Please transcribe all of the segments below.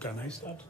Can I start?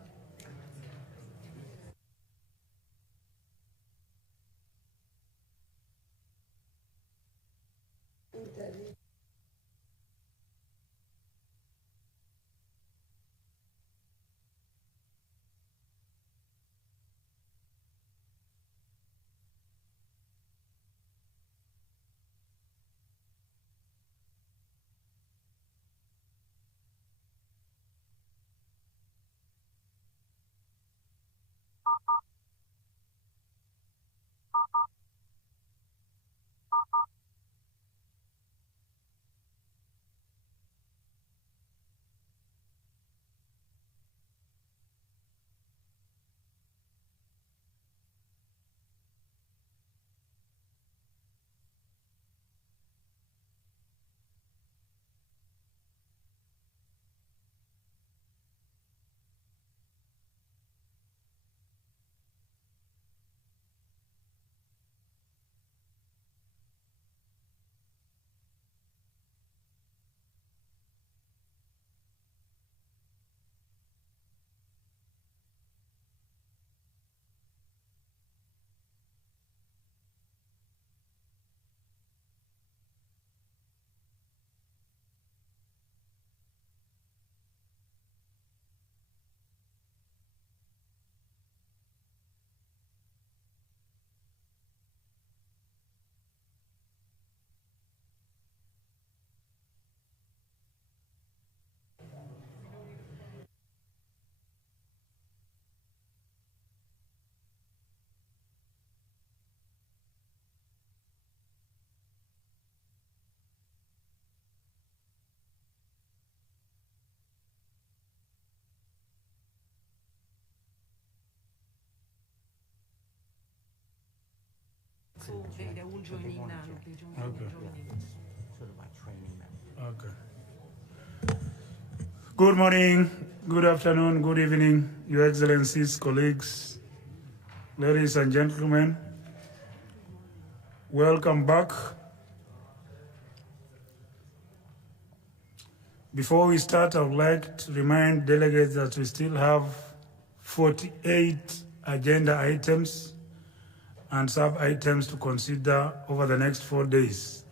Okay. Good morning, good afternoon, good evening, Your Excellencies, colleagues, ladies and gentlemen. Welcome back. Before we start, I would like to remind delegates that we still have 48 agenda items and sub-items to consider over the next 4 days.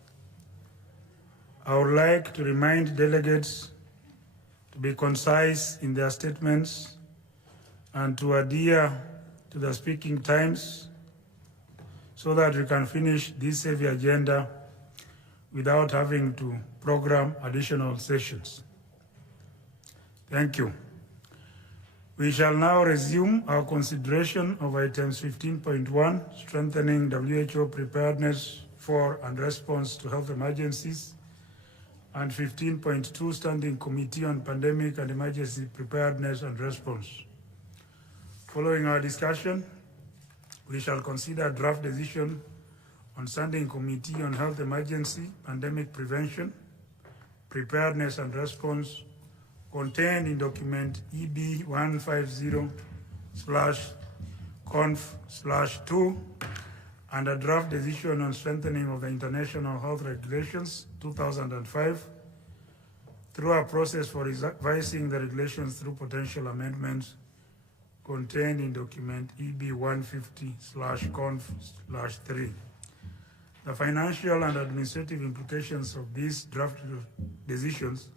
I would like to remind delegates to be concise in their statements and to adhere to the speaking times so that we can finish this heavy agenda without having to program additional sessions. Thank you. We shall now resume our consideration of items 15.1, strengthening WHO preparedness for and response to health emergencies, and 15.2, Standing Committee on Pandemic and Emergency Preparedness and Response. Following our discussion, we shall consider draft decision on Standing Committee on Health Emergency, Pandemic Prevention, Preparedness and Response contained in document EB 150/conf/2 and a draft decision on strengthening of the International Health Regulations 2005 through a process for revising the regulations through potential amendments contained in document EB 150/conf/3. The financial and administrative implications of these draft decisions,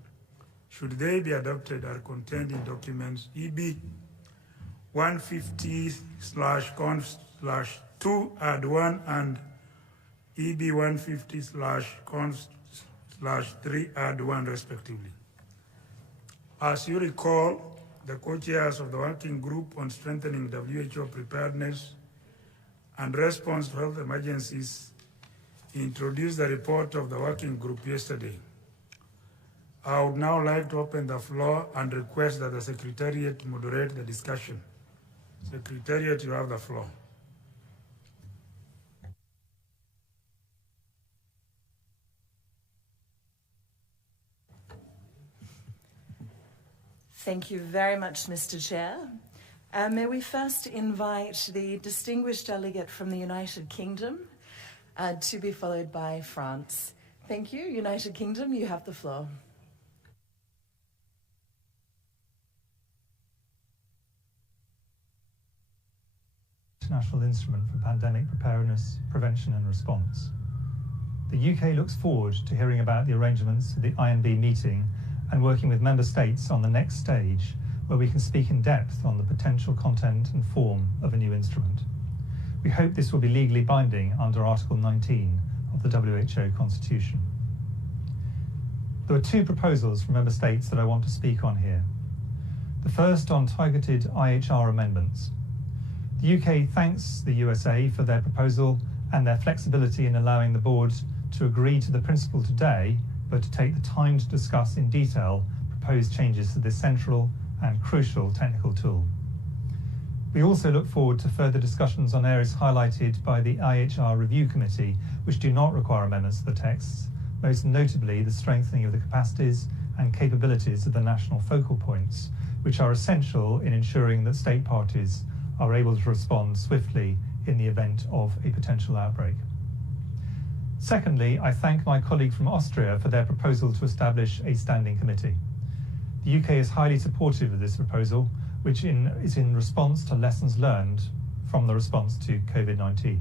should they be adopted, are contained in documents EB 150/conf/2 add 1 and EB 150/conf/3 add 1 respectively. As you recall, the co-chairs of the Working Group on Strengthening WHO Preparedness and Response to Health Emergencies introduced the report of the Working Group yesterday. I would now like to open the floor and request that the Secretariat moderate the discussion. Secretariat, you have the floor. Thank you very much, Mr. Chair. May we first invite the distinguished delegate from the United Kingdom to be followed by France. Thank you. United Kingdom, you have the floor. international instrument for pandemic preparedness, prevention and response. The UK looks forward to hearing about the arrangements for the INB meeting and working with Member States on the next stage, where we can speak in depth on the potential content and form of a new instrument. We hope this will be legally binding under Article 19 of the WHO Constitution. There are two proposals from Member States that I want to speak on here. The first on targeted IHR amendments. The UK thanks the USA for their proposal and their flexibility in allowing the board to agree to the principle today, but to take the time to discuss in detail proposed changes to this central and crucial technical tool. We also look forward to further discussions on areas highlighted by the IHR Review Committee, which do not require amendments to the texts, most notably the strengthening of the capacities and capabilities of the national focal points, which are essential in ensuring that state parties are able to respond swiftly in the event of a potential outbreak. Secondly, I thank my colleague from Austria for their proposal to establish a standing committee. The UK is highly supportive of this proposal, which is in response to lessons learned from the response to COVID-19.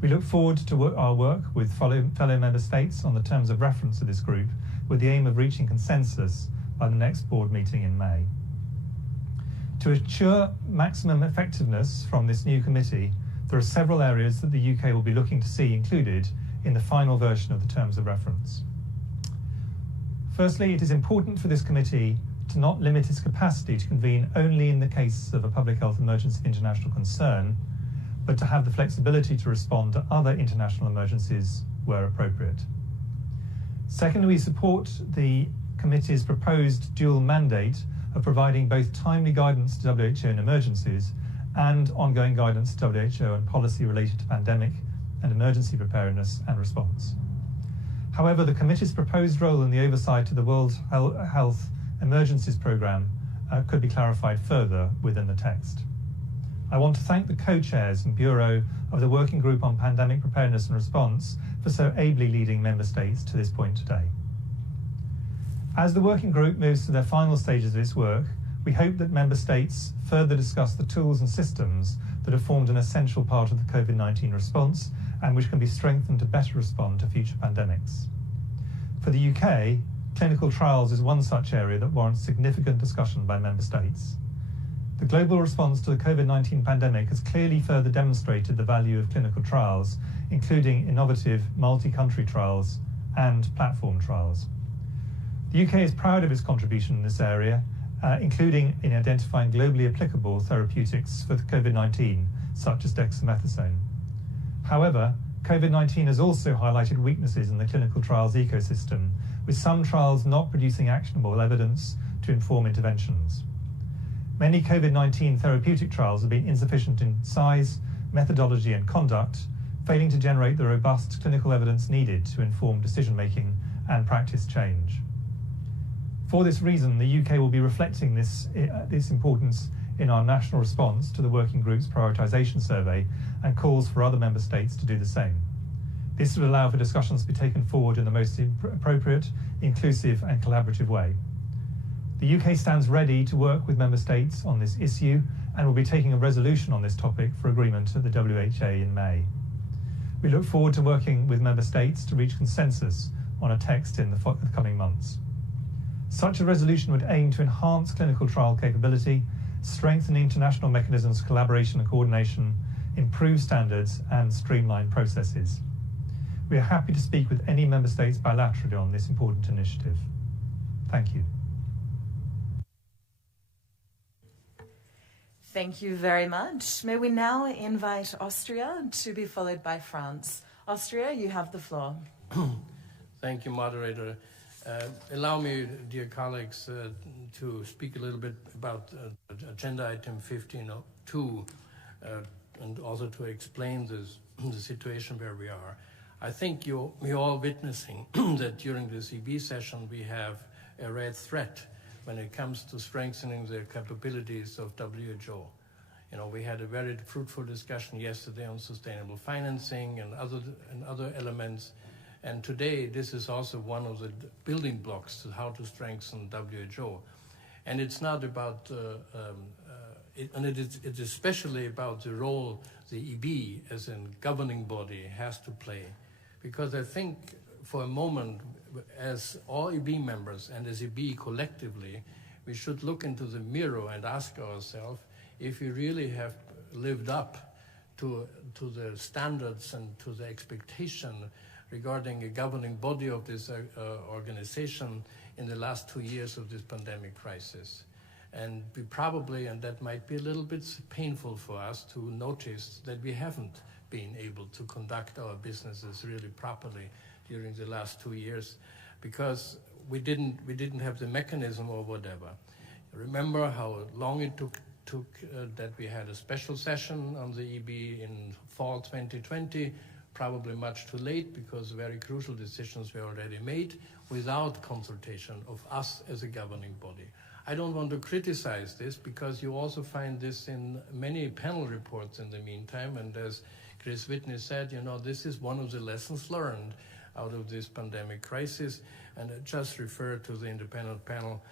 We look forward to our work with fellow Member States on the terms of reference of this group, with the aim of reaching consensus by the next board meeting in May. To ensure maximum effectiveness from this new committee, there are several areas that the UK will be looking to see included in the final version of the terms of reference. Firstly, it is important for this committee to not limit its capacity to convene only in the case of a public health emergency of international concern, but to have the flexibility to respond to other international emergencies where appropriate. Secondly, we support the committee's proposed dual mandate of providing both timely guidance to WHO in emergencies and ongoing guidance to WHO on policy related to pandemic and emergency preparedness and response. However, the committee's proposed role in the oversight of the World Health Emergencies Programme could be clarified further within the text. I want to thank the co-chairs and Bureau of the Working Group on Pandemic Preparedness and Response for so ably leading Member States to this point today. As the working group moves to their final stages of its work, we hope that Member States further discuss the tools and systems that have formed an essential part of the COVID-19 response and which can be strengthened to better respond to future pandemics. For the UK, clinical trials is one such area that warrants significant discussion by Member States. The global response to the COVID-19 pandemic has clearly further demonstrated the value of clinical trials, including innovative multi-country trials and platform trials. The UK is proud of its contribution in this area, including in identifying globally applicable therapeutics for COVID-19, such as dexamethasone. However, COVID-19 has also highlighted weaknesses in the clinical trials ecosystem, with some trials not producing actionable evidence to inform interventions. Many COVID-19 therapeutic trials have been insufficient in size, methodology and conduct, failing to generate the robust clinical evidence needed to inform decision-making and practice change. For this reason, the UK will be reflecting this importance in our national response to the Working Group's prioritisation survey and calls for other Member States to do the same. This will allow for discussions to be taken forward in the most appropriate, inclusive and collaborative way. The UK stands ready to work with Member States on this issue and will be taking a resolution on this topic for agreement at the WHA in May. We look forward to working with Member States to reach consensus on a text in the coming months. Such a resolution would aim to enhance clinical trial capability, strengthen international mechanisms of collaboration and coordination, improve standards and streamline processes. We are happy to speak with any Member States bilaterally on this important initiative. Thank you. Thank you very much. May we now invite Austria to be followed by France. Austria, you have the floor. Thank you, moderator. Allow me, dear colleagues, to speak a little bit about agenda item 15.2 and also to explain the situation where we are. I think we're all witnessing that during this EB session we have a red thread when it comes to strengthening the capabilities of WHO. You know, we had a very fruitful discussion yesterday on sustainable financing and other elements. And today, this is also one of the building blocks to how to strengthen WHO. And it's not about it's especially about the role the EB as a governing body has to play. Because I think for a moment, as all EB members and as EB collectively, we should look into the mirror and ask ourselves if we really have lived up to the standards and to the expectation regarding a governing body of this organization in the last 2 years of this pandemic crisis. And we probably, and that might be a little bit painful for us to notice that we haven't been able to conduct our businesses really properly during the last 2 years because we didn't have the mechanism or whatever. Remember how long it took that we had a special session on the EB in fall 2020, probably much too late because very crucial decisions were already made without consultation of us as a governing body. I don't want to criticize this because you also find this in many panel reports in the meantime, and as Chris Whitney said, you know, this is one of the lessons learned out of this pandemic crisis, and I just refer to the independent panel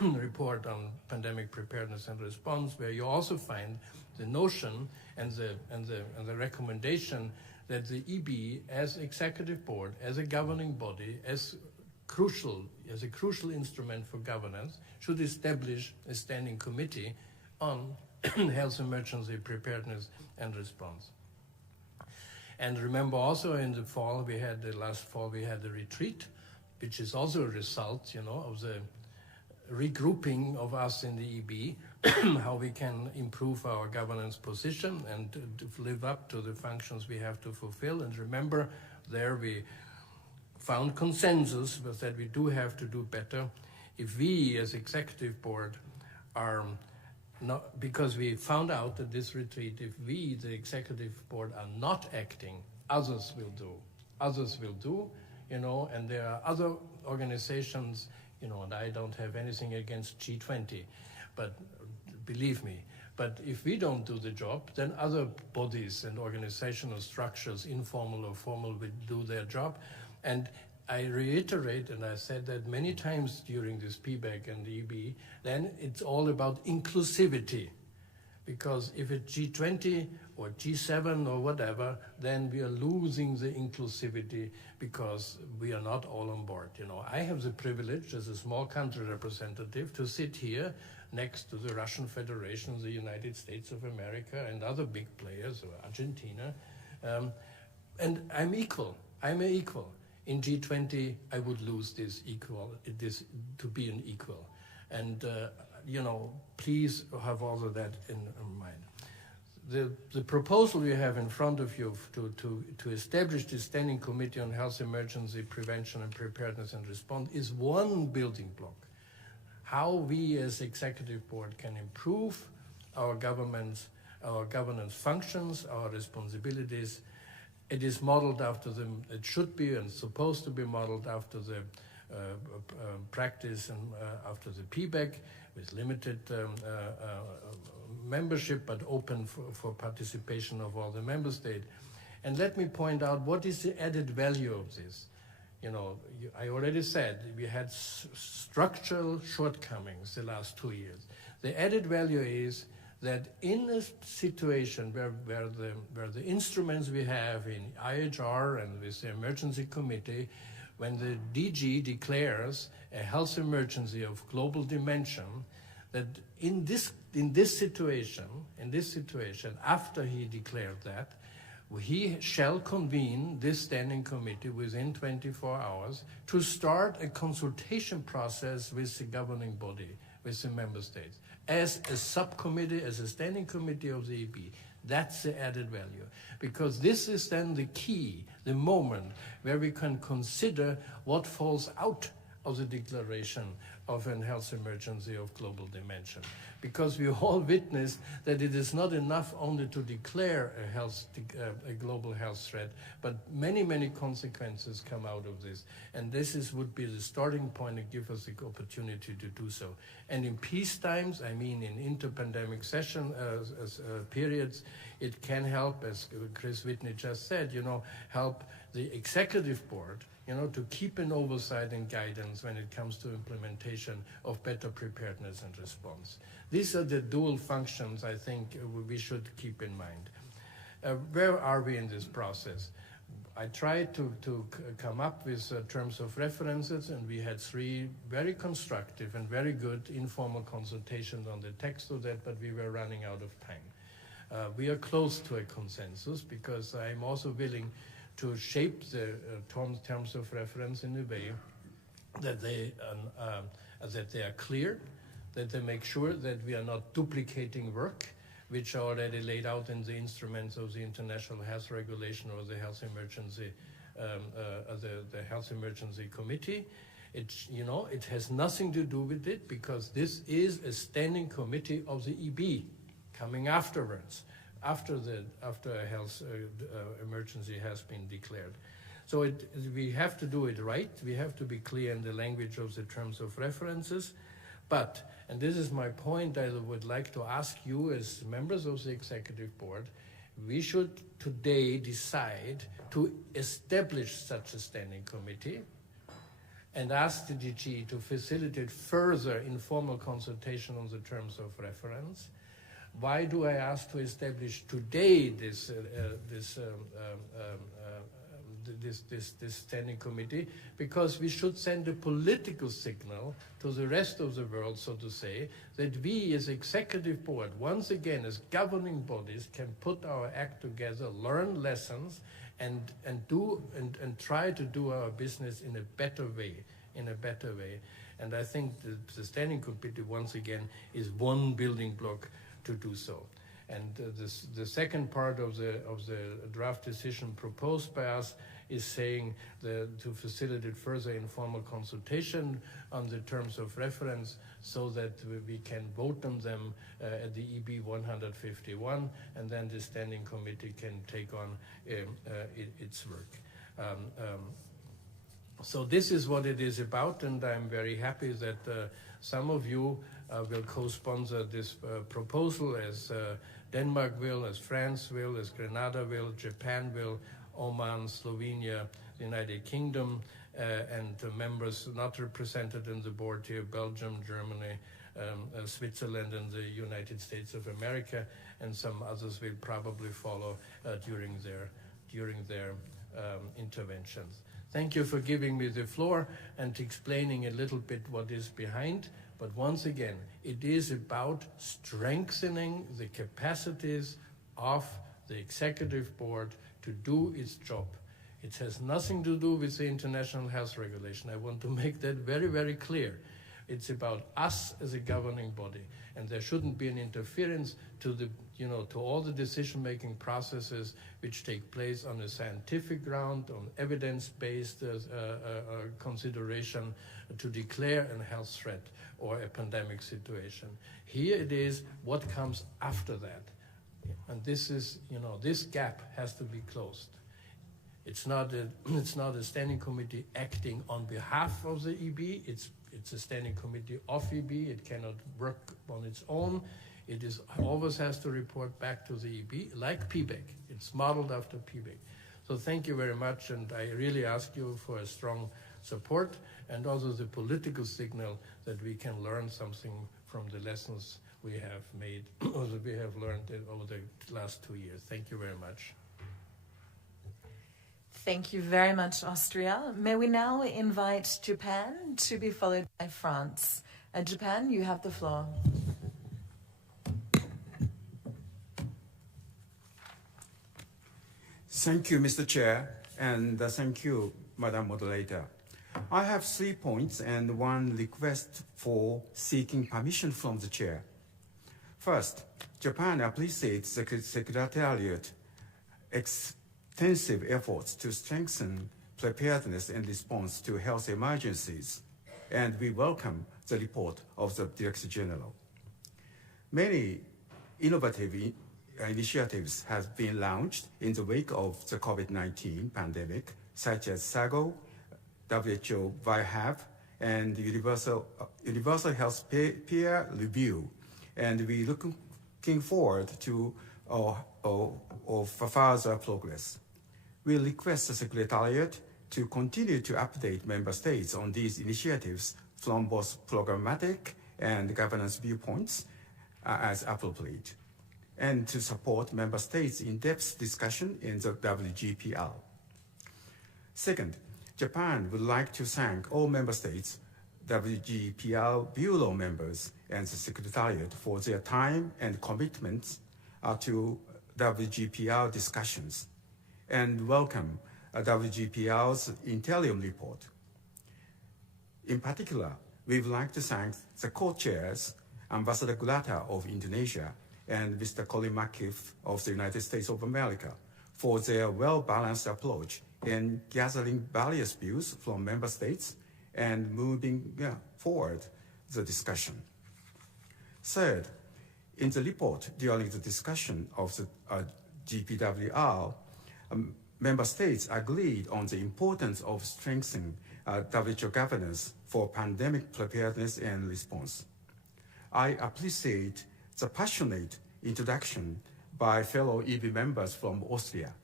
report on pandemic preparedness and response, where you also find the notion and the recommendation that the EB as executive board, as a governing body, as a crucial instrument for governance, should establish a standing committee on health emergency preparedness and response. And remember also in the fall, last fall we had a retreat, which is also a result, you know, of the regrouping of us in the EB, how we can improve our governance position and to live up to the functions we have to fulfill. And remember, there we found consensus was that we do have to do better. If we as executive board are not, because we found out at this retreat, if we, the executive board, are not acting, others will do. Others will do, you know, and there are other organizations, you know, and I don't have anything against G20, but believe me, but if we don't do the job, then other bodies and organizational structures, informal or formal, will do their job. And I reiterate, and I said that many times during this PBAC and EB, then it's all about inclusivity. Because if it's G20 or G7 or whatever, then we are losing the inclusivity because we are not all on board. You know, I have the privilege as a small country representative to sit here next to the Russian Federation, the United States of America, and other big players, or Argentina, and I'm equal. I'm an equal. In G20, I would lose this to be an equal. And you know, please have all of that in mind. The proposal you have in front of you to establish the Standing Committee on Health Emergency Prevention and Preparedness and Response is one building block. How we as Executive Board can improve our governance functions, our responsibilities. It is modeled after it should be and supposed to be modeled after the practice and after the PBAC, with limited membership, but open for participation of all the member states. And let me point out what is the added value of this. You know, I already said we had structural shortcomings the last 2 years. The added value is that in a situation where the instruments we have in IHR and with the emergency committee, when the DG declares a health emergency of global dimension, that in this situation, after he declared that, he shall convene this standing committee within 24 hours to start a consultation process with the governing body, with the member states, as a subcommittee, as a standing committee of the EP. That's the added value, because this is then the key, the moment where we can consider what falls out of the declaration of a health emergency of global dimension. Because we all witnessed that it is not enough only to declare a global health threat, but many, many consequences come out of this. And this would be the starting point and give us the opportunity to do so. And in peace times, I mean in interpandemic periods, it can help, as Chris Whitney just said, you know, help the executive board to keep an oversight and guidance when it comes to implementation of better preparedness and response. These are the dual functions I think we should keep in mind. Where are we in this process? I tried to come up with terms of references, and we had 3 very constructive and very good informal consultations on the text of that, but we were running out of time. We are close to a consensus because I'm also willing to shape the terms of reference in a way that they are clear, that they make sure that we are not duplicating work, which are already laid out in the instruments of the International Health Regulation or the Health Emergency, the Health Emergency Committee. It has nothing to do with it because this is a standing committee of the EB coming afterwards, after a health emergency has been declared. So we have to do it right. We have to be clear in the language of the terms of references. But, and this is my point, I would like to ask you as members of the Executive Board, we should today decide to establish such a standing committee and ask the DG to facilitate further informal consultation on the terms of reference. Why do I ask to establish today this standing committee? Because we should send a political signal to the rest of the world, so to say, that we as Executive Board, once again as governing bodies, can put our act together, learn lessons, and try to do our business in a better way. And I think the standing committee, once again, is one building block to do so. And the second part of the draft decision proposed by us is saying to facilitate further informal consultation on the terms of reference so that we can vote on them at the EB 151, and then the standing committee can take on its work. So this is what it is about, and I'm very happy that some of you will co-sponsor this proposal, as Denmark will, as France will, as Grenada will, Japan will, Oman, Slovenia, the United Kingdom, and members not represented in the board here, Belgium, Germany, Switzerland, and the United States of America, and some others will probably follow during their interventions. Thank you for giving me the floor and explaining a little bit what is behind. But once again, it is about strengthening the capacities of the Executive Board to do its job. It has nothing to do with the International Health Regulation. I want to make that very, very clear. It's about us as a governing body, and there shouldn't be an interference to all the decision-making processes which take place on a scientific ground, on evidence-based consideration to declare a health threat or a pandemic situation. Here it is what comes after that. And this is, this gap has to be closed. It's not a standing committee acting on behalf of the EB. It's a standing committee of EB. It cannot work on its own. It always has to report back to the EB, like PBEC. It's modeled after PBEC. So thank you very much, and I really ask you for a strong support and also the political signal that we can learn something from the lessons we have made, or that we have learned over the last 2 years. Thank you very much. Thank you very much, Austria. May we now invite Japan to be followed by France. Japan, you have the floor. Thank you, Mr. Chair, and thank you, Madam Moderator. I have 3 points and 1 request for seeking permission from the Chair. First, Japan appreciates the Secretariat's extensive efforts to strengthen preparedness and response to health emergencies, and we welcome the report of the Director General. Many innovative initiatives have been launched in the wake of the COVID-19 pandemic, such as SAGO, WHO VIHAP, and Universal Health Peer Review, and we're looking forward to further progress. We request the Secretariat to continue to update member states on these initiatives from both programmatic and governance viewpoints as appropriate, and to support member states' in-depth discussion in the WGPR. Second, Japan would like to thank all member states, WGPR Bureau members, and the Secretariat for their time and commitment to WGPR discussions, and welcome WGPR's interim report. In particular, we would like to thank the co-chairs, Ambassador Gulata of Indonesia and Mr. Colin McKeith of the United States of America, for their well-balanced approach in gathering various views from member states and moving forward the discussion. Third, in the report during the discussion of the GPWR, member states agreed on the importance of strengthening WHO governance for pandemic preparedness and response. I appreciate the passionate introduction by fellow EB members from Austria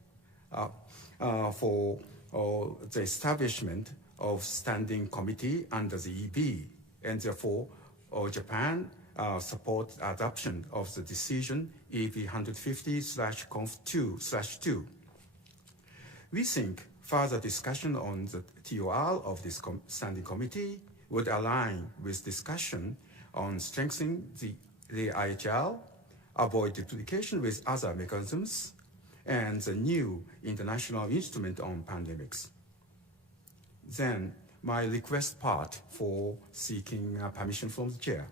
for the establishment of standing committee under the EB, and therefore Japan support adoption of the decision EB 150/conf2/2. We think further discussion on the TOR of this standing committee would align with discussion on strengthening the IHR, avoid duplication with other mechanisms, and the new international instrument on pandemics. Then, my request part for seeking permission from the chair.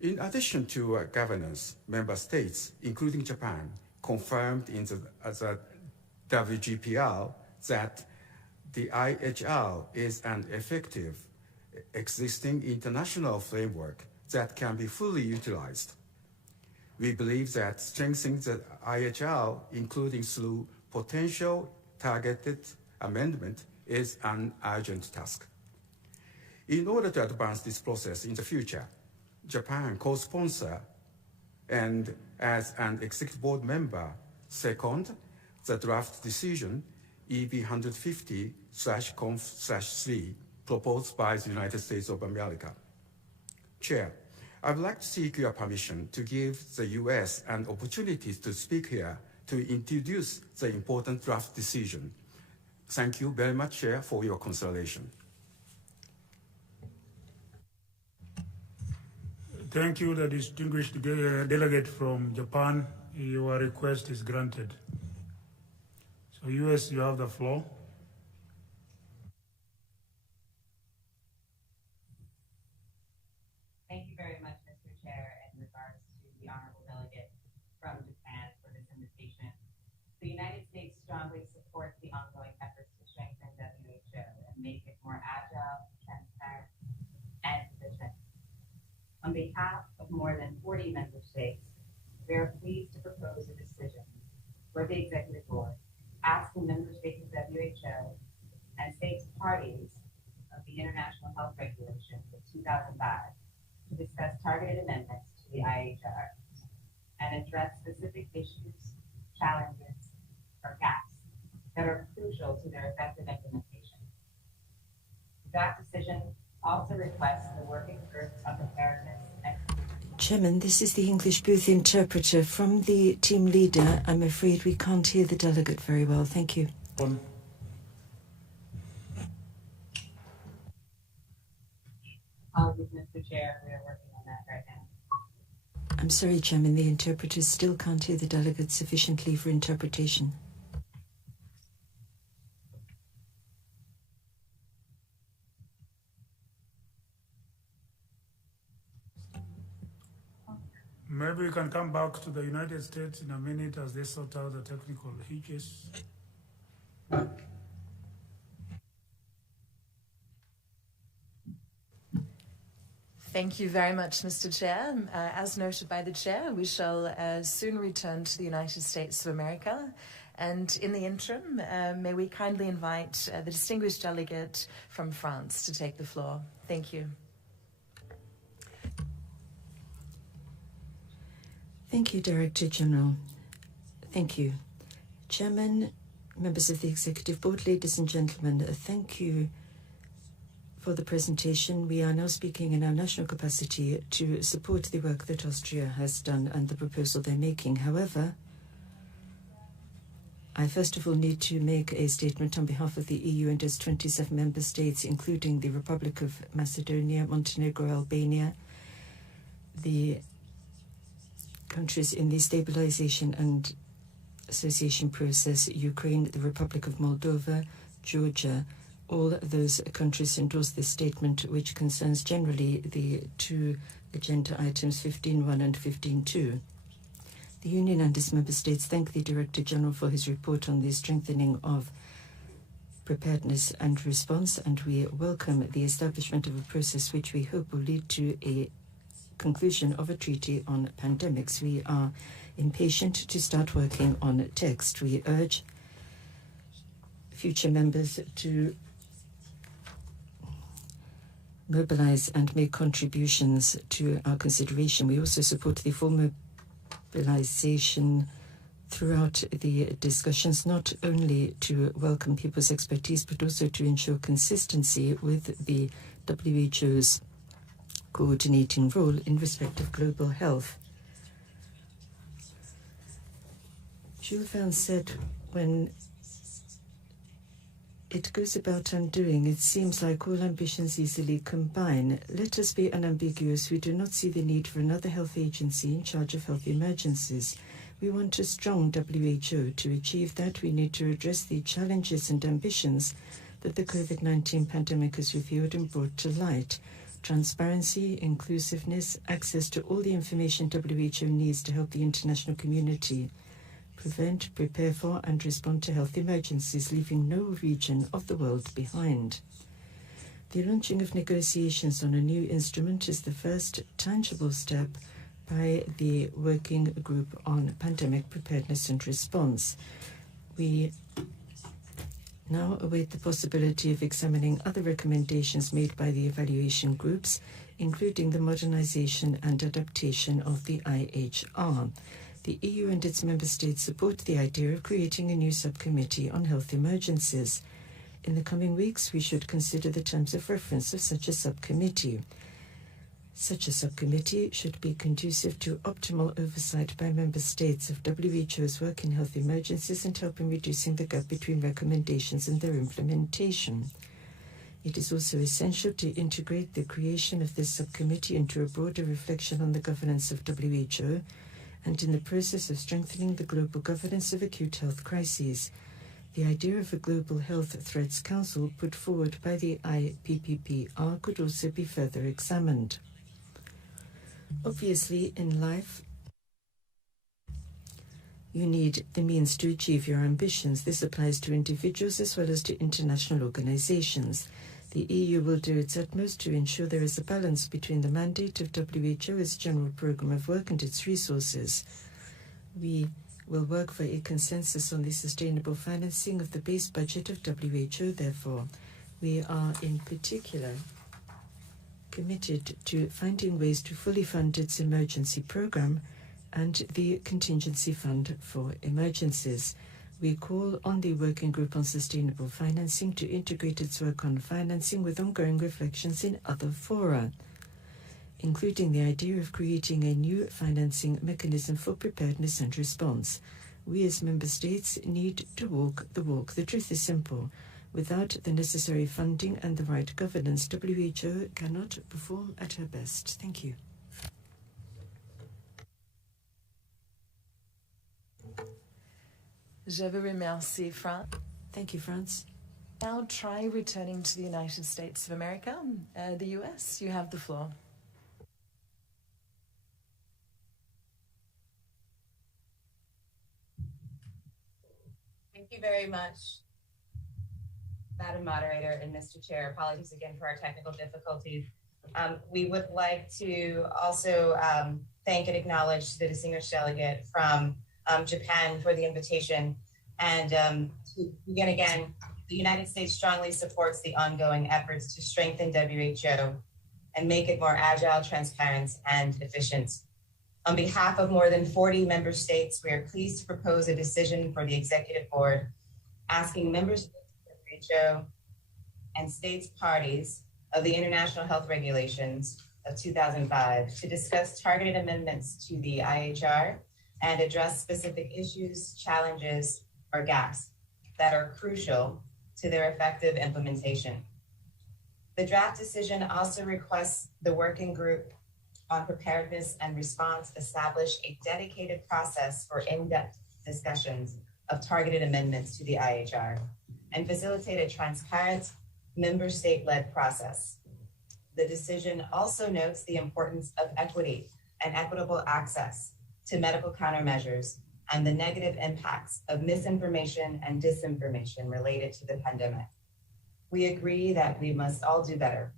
In addition to governance, member states, including Japan, confirmed in the WGPR that the IHR is an effective existing international framework that can be fully utilized. We believe that strengthening the IHR, including through potential targeted amendment, is an urgent task. In order to advance this process in the future, Japan co-sponsor and as an executive board member, second, the draft decision EB 150/conf/3 proposed by the United States of America. Chair, I would like to seek your permission to give the US an opportunity to speak here to introduce the important draft decision. Thank you very much, Chair, for your consideration. Thank you, the distinguished delegate from Japan. Your request is granted. So, US, you have the floor. Thank you very much, Mr. Chair, in regards to the honorable delegate from Japan for this invitation. The United States strongly supports the ongoing efforts to strengthen WHO and make it more agile, transparent, and efficient. On behalf of more than 40 member states, we are pleased to propose a decision for the Executive Board asking member states of WHO and states parties of the International Health Regulations of 2005 to discuss targeted amendments to the IHR and address specific issues, challenges, or gaps that are crucial to their effective implementation. The draft decision also requests the working group on preparedness and Chairman, this is the English booth interpreter. From the team leader, I'm afraid we can't hear the delegate very well. Thank you. Apologies, Mr. Chair, we are working on that right now. I'm sorry, Chairman, the interpreters still can't hear the delegate sufficiently for interpretation. Maybe we can come back to the United States in a minute as they sort out the technical hitches. Thank you very much, Mr. Chair. As noted by the Chair, we shall soon return to the United States of America. And in the interim, may we kindly invite the distinguished delegate from France to take the floor. Thank you. Thank you, Director General. Thank you. Chairman, Members of the Executive Board, ladies and gentlemen, thank you for the presentation. We are now speaking in our national capacity to support the work that Austria has done and the proposal they're making. However, I first of all need to make a statement on behalf of the EU and its 27 member states, including the Republic of Macedonia, Montenegro, Albania, the countries in the stabilization and association process, Ukraine, the Republic of Moldova, Georgia. All those countries endorse this statement, which concerns generally the two agenda items 15.1 and 15.2. The Union and its member states thank the Director General for his report on the strengthening of preparedness and response, and we welcome the establishment of a process which we hope will lead to a conclusion of a treaty on pandemics. We are impatient to start working on text. We urge future members to mobilize and make contributions to our consideration. We also support the full mobilization throughout the discussions, not only to welcome people's expertise, but also to ensure consistency with the WHO's coordinating role in respect of global health. Jules Verne said, when it goes about undoing, it seems like all ambitions easily combine. Let us be unambiguous. We do not see the need for another health agency in charge of health emergencies. We want a strong WHO. To achieve that, we need to address the challenges and ambitions that the COVID-19 pandemic has revealed and brought to light. Transparency, inclusiveness, access to all the information WHO needs to help the international community prevent, prepare for, and respond to health emergencies, leaving no region of the world behind. The launching of negotiations on a new instrument is the first tangible step by the Working Group on Pandemic Preparedness and Response. We now await the possibility of examining other recommendations made by the evaluation groups, including the modernization and adaptation of the IHR. The EU and its member states support the idea of creating a new subcommittee on health emergencies. In the coming weeks, we should consider the terms of reference of such a subcommittee. Such a subcommittee should be conducive to optimal oversight by member states of WHO's work in health emergencies and help in reducing the gap between recommendations and their implementation. It is also essential to integrate the creation of this subcommittee into a broader reflection on the governance of WHO and in the process of strengthening the global governance of acute health crises. The idea of a Global Health Threats Council put forward by the IPPPR could also be further examined. Obviously, in life, you need the means to achieve your ambitions. This applies to individuals as well as to international organizations. The EU will do its utmost to ensure there is a balance between the mandate of WHO's general program of work and its resources. We will work for a consensus on the sustainable financing of the base budget of WHO. Therefore, we are in particular committed to finding ways to fully fund its emergency program and the contingency fund for emergencies. We call on the Working Group on Sustainable Financing to integrate its work on financing with ongoing reflections in other fora, including the idea of creating a new financing mechanism for preparedness and response. We as member states need to walk the walk. The truth is simple. Without the necessary funding and the right governance, WHO cannot perform at her best. Thank you. Je vous remercie, France. Thank you, France. Now try returning to the United States of America. The US, you have the floor. Thank you very much, Madam Moderator and Mr. Chair. Apologies again for our technical difficulties. We would like to also thank and acknowledge the distinguished delegate from Japan for the invitation. And to begin again, the United States strongly supports the ongoing efforts to strengthen WHO and make it more agile, transparent, and efficient. On behalf of more than 40 member states, we are pleased to propose a decision for the Executive Board asking members of the WHO and states parties of the International Health Regulations of 2005 to discuss targeted amendments to the IHR and address specific issues, challenges, or gaps that are crucial to their effective implementation. The draft decision also requests the working group on preparedness and response establish a dedicated process for in-depth discussions of targeted amendments to the IHR and facilitate a transparent member state-led process. The decision also notes the importance of equity and equitable access to medical countermeasures and the negative impacts of misinformation and disinformation related to the pandemic. We agree that we must all do better.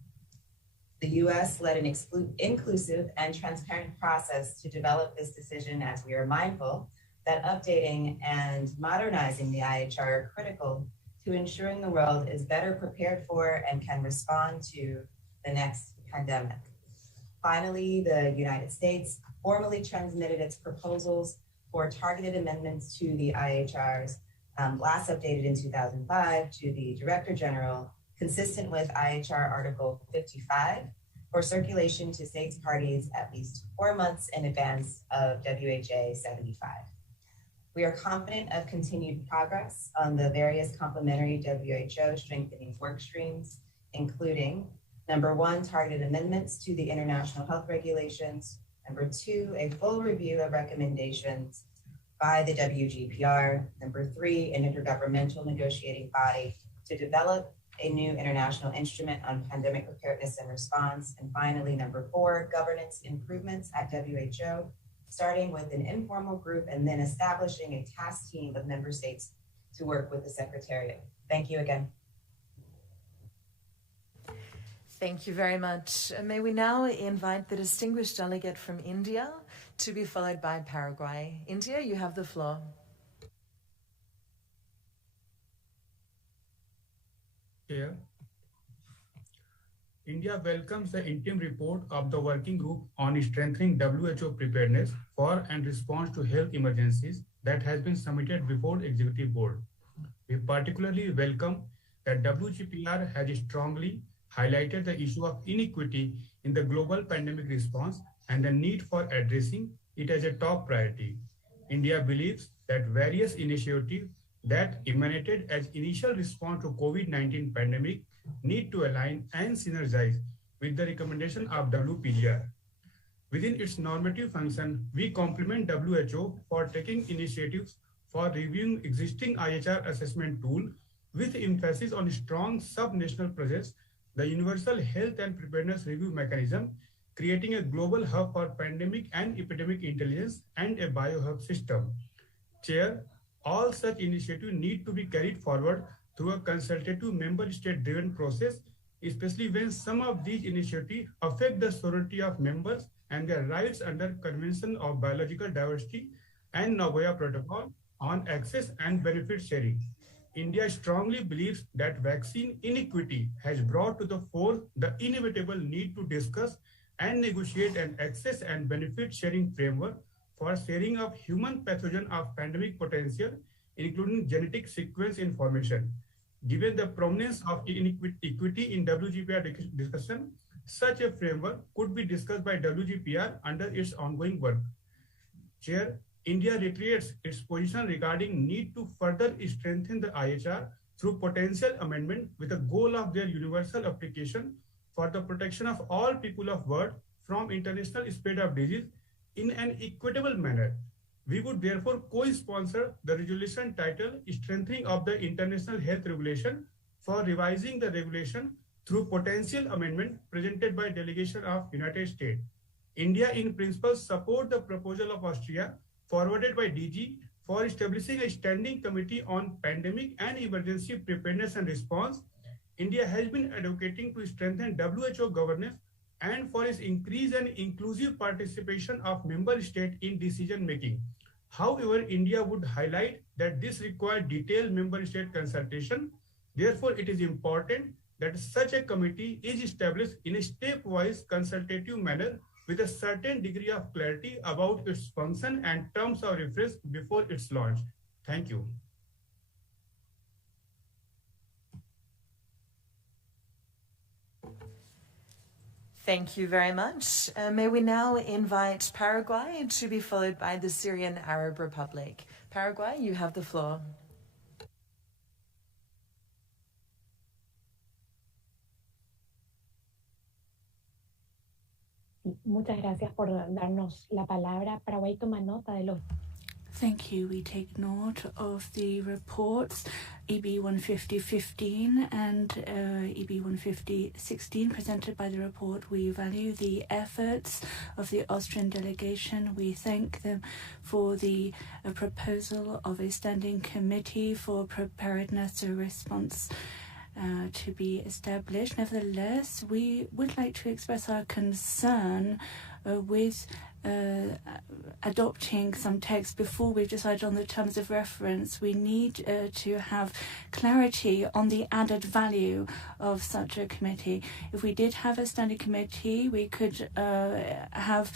The US led an inclusive and transparent process to develop this decision, as we are mindful that updating and modernizing the IHR are critical to ensuring the world is better prepared for and can respond to the next pandemic. Finally, the United States formally transmitted its proposals for targeted amendments to the IHRs, last updated in 2005, to the Director General, consistent with IHR Article 55, for circulation to states parties at least 4 months in advance of WHA 75. We are confident of continued progress on the various complementary WHO strengthening work streams, including number 1, targeted amendments to the international health regulations. Number 2, a full review of recommendations by the WGPR. Number 3, an intergovernmental negotiating body to develop a new international instrument on pandemic preparedness and response. And finally, number 4, governance improvements at WHO, starting with an informal group and then establishing a task team of member states to work with the Secretariat. Thank you again. Thank you very much. May we now invite the distinguished delegate from India to be followed by Paraguay. India, you have the floor. Chair, India welcomes the interim report of the Working Group on strengthening WHO preparedness for and response to health emergencies that has been submitted before Executive Board. We particularly welcome that WGPR has strongly highlighted the issue of inequity in the global pandemic response and the need for addressing it as a top priority. India believes that various initiatives that emanated as initial response to COVID-19 pandemic need to align and synergize with the recommendation of WPR. Within its normative function, we compliment WHO for taking initiatives for reviewing existing IHR assessment tool with emphasis on strong sub-national presence, the Universal Health and Preparedness Review Mechanism, creating a global hub for pandemic and epidemic intelligence and a biohub system. Chair, all such initiatives need to be carried forward through a consultative member state-driven process, especially when some of these initiatives affect the sovereignty of members and their rights under Convention of Biological Diversity and Nagoya Protocol on access and benefit sharing. India strongly believes that vaccine inequity has brought to the fore the inevitable need to discuss and negotiate an access and benefit sharing framework for sharing of human pathogen of pandemic potential, including genetic sequence information. Given the prominence of equity in WGPR discussion, such a framework could be discussed by WGPR under its ongoing work. Chair, India reiterates its position regarding need to further strengthen the IHR through potential amendment with the goal of their universal application for the protection of all people of world from international spread of disease in an equitable manner. We would therefore co-sponsor the resolution titled Strengthening of the International Health Regulation for revising the regulation through potential amendment presented by delegation of United States. India in principle support the proposal of Austria forwarded by DG for establishing a standing committee on pandemic and emergency preparedness and response. India has been advocating to strengthen WHO governance and for its increase and inclusive participation of member states in decision making. However, India would highlight that this requires detailed member state consultation. Therefore, it is important that such a committee is established in a stepwise consultative manner with a certain degree of clarity about its function and terms of reference before its launch. Thank you. Thank you very much. May we now invite Paraguay to be followed by the Syrian Arab Republic. Paraguay, you have the floor. Muchas gracias por darnos la palabra. Paraguay toma nota de los. Thank you. We take note of the reports EB 150-15 and EB 150-16 presented by the report. We value the efforts of the Austrian delegation. We thank them for the proposal of a standing committee for preparedness or response to be established. Nevertheless, we would like to express our concern with adopting some text before we've decided on the terms of reference. We need to have clarity on the added value of such a committee. If we did have a standing committee, we could have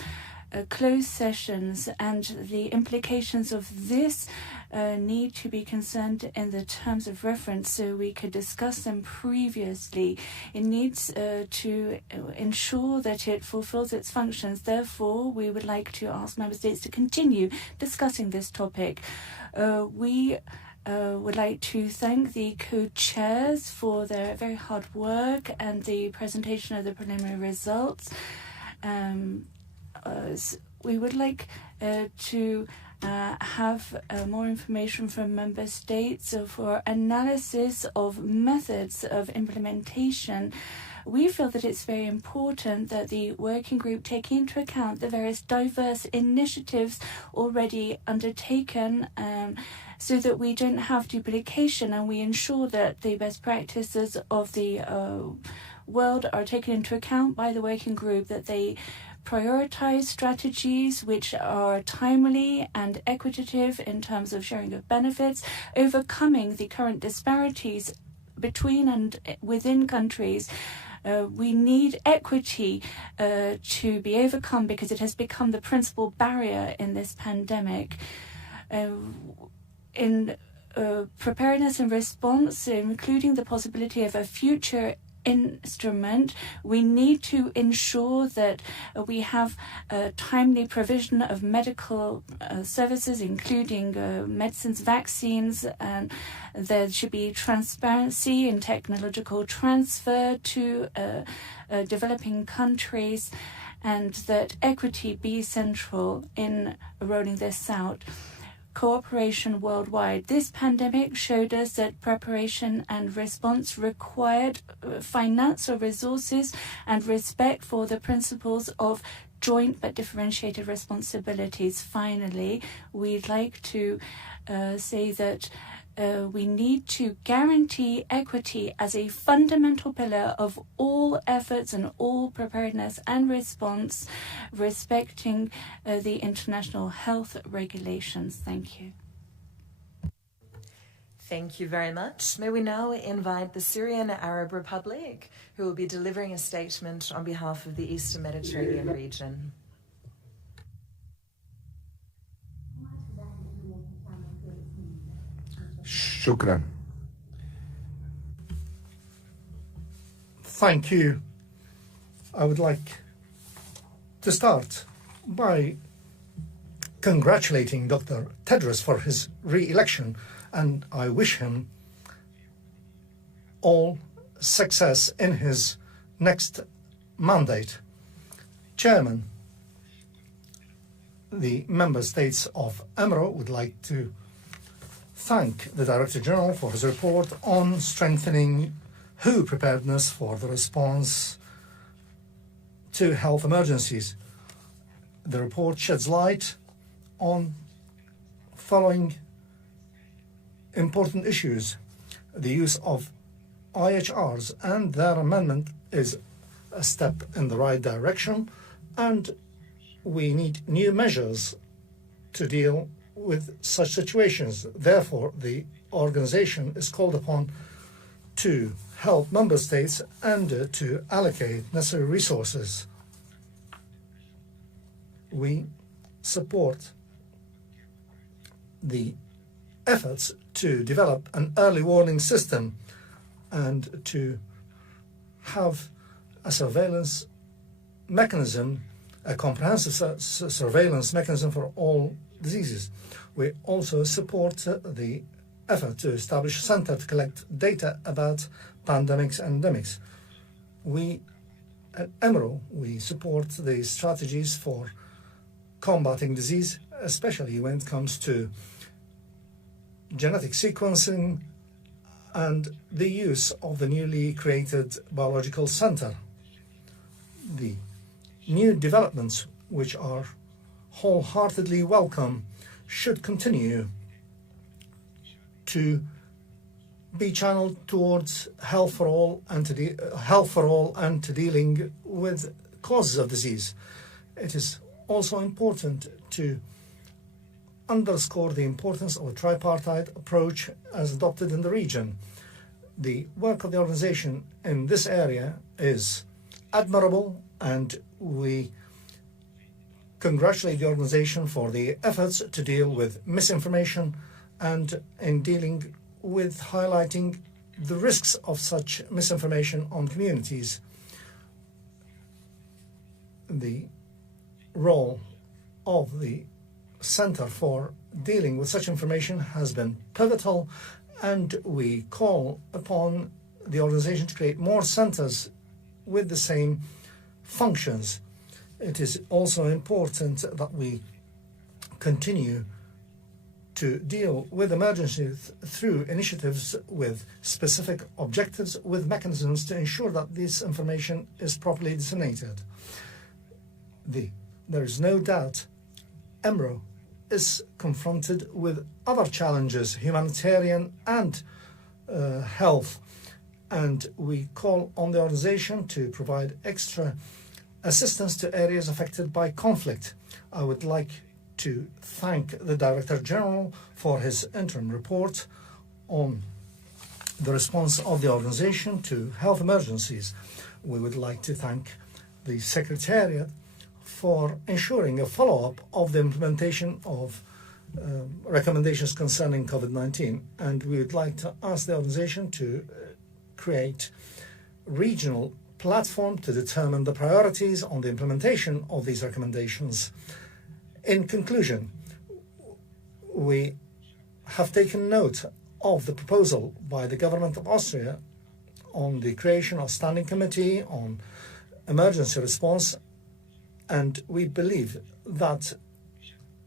closed sessions, and the implications of this need to be concerned in the terms of reference so we could discuss them previously. It needs to ensure that it fulfills its functions. Therefore, we would like to ask Member States to continue discussing this topic. We would like to thank the co-chairs for their very hard work and the presentation of the preliminary results. We would like to have more information from Member States for analysis of methods of implementation. We feel that it's very important that the working group take into account the various diverse initiatives already undertaken so that we don't have duplication, and we ensure that the best practices of the world are taken into account by the working group, that they prioritize strategies which are timely and equitative in terms of sharing of benefits, overcoming the current disparities between and within countries. We need equity to be overcome because it has become the principal barrier in this pandemic. In preparedness and response, including the possibility of a future instrument, we need to ensure that we have a timely provision of medical services, including medicines, vaccines, and there should be transparency in technological transfer to developing countries, and that equity be central in rolling this out. Cooperation worldwide. This pandemic showed us that preparation and response required financial resources and respect for the principles of joint but differentiated responsibilities. Finally, we'd like to say that we need to guarantee equity as a fundamental pillar of all efforts and all preparedness and response, respecting the international health regulations. Thank you. Thank you very much. May we now invite the Syrian Arab Republic, who will be delivering a statement on behalf of the Eastern Mediterranean region. Shukran. Thank you. I would like to start by congratulating Dr. Tedros for his re-election, and I wish him all success in his next mandate. Chairman, the member states of EMRO would like to thank the Director General for his report on strengthening WHO preparedness for the response to health emergencies. The report sheds light on following important issues: the use of IHRs, and their amendment is a step in the right direction, and we need new measures to deal with such situations. Therefore, the organization is called upon to help member states and to allocate necessary resources. We support the efforts to develop an early warning system and to have a surveillance mechanism, a comprehensive surveillance mechanism for all diseases. We also support the effort to establish a center to collect data about pandemics and endemics. We at EMRO, we support the strategies for combating disease, especially when it comes to genetic sequencing and the use of the newly created biological center. The new developments, which are wholeheartedly welcome, should continue to be channeled towards health for all and to dealing with causes of disease. It is also important to underscore the importance of a tripartite approach as adopted in the region. The work of the organization in this area is admirable, and we congratulate the organization for the efforts to deal with misinformation and in dealing with highlighting the risks of such misinformation on communities. The role of the Center for dealing with such information has been pivotal, and we call upon the organization to create more centers with the same functions. It is also important that we continue to deal with emergencies through initiatives with specific objectives, with mechanisms to ensure that this information is properly disseminated. There is no doubt EMRO is confronted with other challenges, humanitarian and health, and we call on the organization to provide extra assistance to areas affected by conflict. I would like to thank the Director General for his interim report on the response of the organization to health emergencies. We would like to thank the Secretariat for ensuring a follow-up of the implementation of recommendations concerning COVID-19. And we would like to ask the organization to create regional platform to determine the priorities on the implementation of these recommendations. In conclusion, we have taken note of the proposal by the government of Austria on the creation of standing committee on emergency response, and we believe that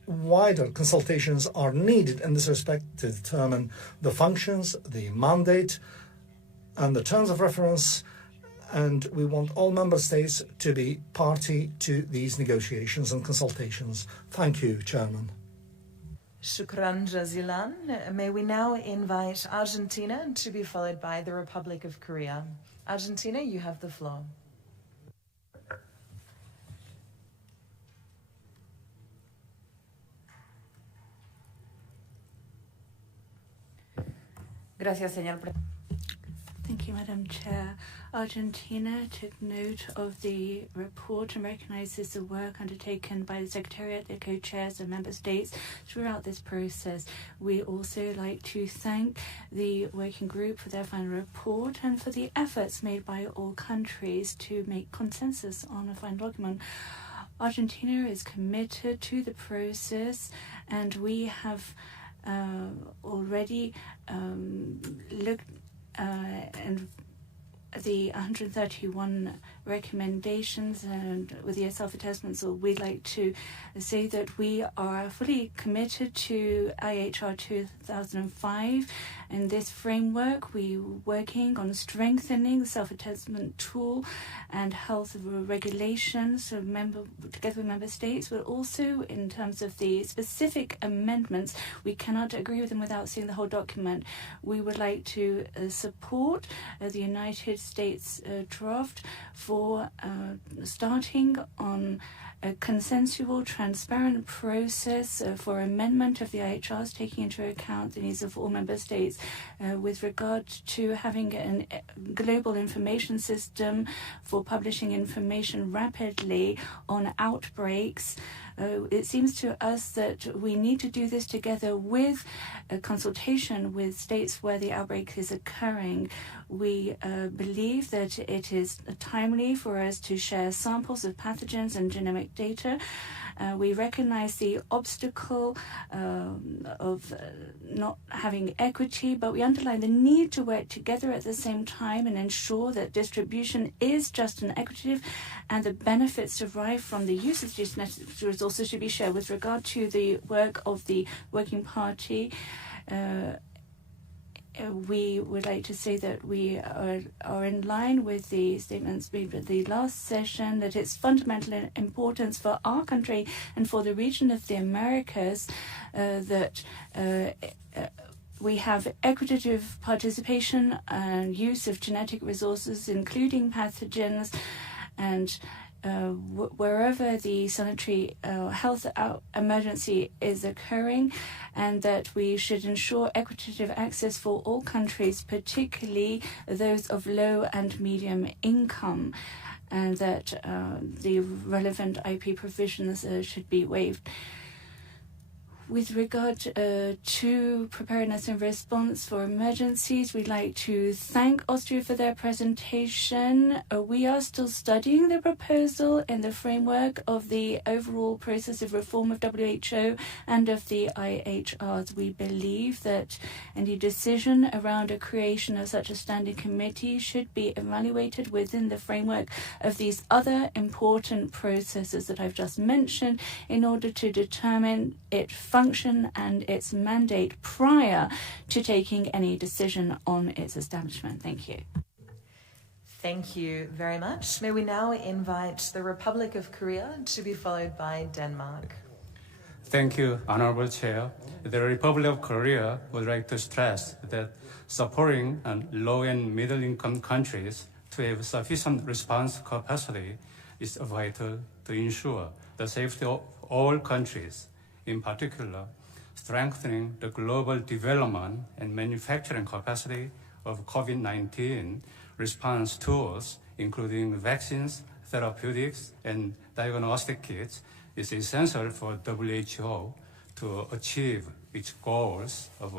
wider consultations are needed in this respect to determine the functions, the mandate, and the terms of reference, and we want all member states to be party to these negotiations and consultations. Thank you, Chairman. Shukran jazilan. May we now invite Argentina to be followed by the Republic of Korea. Argentina, you have the floor. Gracias, señor presidente. Thank you, Madam Chair. Argentina took note of the report and recognizes the work undertaken by the Secretariat, the co-chairs and member states throughout this process. We also like to thank the working group for their final report and for the efforts made by all countries to make consensus on a final document. Argentina is committed to the process, and we have already looked and the 131 recommendations and with the self-assessments, we'd like to say that we are fully committed to IHR 2005. In this framework, we're working on strengthening the self-assessment tool and health regulations together with member states, but also in terms of the specific amendments, we cannot agree with them without seeing the whole document. We would like to support the United States draft for starting on a consensual, transparent process for amendment of the IHRs, taking into account the needs of all member states with regard to having a global information system for publishing information rapidly on outbreaks. it seems to us that we need to do this together with a consultation with states where the outbreak is occurring. We believe that it is timely for us to share samples of pathogens and genomic data. We recognize the obstacle of not having equity, but we underline the need to work together at the same time and ensure that distribution is just and equitable, and the benefits derived from the use of these genetic resources should be shared. With regard to the work of the Working Party, we would like to say that we are in line with the statements made at the last session, that it's fundamental importance for our country and for the region of the Americas that we have equitative participation and use of genetic resources, including pathogens, and wherever the sanitary health emergency is occurring, and that we should ensure equitative access for all countries, particularly those of low and medium income, and that the relevant IP provisions should be waived. With regard to preparedness and response for emergencies, we'd like to thank Austria for their presentation. We are still studying the proposal in the framework of the overall process of reform of WHO and of the IHRs. We believe that any decision around a creation of such a standing committee should be evaluated within the framework of these other important processes that I've just mentioned in order to determine its function and its mandate prior to taking any decision on its establishment. Thank you. Thank you very much. May we now invite the Republic of Korea to be followed by Denmark. Thank you, Honorable Chair. The Republic of Korea would like to stress that supporting low and middle-income countries to have sufficient response capacity is vital to ensure the safety of all countries. In particular, strengthening the global development and manufacturing capacity of COVID-19 response tools, including vaccines, therapeutics, and diagnostic kits, is essential for WHO to achieve its goals of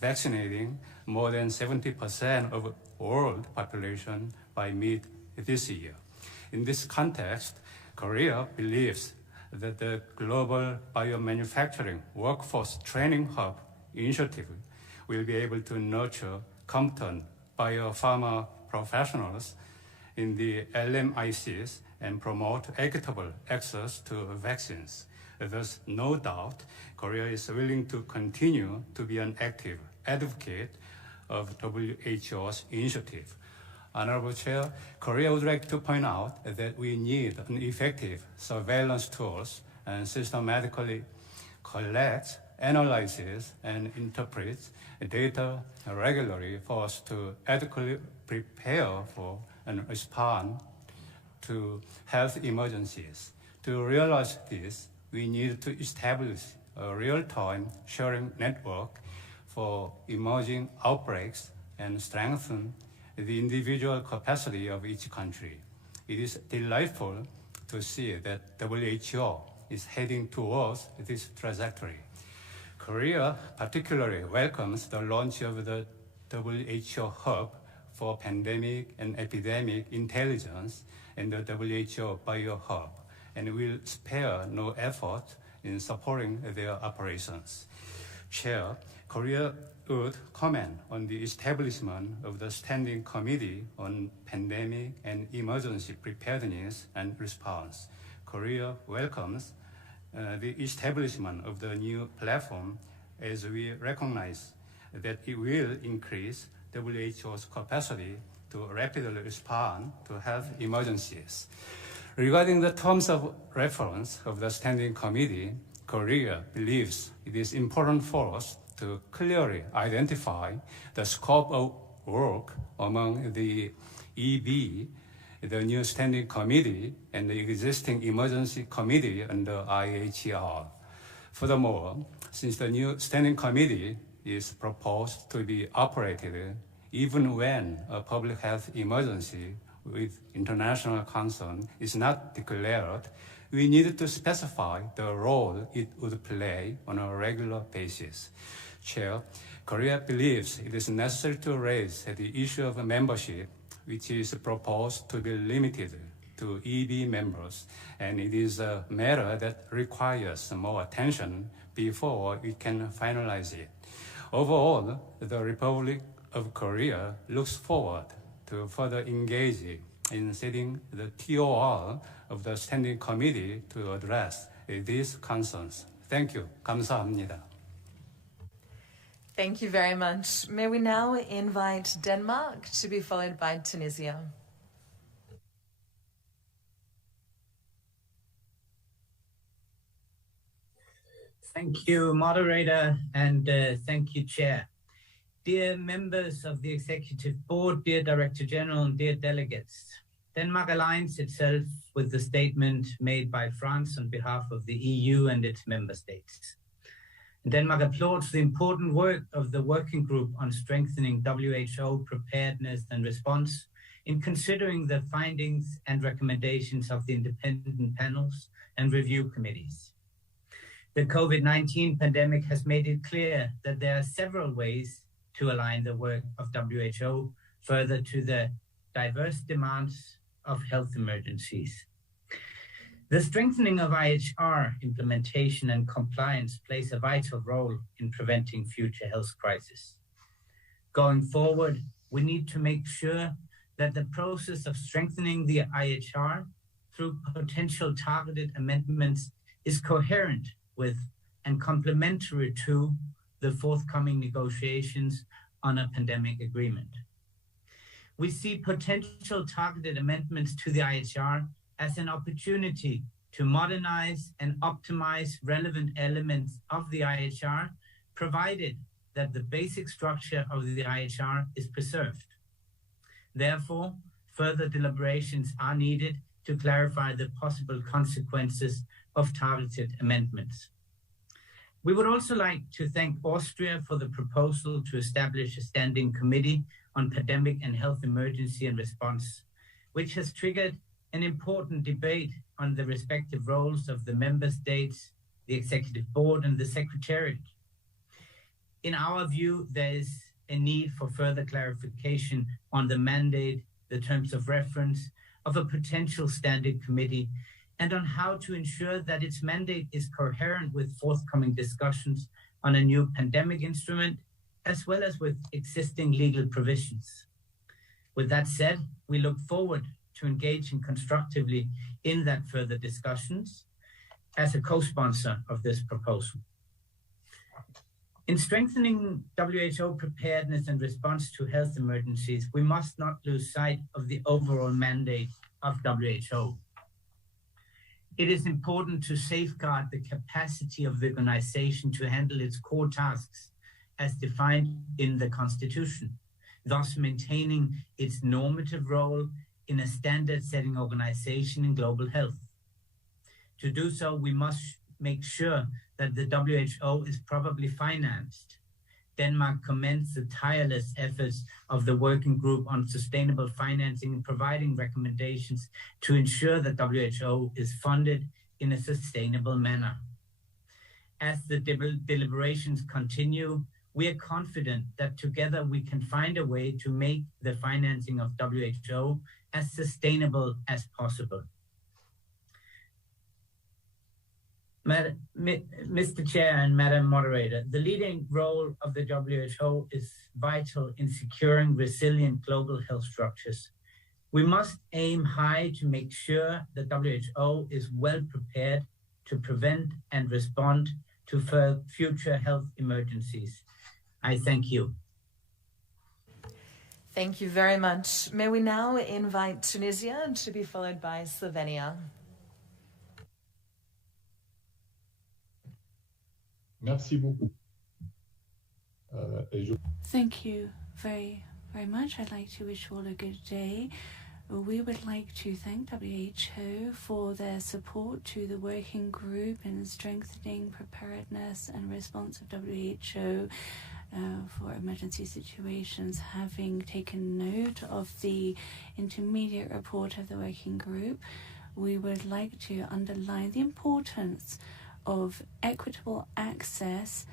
vaccinating more than 70% of world population by mid this year. In this context, Korea believes that the Global Biomanufacturing Workforce Training Hub initiative will be able to nurture competent biopharma professionals in the LMICs and promote equitable access to vaccines. Thus, no doubt, Korea is willing to continue to be an active advocate of WHO's initiative. Honorable Chair, Korea would like to point out that we need an effective surveillance tools and systematically collects, analyzes, and interprets data regularly for us to adequately prepare for and respond to health emergencies. To realize this, we need to establish a real-time sharing network for emerging outbreaks and strengthen the individual capacity of each country. It is delightful to see that WHO is heading towards this trajectory. Korea particularly welcomes the launch of the WHO Hub for Pandemic and Epidemic Intelligence and the WHO Bio Hub, and will spare no effort in supporting their operations. Chair, Korea would comment on the establishment of the Standing Committee on Pandemic and Emergency Preparedness and Response. Korea welcomes the establishment of the new platform, as we recognize that it will increase WHO's capacity to rapidly respond to health emergencies. Regarding the terms of reference of the Standing Committee, Korea believes it is important for us to clearly identify the scope of work among the EB, the new Standing Committee, and the existing Emergency Committee under IHR. Furthermore, since the new Standing Committee is proposed to be operated even when a public health emergency with international concern is not declared, we need to specify the role it would play on a regular basis. Chair, Korea believes it is necessary to raise the issue of membership, which is proposed to be limited to EB members, and it is a matter that requires more attention before we can finalize it. Overall, the Republic of Korea looks forward to further engaging in setting the TOR of the Standing Committee to address these concerns. Thank you. 감사합니다. Thank you very much. May we now invite Denmark to be followed by Tunisia. Thank you, moderator, and thank you, Chair. Dear members of the Executive Board, dear Director General, and dear delegates, Denmark aligns itself with the statement made by France on behalf of the EU and its member states. Denmark applauds the important work of the Working Group on strengthening WHO preparedness and response in considering the findings and recommendations of the independent panels and review committees. The COVID-19 pandemic has made it clear that there are several ways to align the work of WHO further to the diverse demands of health emergencies. The strengthening of IHR implementation and compliance plays a vital role in preventing future health crises. Going forward, we need to make sure that the process of strengthening the IHR through potential targeted amendments is coherent with and complementary to the forthcoming negotiations on a pandemic agreement. We see potential targeted amendments to the IHR as an opportunity to modernize and optimize relevant elements of the IHR, provided that the basic structure of the IHR is preserved. Therefore, further deliberations are needed to clarify the possible consequences of targeted amendments. We would also like to thank Austria for the proposal to establish a standing committee on pandemic and health emergency and response, which has triggered an important debate on the respective roles of the member states, the executive board, and the secretariat. In our view, there is a need for further clarification on the mandate, the terms of reference of a potential standing committee, and on how to ensure that its mandate is coherent with forthcoming discussions on a new pandemic instrument, as well as with existing legal provisions. With that said, we look forward to engaging constructively in that further discussions as a co-sponsor of this proposal. In strengthening WHO preparedness and response to health emergencies, we must not lose sight of the overall mandate of WHO. It is important to safeguard the capacity of the organization to handle its core tasks as defined in the Constitution, thus maintaining its normative role in a standard-setting organization in global health. To do so, we must make sure that the WHO is properly financed. Denmark commends the tireless efforts of the Working Group on Sustainable Financing in providing recommendations to ensure that WHO is funded in a sustainable manner. As the deliberations continue, we are confident that together we can find a way to make the financing of WHO as sustainable as possible. Mr. Chair and Madam Moderator, the leading role of the WHO is vital in securing resilient global health structures. We must aim high to make sure that WHO is well prepared to prevent and respond to future health emergencies. I thank you. Thank you very much. May we now invite Tunisia to be followed by Slovenia. Merci beaucoup. Thank you very, very much. I'd like to wish you all a good day. We would like to thank WHO for their support to the working group in strengthening preparedness and response of WHO for emergency situations, having taken note of the intermediate report of the working group. we would like to underline the importance of equitable access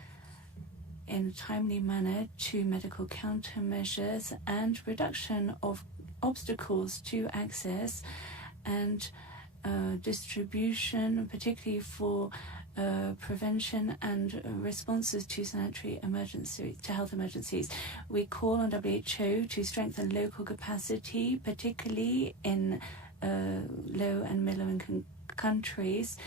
in a timely manner to medical countermeasures and reduction of obstacles to access and distribution, particularly for prevention and responses to sanitary emergencies, to health emergencies. We call on WHO to strengthen local capacity, particularly in low and middle income countries,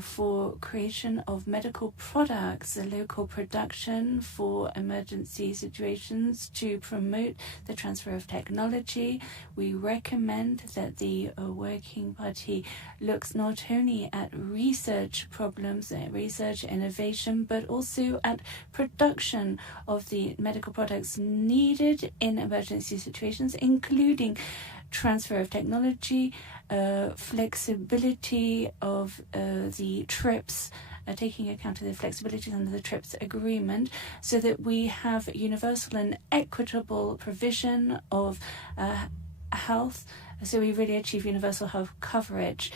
for creation of medical products, local production for emergency situations, to promote the transfer of technology. We recommend that the Working Party looks not only at research problems, research innovation, but also at production of the medical products needed in emergency situations, including transfer of technology, flexibility of the TRIPS, taking account of the flexibility under the TRIPS agreement, so that we have universal and equitable provision of health, so we really achieve universal health coverage.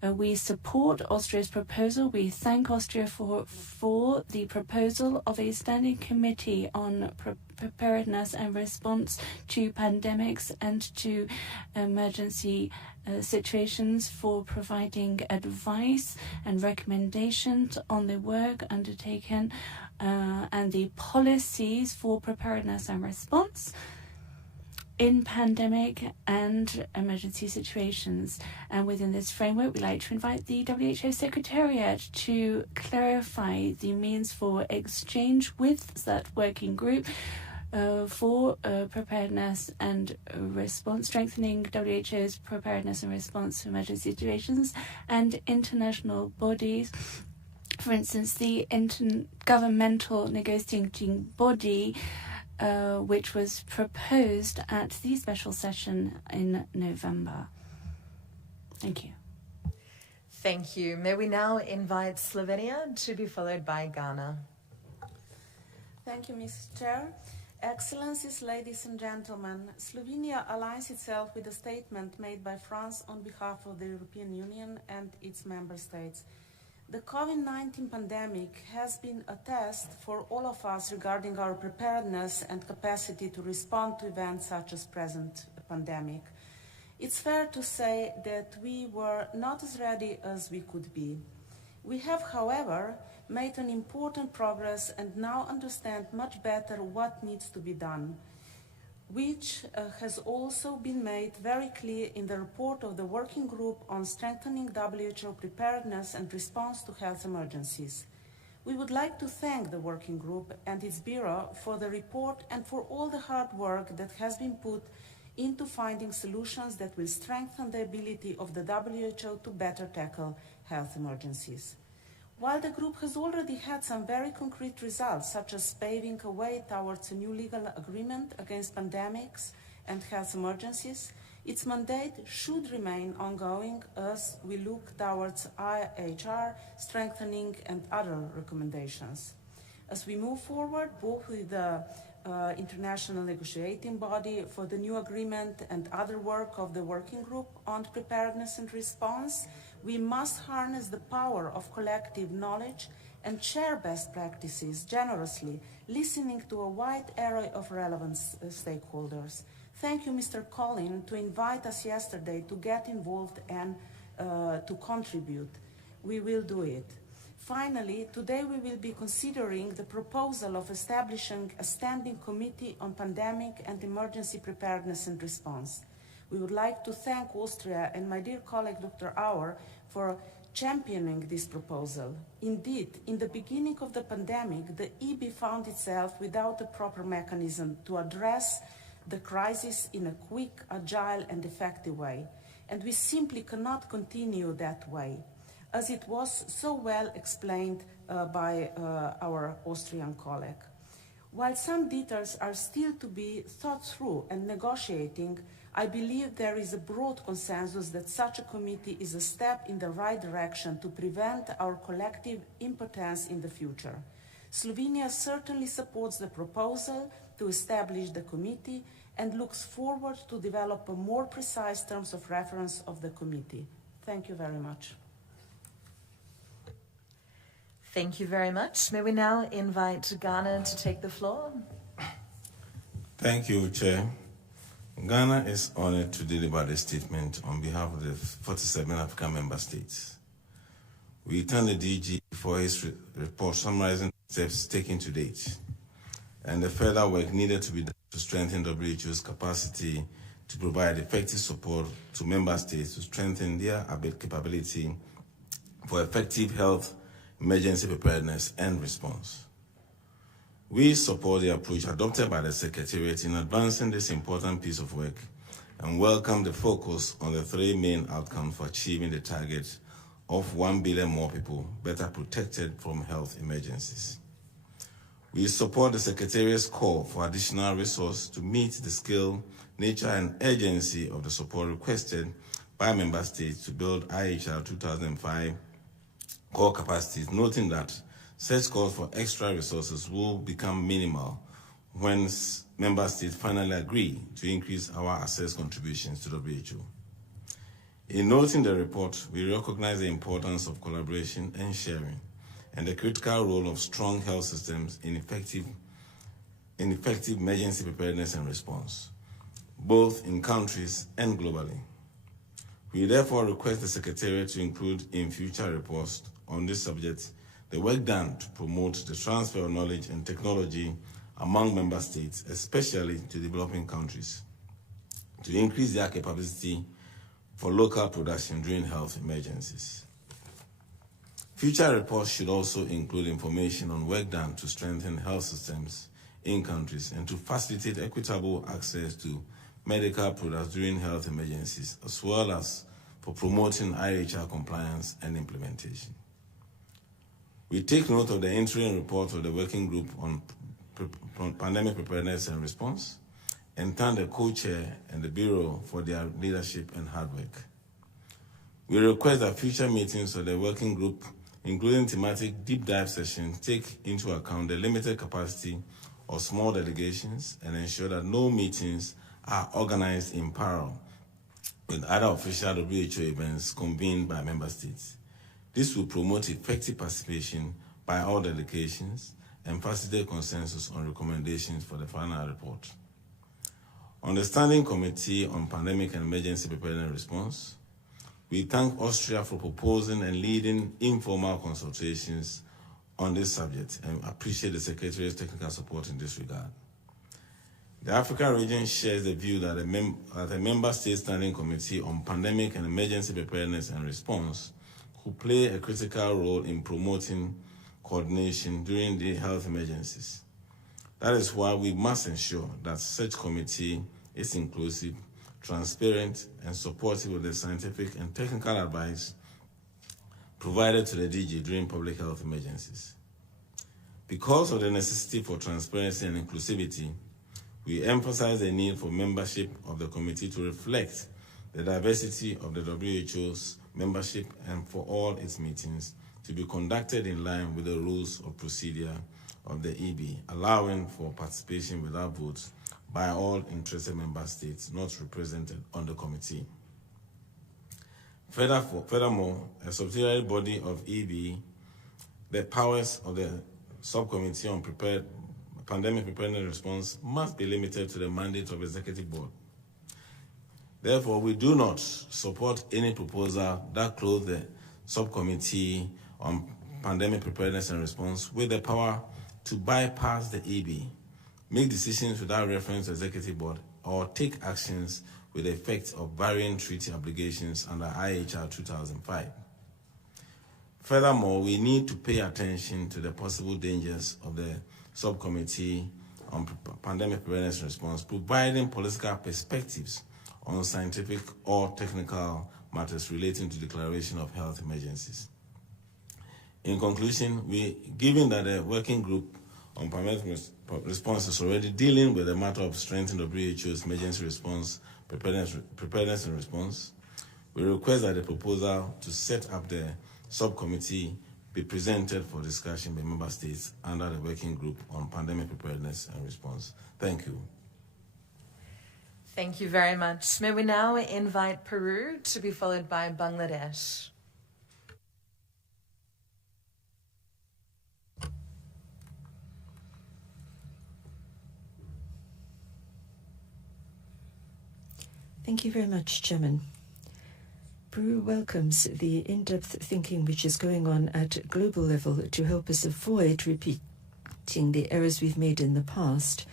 We support Austria's proposal. We thank Austria for the proposal of a standing committee on preparedness and response to pandemics and to emergency situations, for providing advice and recommendations on the work undertaken and the policies for preparedness and response in pandemic and emergency situations. And within this framework, we'd like to invite the WHO Secretariat to clarify the means for exchange with that working group for preparedness and response, strengthening WHO's preparedness and response to emergency situations, and international bodies. For instance, the Intergovernmental Negotiating Body, which was proposed at the special session in November. Thank you. Thank you. May we now invite Slovenia to be followed by Ghana. Thank you, Ms. Chair. Excellencies, ladies and gentlemen, Slovenia aligns itself with the statement made by France on behalf of the European Union and its member states. The COVID-19 pandemic has been a test for all of us regarding our preparedness and capacity to respond to events such as present pandemic. It's fair to say that we were not as ready as we could be. We have, however, made an important progress and now understand much better what needs to be done, which has also been made very clear in the report of the Working Group on Strengthening WHO Preparedness and Response to Health Emergencies. We would like to thank the Working Group and its Bureau for the report and for all the hard work that has been put into finding solutions that will strengthen the ability of the WHO to better tackle health emergencies. While the group has already had some very concrete results, such as paving a way towards a new legal agreement against pandemics and health emergencies, its mandate should remain ongoing as we look towards IHR strengthening and other recommendations. As we move forward, both with the international negotiating body for the new agreement and other work of the Working Group on Preparedness and Response, we must harness the power of collective knowledge and share best practices generously, listening to a wide array of relevant stakeholders. Thank you, Mr. Collin, to invite us yesterday to get involved and to contribute. We will do it. Finally, today we will be considering the proposal of establishing a standing committee on pandemic and emergency preparedness and response. We would like to thank Austria and my dear colleague Dr. Auer for championing this proposal. Indeed, in the beginning of the pandemic, the EB found itself without a proper mechanism to address the crisis in a quick, agile and effective way. And we simply cannot continue that way, as it was so well explained by our Austrian colleague. While some details are still to be thought through and negotiating, I believe there is a broad consensus that such a committee is a step in the right direction to prevent our collective impotence in the future. Slovenia certainly supports the proposal to establish the committee and looks forward to develop a more precise terms of reference of the committee. Thank you very much. Thank you very much. May we now invite Ghana to take the floor? Thank you, Chair. Ghana is honored to deliver the statement on behalf of the 47 African member states. We thank the DG for his report summarizing steps taken to date and the further work needed to be done to strengthen WHO's capacity to provide effective support to member states to strengthen their capability for effective health, emergency preparedness, and response. We support the approach adopted by the Secretariat in advancing this important piece of work and welcome the focus on the three main outcomes for achieving the target of 1 billion more people better protected from health emergencies. We support the Secretariat's call for additional resources to meet the scale, nature, and urgency of the support requested by member states to build IHR 2005 core capacities, noting that such calls for extra resources will become minimal when member states finally agree to increase our access contributions to WHO. In noting the report, we recognize the importance of collaboration and sharing and the critical role of strong health systems in effective emergency preparedness and response, both in countries and globally. We therefore request the Secretariat to include in future reports on this subject the work done to promote the transfer of knowledge and technology among member states, especially to developing countries, to increase their capacity for local production during health emergencies. Future reports should also include information on work done to strengthen health systems in countries and to facilitate equitable access to medical products during health emergencies, as well as for promoting IHR compliance and implementation. We take note of the interim report of the Working Group on Pandemic Preparedness and Response and thank the co-chair and the Bureau for their leadership and hard work. We request that future meetings of the Working Group, including thematic deep dive sessions, take into account the limited capacity of small delegations and ensure that no meetings are organized in parallel with other official WHO events convened by member states. This will promote effective participation by all delegations and facilitate consensus on recommendations for the final report. On the Standing Committee on Pandemic and Emergency Preparedness and Response, we thank Austria for proposing and leading informal consultations on this subject and appreciate the Secretariat's technical support in this regard. The African region shares the view that a Member State Standing Committee on Pandemic and Emergency Preparedness and Response who play a critical role in promoting coordination during the health emergencies. That is why we must ensure that such committee is inclusive, transparent, and supportive of the scientific and technical advice provided to the DG during public health emergencies. Because of the necessity for transparency and inclusivity, we emphasize the need for membership of the committee to reflect the diversity of the WHO's membership and for all its meetings to be conducted in line with the rules of procedure of the EB, allowing for participation without votes by all interested member states not represented on the committee. Furthermore, a subsidiary body of EB, the powers of the subcommittee on pandemic preparedness and response must be limited to the mandate of the executive board. Therefore, we do not support any proposal that clothes the subcommittee on pandemic preparedness and response with the power to bypass the EB, make decisions without reference to the executive board, or take actions with the effect of varying treaty obligations under IHR 2005. Furthermore, we need to pay attention to the possible dangers of the subcommittee on pandemic preparedness and response, providing political perspectives on scientific or technical matters relating to declaration of health emergencies. In conclusion, given that the working group on pandemic response is already dealing with the matter of strengthening WHO's emergency response, preparedness and response, we request that the proposal to set up the subcommittee be presented for discussion by member states under the working group on pandemic preparedness and response. Thank you. Thank you very much. May we now invite Peru to be followed by Bangladesh. Thank you very much, Chairman. Peru welcomes the in-depth thinking which is going on at global level to help us avoid repeating the errors we've made in the past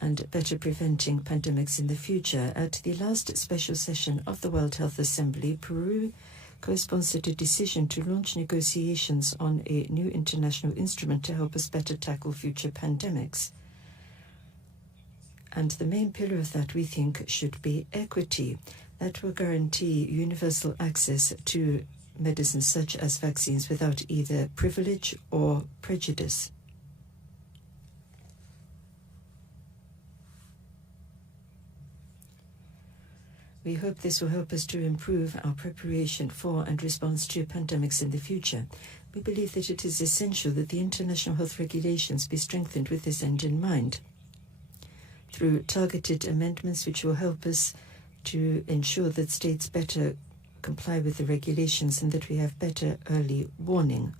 and better preventing pandemics in the future. At the last special session of the World Health Assembly, Peru co-sponsored a decision to launch negotiations on a new international instrument to help us better tackle future pandemics. And the main pillar of that, we think, should be equity. That will guarantee universal access to medicines such as vaccines without either privilege or prejudice. We hope this will help us to improve our preparation for and response to pandemics in the future. We believe that it is essential that the international health regulations be strengthened with this end in mind, through targeted amendments which will help us to ensure that states better comply with the regulations and that we have better early warning.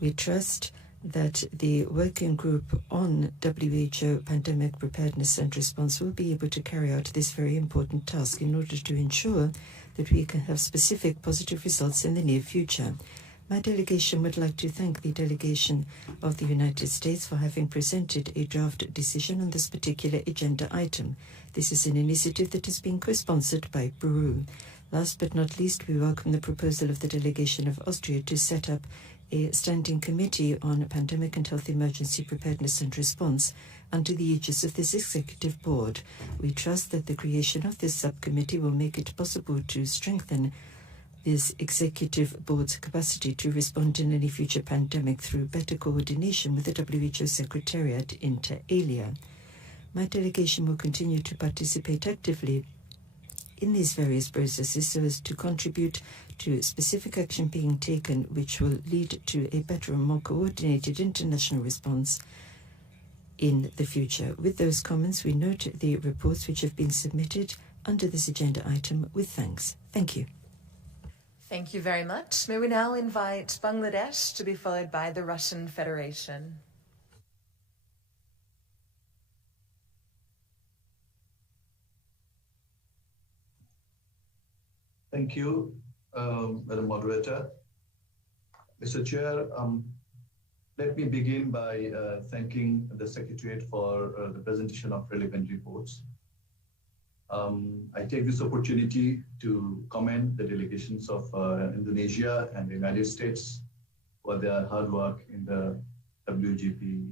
We trust that the working group on WHO pandemic preparedness and response will be able to carry out this very important task in order to ensure that we can have specific positive results in the near future. My delegation would like to thank the delegation of the United States for having presented a draft decision on this particular agenda item. This is an initiative that is being co-sponsored by Peru. Last but not least, we welcome the proposal of the delegation of Austria to set up a standing committee on pandemic and health emergency preparedness and response under the aegis of this executive board. We trust that the creation of this subcommittee will make it possible to strengthen this executive board's capacity to respond in any future pandemic through better coordination with the WHO Secretariat inter alia. My delegation will continue to participate actively in these various processes so as to contribute to specific action being taken which will lead to a better and more coordinated international response in the future. With those comments, we note the reports which have been submitted under this agenda item with thanks. Thank you. Thank you very much. May we now invite Bangladesh to be followed by the Russian Federation. Thank you, Madam Moderator. Mr. Chair, let me begin by thanking the Secretariat for the presentation of relevant reports. I take this opportunity to commend the delegations of Indonesia and the United States for their hard work in the WGP.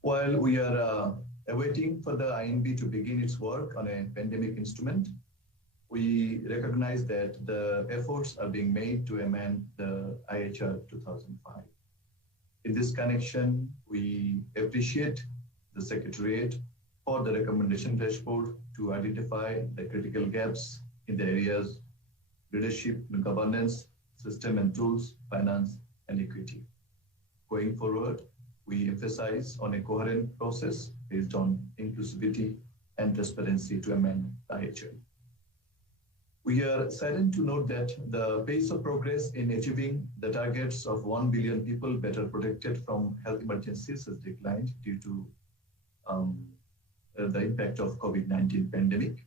While we are awaiting for the INB to begin its work on a pandemic instrument, we recognize that the efforts are being made to amend the IHR 2005. In this connection, we appreciate the Secretariat for the recommendation dashboard to identify the critical gaps in the areas leadership and governance, system and tools, finance, and equity. Going forward, we emphasize on a coherent process based on inclusivity and transparency to amend the IHR. We are saddened to note that the pace of progress in achieving the targets of 1 billion people better protected from health emergencies has declined due to the impact of COVID-19 pandemic.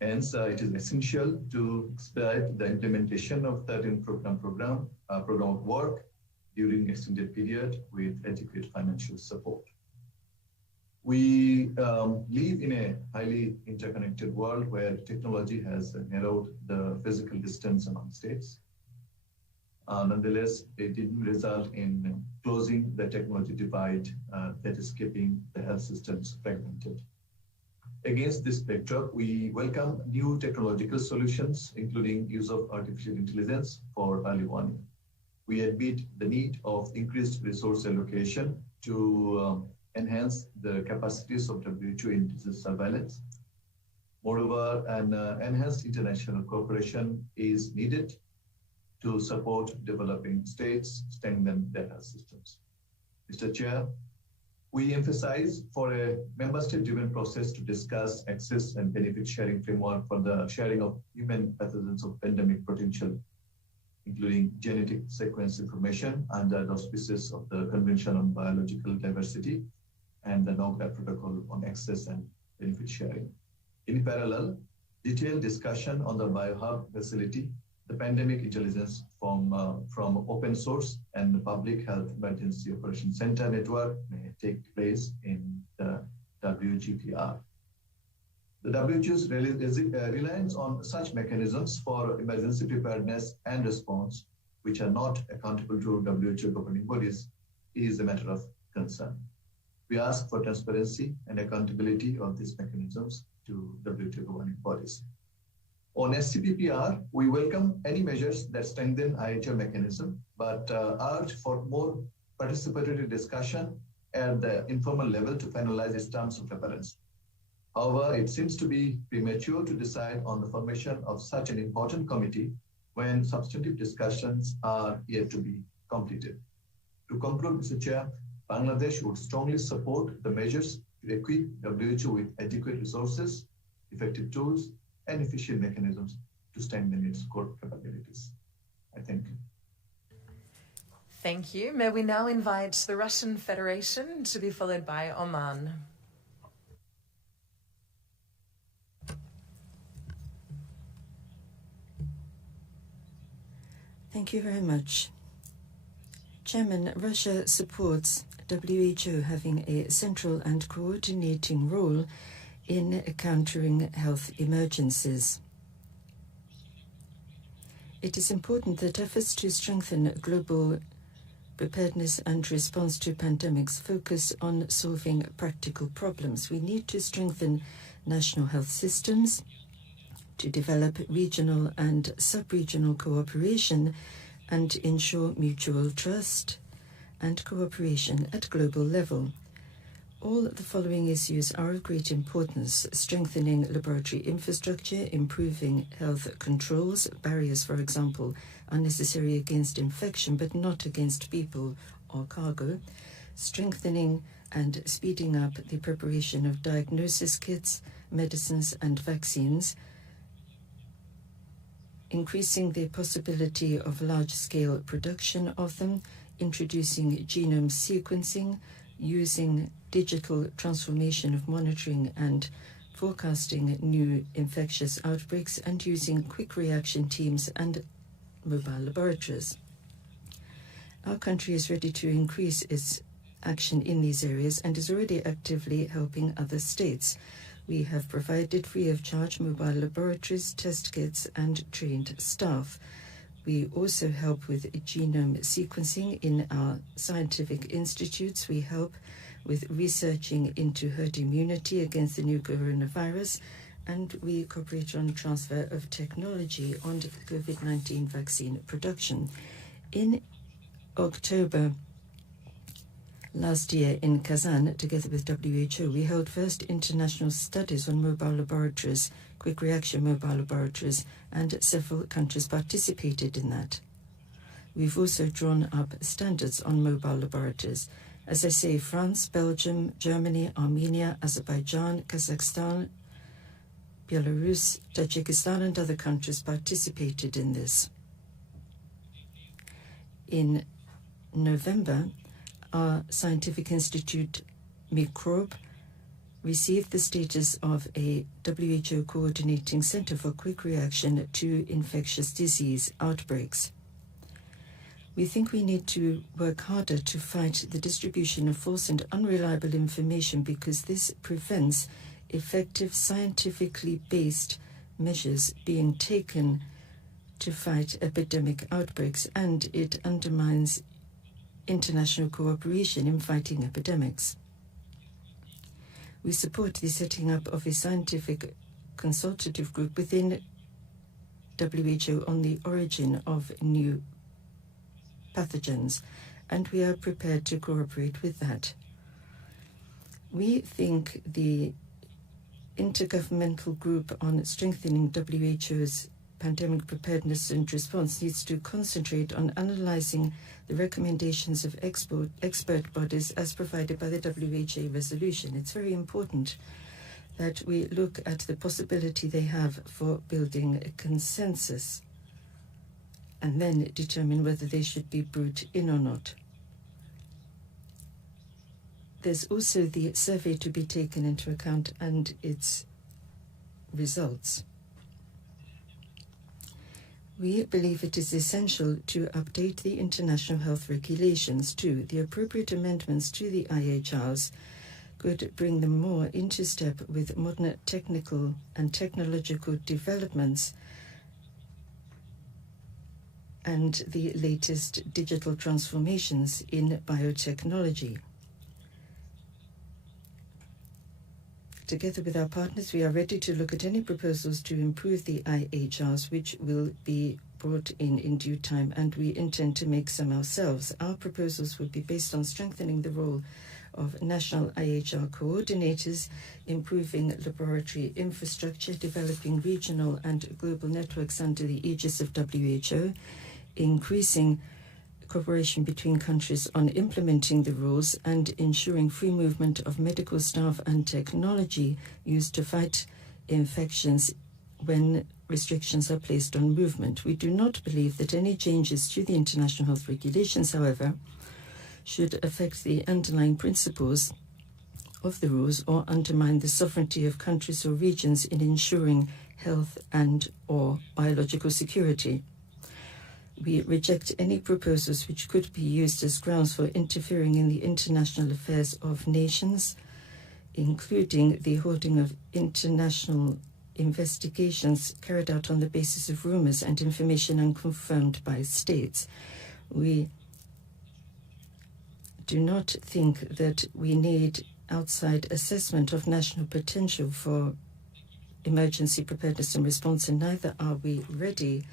Hence, it is essential to expedite the implementation of 13 program of work during extended period with adequate financial support. We live in a highly interconnected world where technology has narrowed the physical distance among states. Nonetheless, it didn't result in closing the technology divide that is keeping the health systems fragmented. Against this backdrop, we welcome new technological solutions, including use of artificial intelligence for early warning. We admit the need of increased resource allocation to enhance the capacities of WHO in disease surveillance. Moreover, an enhanced international cooperation is needed to support developing states, strengthen their health systems. Mr. Chair, We emphasize for a member state-driven process to discuss access and benefit sharing framework for the sharing of human pathogens of pandemic potential, including genetic sequence information under the auspices of the Convention on Biological Diversity and the NOGAD Protocol on Access and Benefit Sharing. In parallel, detailed discussion on the BioHub facility, the pandemic intelligence from open source and the Public Health Emergency Operations Center network may take place in the WGPR. The WHO's reliance on such mechanisms for emergency preparedness and response, which are not accountable to WHO governing bodies, is a matter of concern. We ask for transparency and accountability of these mechanisms to WHO governing bodies. On SCPPR, we welcome any measures that strengthen IHR mechanism, but urge for more participatory discussion at the informal level to finalize its terms of reference. However, it seems to be premature to decide on the formation of such an important committee when substantive discussions are yet to be completed. To conclude, Mr. Chair, Bangladesh would strongly support the measures to equip WHO with adequate resources, effective tools, and efficient mechanisms to strengthen its core capabilities. I thank you. Thank you. May we now invite the Russian Federation to be followed by Oman. Thank you very much. Chairman, Russia supports WHO having a central and coordinating role in countering health emergencies. It is important that efforts to strengthen global preparedness and response to pandemics focus on solving practical problems. We need to strengthen national health systems, to develop regional and sub-regional cooperation and ensure mutual trust and cooperation at global level. All the following issues are of great importance: strengthening laboratory infrastructure, improving health controls. Barriers, for example, are necessary against infection, but not against people or cargo. Strengthening and speeding up the preparation of diagnosis kits, medicines, and vaccines. Increasing the possibility of large-scale production of them, introducing genome sequencing, using digital transformation of monitoring and forecasting new infectious outbreaks, and using quick reaction teams and mobile laboratories. Our country is ready to increase its action in these areas and is already actively helping other states. We have provided free of charge mobile laboratories, test kits, and trained staff. We also help with genome sequencing in our scientific institutes. We help with researching into herd immunity against the new coronavirus, and we cooperate on transfer of technology on COVID-19 vaccine production. In October last year in Kazan, together with WHO, we held first international studies on mobile laboratories, quick reaction mobile laboratories, and several countries participated in that. We've also drawn up standards on mobile laboratories. As I say, France, Belgium, Germany, Armenia, Azerbaijan, Kazakhstan, Belarus, Tajikistan, and other countries participated in this. In November, our scientific institute, Microbe, received the status of a WHO coordinating center for quick reaction to infectious disease outbreaks. We think we need to work harder to fight the distribution of false and unreliable information, because this prevents effective scientifically based measures being taken to fight epidemic outbreaks, and it undermines international cooperation in fighting epidemics. We support the setting up of a scientific consultative group within WHO on the origin of new pathogens, and we are prepared to cooperate with that. We think the Intergovernmental Group on Strengthening WHO's pandemic preparedness and response needs to concentrate on analyzing the recommendations of expert bodies as provided by the WHO resolution. It's very important that we look at the possibility they have for building a consensus and then determine whether they should be brought in or not. There's also the survey to be taken into account and its results. We believe it is essential to update the international health regulations too. The appropriate amendments to the IHRs could bring them more into step with modern technical and technological developments and the latest digital transformations in biotechnology. Together with our partners, we are ready to look at any proposals to improve the IHRs, which will be brought in due time, and we intend to make some ourselves. Our proposals will be based on strengthening the role of national IHR coordinators, improving laboratory infrastructure, developing regional and global networks under the aegis of WHO, increasing cooperation between countries on implementing the rules, and ensuring free movement of medical staff and technology used to fight infections when restrictions are placed on movement. We do not believe that any changes to the international health regulations, however, should affect the underlying principles of the rules or undermine the sovereignty of countries or regions in ensuring health and/or biological security. We reject any proposals which could be used as grounds for interfering in the international affairs of nations, including the holding of international investigations carried out on the basis of rumors and information unconfirmed by states. We do not think that we need outside assessment of national potential for emergency preparedness and response, and neither are we ready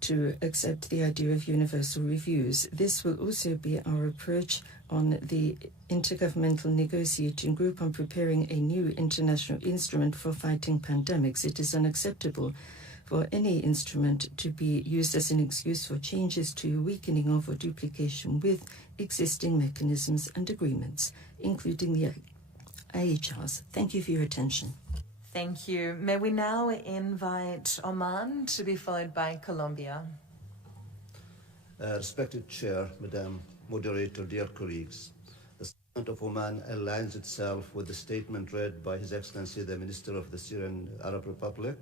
to accept the idea of universal reviews. This will also be our approach on the Intergovernmental Negotiating Group on preparing a new international instrument for fighting pandemics. It is unacceptable for any instrument to be used as an excuse for changes to weakening of or duplication with existing mechanisms and agreements, including the IHRs. Thank you for your attention. Thank you. May we now invite Oman to be followed by Colombia. Respected Chair, Madam Moderator, dear colleagues, the Statement of Oman aligns itself with the statement read by His Excellency the Minister of the Syrian Arab Republic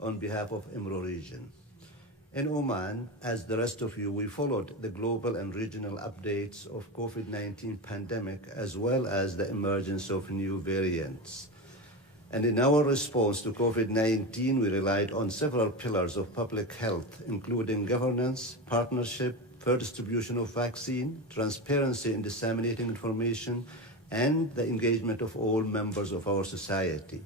on behalf of Imro region. In Oman, as the rest of you, we followed the global and regional updates of COVID-19 pandemic as well as the emergence of new variants. And in our response to COVID-19, we relied on several pillars of public health, including governance, partnership, fair distribution of vaccine, transparency in disseminating information, and the engagement of all members of our society.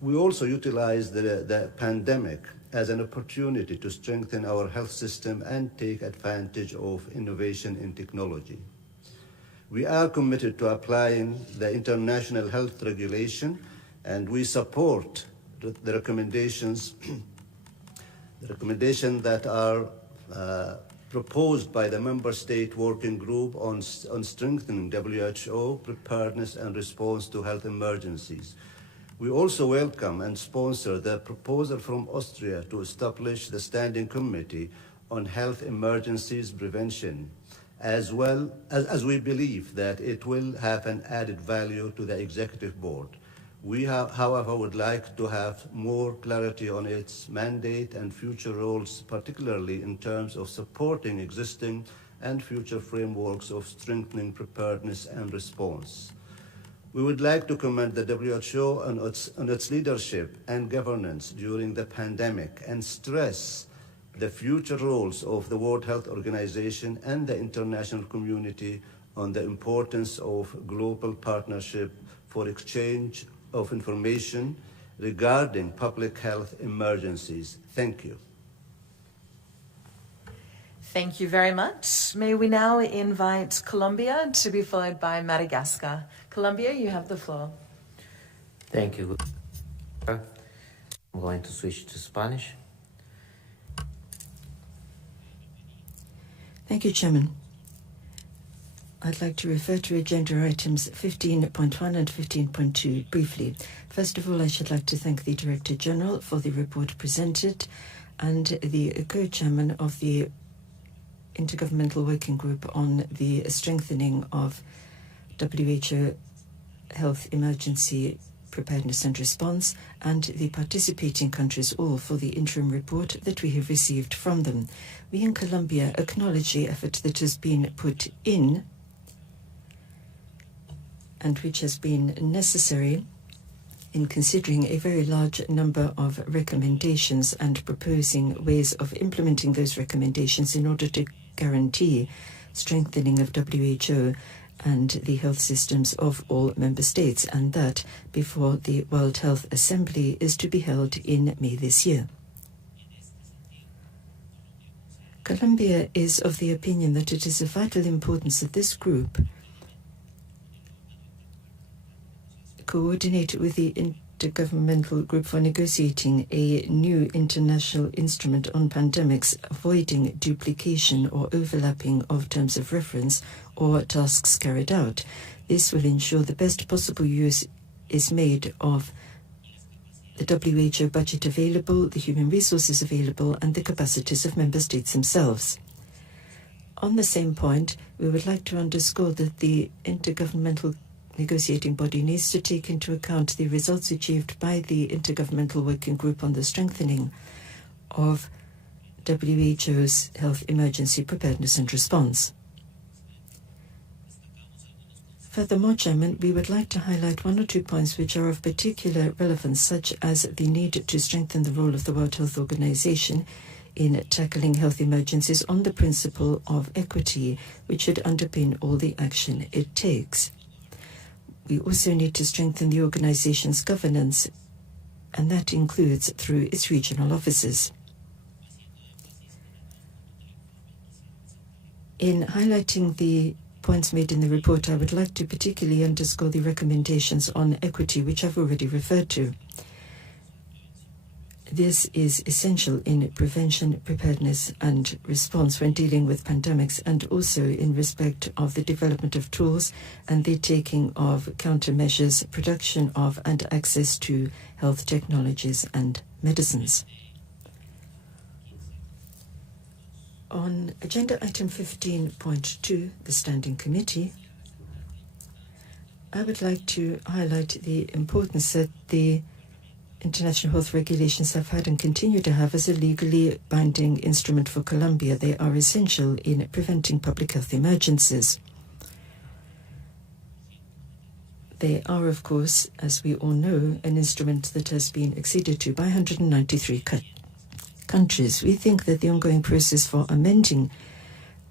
We also utilized the pandemic as an opportunity to strengthen our health system and take advantage of innovation in technology. We are committed to applying the international health regulation, and we support the recommendations that are proposed by the Member State Working Group on strengthening WHO preparedness and response to health emergencies. We also welcome and sponsor the proposal from Austria to establish the Standing Committee on Health Emergencies Prevention, as well as we believe that it will have an added value to the Executive Board. We, however, would like to have more clarity on its mandate and future roles, particularly in terms of supporting existing and future frameworks of strengthening preparedness and response. We would like to commend the WHO on its leadership and governance during the pandemic and stress the future roles of the World Health Organization and the international community on the importance of global partnership for exchange of information regarding public health emergencies. Thank you. Thank you very much. May we now invite Colombia to be followed by Madagascar. Colombia, you have the floor. Thank you. I'm going to switch to Spanish. Thank you, Chairman. I'd like to refer to agenda items 15.1 and 15.2 briefly. First of all, I should like to thank the Director General for the report presented and the co-chairman of the Intergovernmental Working Group on the strengthening of WHO health emergency preparedness and response, and the participating countries all for the interim report that we have received from them. We in Colombia acknowledge the effort that has been put in and which has been necessary in considering a very large number of recommendations and proposing ways of implementing those recommendations in order to guarantee strengthening of WHO and the health systems of all member states, and that before the World Health Assembly is to be held in May this year. Colombia is of the opinion that it is of vital importance that this group coordinate with the Intergovernmental Group for negotiating a new international instrument on pandemics, avoiding duplication or overlapping of terms of reference or tasks carried out. This will ensure the best possible use is made of the WHO budget available, the human resources available, and the capacities of member states themselves. On the same point, we would like to underscore that the intergovernmental negotiating body needs to take into account the results achieved by the Intergovernmental Working Group on the strengthening of WHO's health emergency preparedness and response. Furthermore, Chairman, we would like to highlight one or two points which are of particular relevance, such as the need to strengthen the role of the World Health Organization in tackling health emergencies on the principle of equity, which should underpin all the action it takes. We also need to strengthen the organization's governance, and that includes through its regional offices. In highlighting the points made in the report, I would like to particularly underscore the recommendations on equity, which I've already referred to. This is essential in prevention, preparedness, and response when dealing with pandemics, and also in respect of the development of tools and the taking of countermeasures, production of and access to health technologies and medicines. On agenda item 15.2, the Standing Committee, I would like to highlight the importance that the international health regulations have had and continue to have as a legally binding instrument for Colombia. They are essential in preventing public health emergencies. They are, of course, as we all know, an instrument that has been acceded to by 193 countries. We think that the ongoing process for amending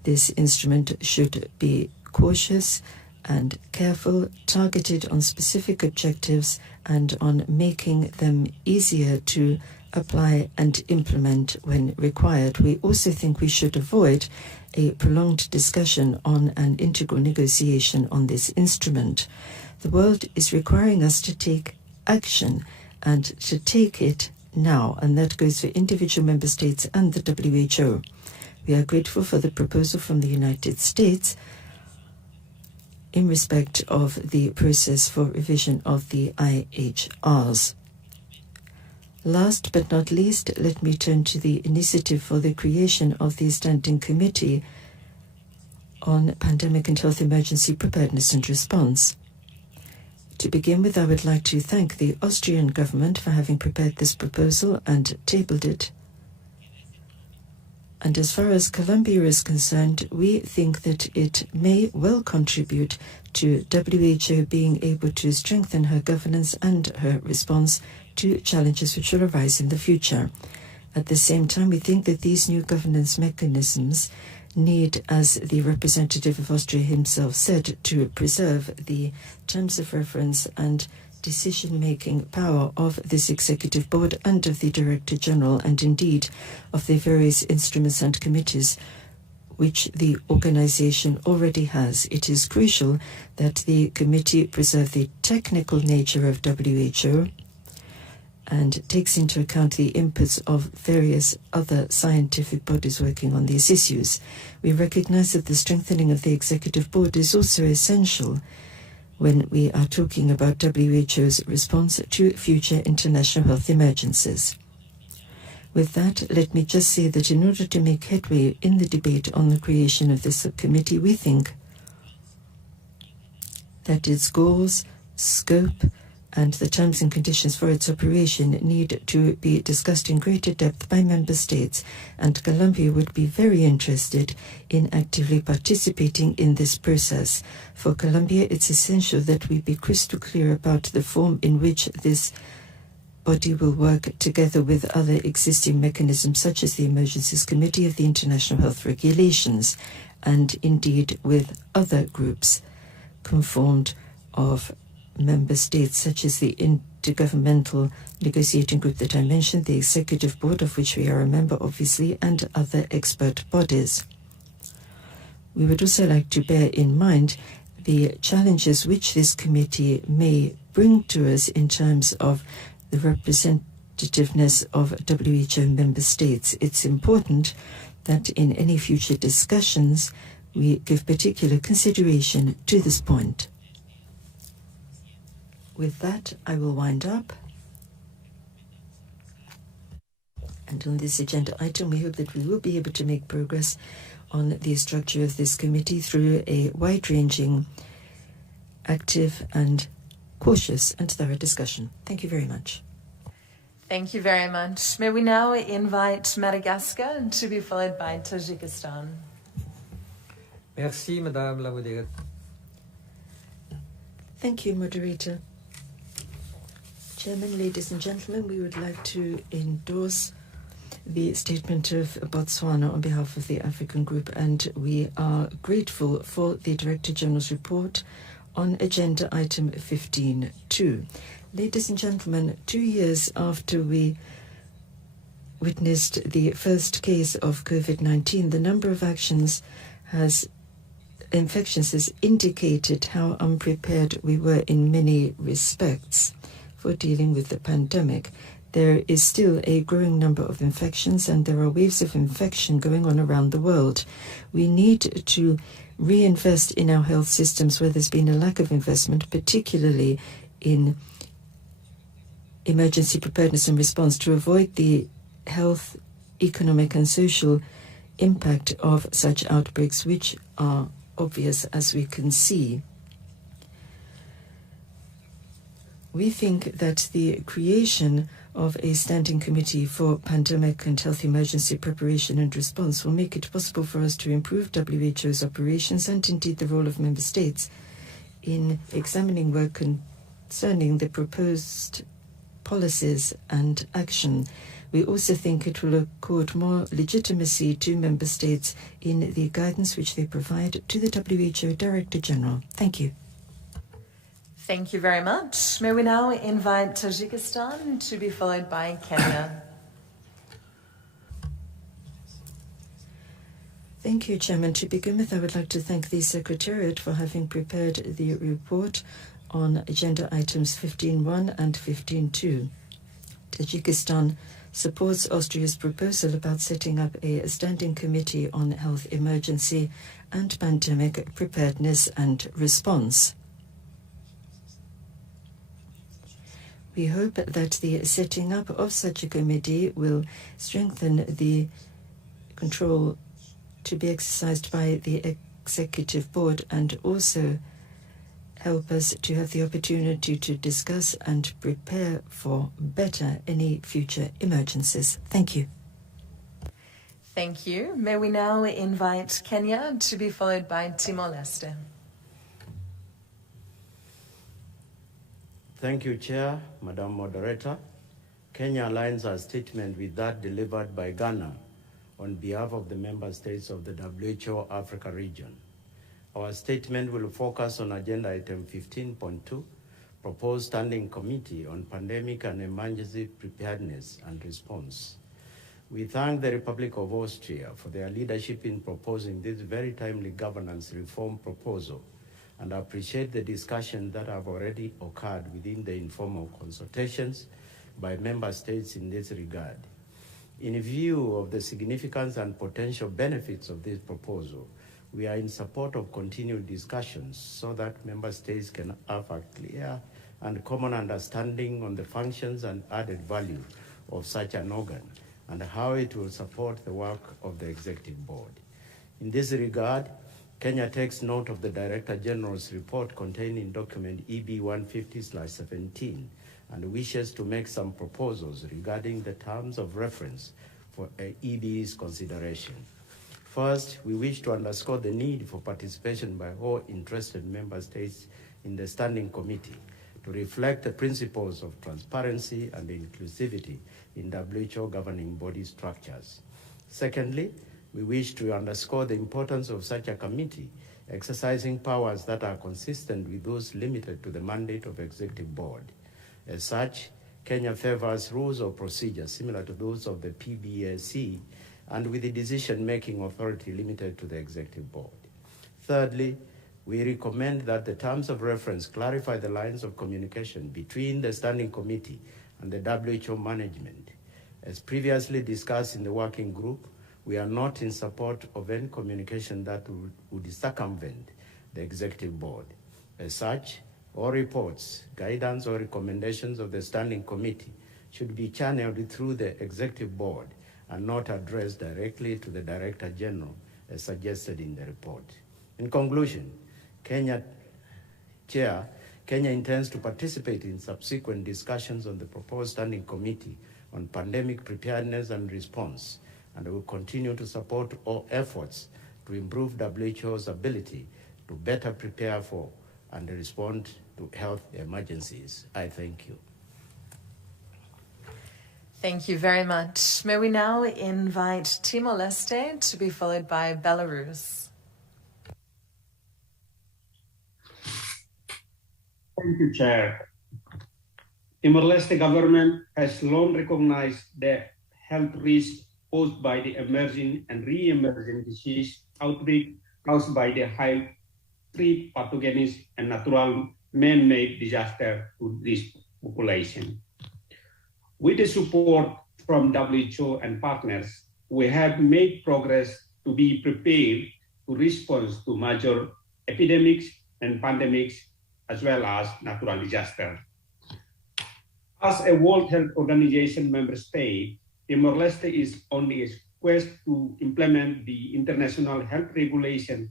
this instrument should be cautious and careful, targeted on specific objectives and on making them easier to apply and implement when required. We also think we should avoid a prolonged discussion on an integral negotiation on this instrument. The world is requiring us to take action and to take it now, and that goes for individual member states and the WHO. We are grateful for the proposal from the United States in respect of the process for revision of the IHRs. Last but not least, let me turn to the initiative for the creation of the Standing Committee on Pandemic and Health Emergency Preparedness and Response. To begin with, I would like to thank the Austrian government for having prepared this proposal and tabled it. And as far as Colombia is concerned, we think that it may well contribute to WHO being able to strengthen her governance and her response to challenges which will arise in the future. At the same time, we think that these new governance mechanisms need, as the representative of Austria himself said, to preserve the terms of reference and decision-making power of this executive board and of the Director General, and indeed of the various instruments and committees which the organization already has. It is crucial that the committee preserve the technical nature of WHO and takes into account the inputs of various other scientific bodies working on these issues. We recognize that the strengthening of the executive board is also essential when we are talking about WHO's response to future international health emergencies. With that, let me just say that in order to make headway in the debate on the creation of this subcommittee, we think that its goals, scope, and the terms and conditions for its operation need to be discussed in greater depth by member states, and Colombia would be very interested in actively participating in this process. For Colombia, it's essential that we be crystal clear about the form in which this body will work together with other existing mechanisms such as the Emergencies Committee of the International Health Regulations, and indeed with other groups conformed of member states such as the Intergovernmental Negotiating Group that I mentioned, the Executive Board of which we are a member obviously, and other expert bodies. We would also like to bear in mind the challenges which this committee may bring to us in terms of the representativeness of WHO member states. It's important that in any future discussions we give particular consideration to this point. With that, I will wind up. And on this agenda item, we hope that we will be able to make progress on the structure of this committee through a wide-ranging, active and cautious and thorough discussion. Thank you very much. Thank you very much. May we now invite Madagascar to be followed by Tajikistan. Merci, Madame la Moderatrice. Thank you, Moderator. Chairman, ladies and gentlemen, we would like to endorse the statement of Botswana on behalf of the African Group, and we are grateful for the Director General's report on agenda item 15.2. Ladies and gentlemen, 2 years after we witnessed the first case of COVID-19, the number of infections has indicated how unprepared we were in many respects for dealing with the pandemic. There is still a growing number of infections, and there are waves of infection going on around the world. We need to reinvest in our health systems where there's been a lack of investment, particularly in emergency preparedness and response, to avoid the health, economic and social impact of such outbreaks, which are obvious as we can see. We think that the creation of a standing committee for pandemic and health emergency preparation and response will make it possible for us to improve WHO's operations and indeed the role of member states in examining work concerning the proposed policies and action. We also think it will accord more legitimacy to member states in the guidance which they provide to the WHO Director General. Thank you. Thank you very much. May we now invite Tajikistan to be followed by Kenya. Thank you, Chairman. To begin with, I would like to thank the Secretariat for having prepared the report on agenda items 15.1 and 15.2. Tajikistan supports Austria's proposal about setting up a standing committee on health emergency and pandemic preparedness and response. We hope that the setting up of such a committee will strengthen the control to be exercised by the Executive Board and also help us to have the opportunity to discuss and prepare for better any future emergencies. Thank you. Thank you. May we now invite Kenya to be followed by Timor-Leste. Thank you, Chair, Madam Moderator. Kenya aligns our statement with that delivered by Ghana on behalf of the member states of the WHO Africa region. Our statement will focus on agenda item 15.2, proposed standing committee on pandemic and emergency preparedness and response. We thank the Republic of Austria for their leadership in proposing this very timely governance reform proposal, and appreciate the discussions that have already occurred within the informal consultations by member states in this regard. In view of the significance and potential benefits of this proposal, we are in support of continued discussions so that member states can have a clear and common understanding on the functions and added value of such an organ and how it will support the work of the Executive Board. In this regard, Kenya takes note of the Director General's report contained in document EB 150/17 and wishes to make some proposals regarding the terms of reference for EB's consideration. First, we wish to underscore the need for participation by all interested member states in the Standing Committee to reflect the principles of transparency and inclusivity in WHO governing body structures. Secondly, we wish to underscore the importance of such a committee exercising powers that are consistent with those limited to the mandate of Executive Board. As such, Kenya favors rules of procedure similar to those of the PBAC and with the decision-making authority limited to the Executive Board. Thirdly, we recommend that the terms of reference clarify the lines of communication between the Standing Committee and the WHO management. As previously discussed in the working group, we are not in support of any communication that would circumvent the Executive Board. As such, all reports, guidance, or recommendations of the Standing Committee should be channeled through the Executive Board and not addressed directly to the Director General as suggested in the report. In conclusion, Kenya intends to participate in subsequent discussions on the proposed Standing Committee on Pandemic Preparedness and Response, and will continue to support all efforts to improve WHO's ability to better prepare for and respond to health emergencies. I thank you. Thank you very much. May we now invite Timor-Leste to be followed by Belarus. Thank you, Chair. Timor-Leste government has long recognized the health risks posed by the emerging and re-emerging disease outbreak caused by the high-threat pathogens and natural man-made disaster to this population. With the support from WHO and partners, we have made progress to be prepared to respond to major epidemics and pandemics as well as natural disasters. As a World Health Organization member state, Timor-Leste is on its quest to implement the international health regulation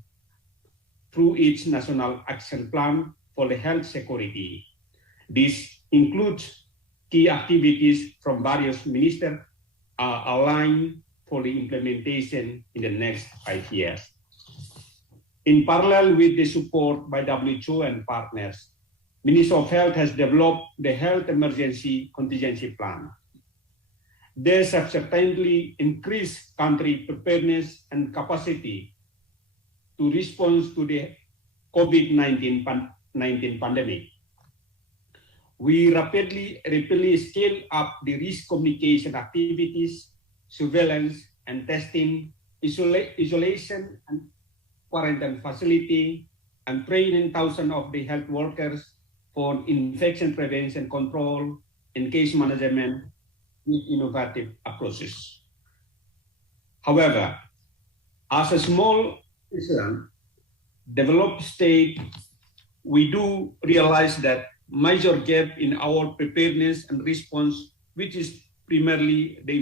through its National Action Plan for the Health Security. This includes key activities from various ministers aligned for the implementation in the next 5 years. In parallel with the support by WHO and partners, Ministry of Health has developed the Health Emergency Contingency Plan. They subsequently increased country preparedness and capacity to respond to the COVID-19 pandemic. We rapidly scale up the risk communication activities, surveillance and testing, isolation and quarantine facility, and training thousands of the health workers for infection prevention control and case management with innovative approaches. However, as a small developed state, we do realize that major gap in our preparedness and response, which is primarily the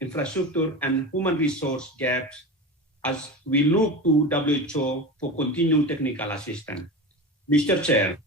infrastructure and human resource gaps, as we look to WHO for continued technical assistance. Mr. Chair,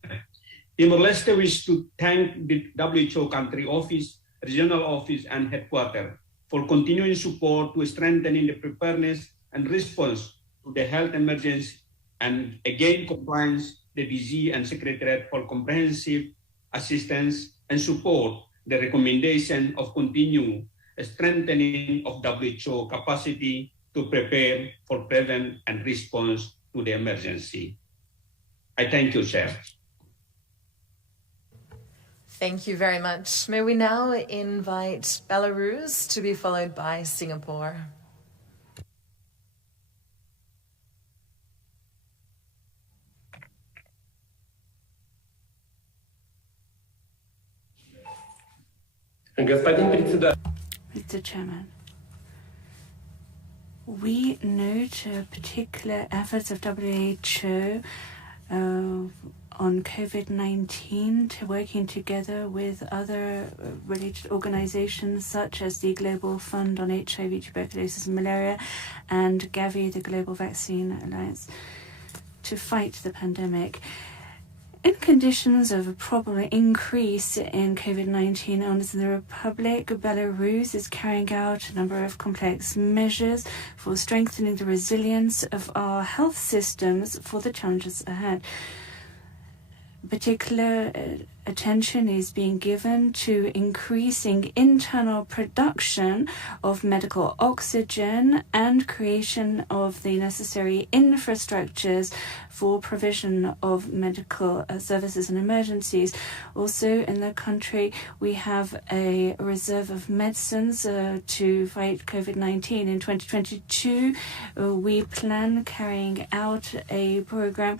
Timor-Leste wishes to thank the WHO country office, regional office, and headquarters for continuing support to strengthening the preparedness and response to the health emergency, and again compliance the DG and Secretariat for Comprehensive Assistance and support the recommendation of continue strengthening of WHO capacity to prepare for prevent and response to the emergency. I thank you, Chair. Thank you very much. May we now invite Belarus to be followed by Singapore. Mr. Chairman, we note particular efforts of WHO on COVID-19 to working together with other related organizations such as the Global Fund on HIV, Tuberculosis and Malaria and Gavi, the Global Vaccine Alliance, to fight the pandemic. In conditions of a probable increase in COVID-19 illness in the Republic, Belarus is carrying out a number of complex measures for strengthening the resilience of our health systems for the challenges ahead. Particular attention is being given to increasing internal production of medical oxygen and creation of the necessary infrastructures for provision of medical services and emergencies. Also in the country, we have a reserve of medicines to fight COVID-19. In 2022, we plan carrying out a program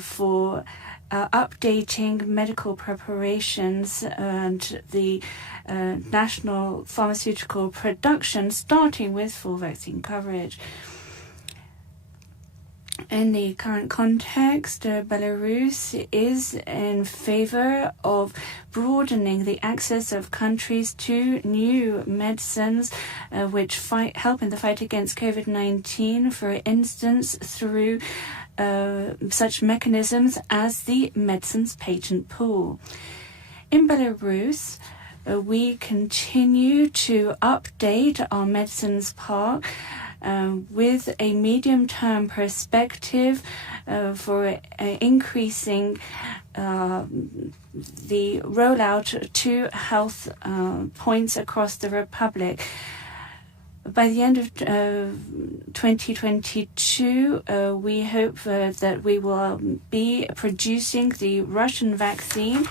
for updating medical preparations and the national pharmaceutical production, starting with full vaccine coverage. In the current context, Belarus is in favor of broadening the access of countries to new medicines which help in the fight against COVID-19, for instance, through such mechanisms as the medicines patent pool. In Belarus, we continue to update our medicines park with a medium-term perspective for increasing the rollout to health points across the Republic. By the end of 2022, we hope that we will be producing the Russian vaccine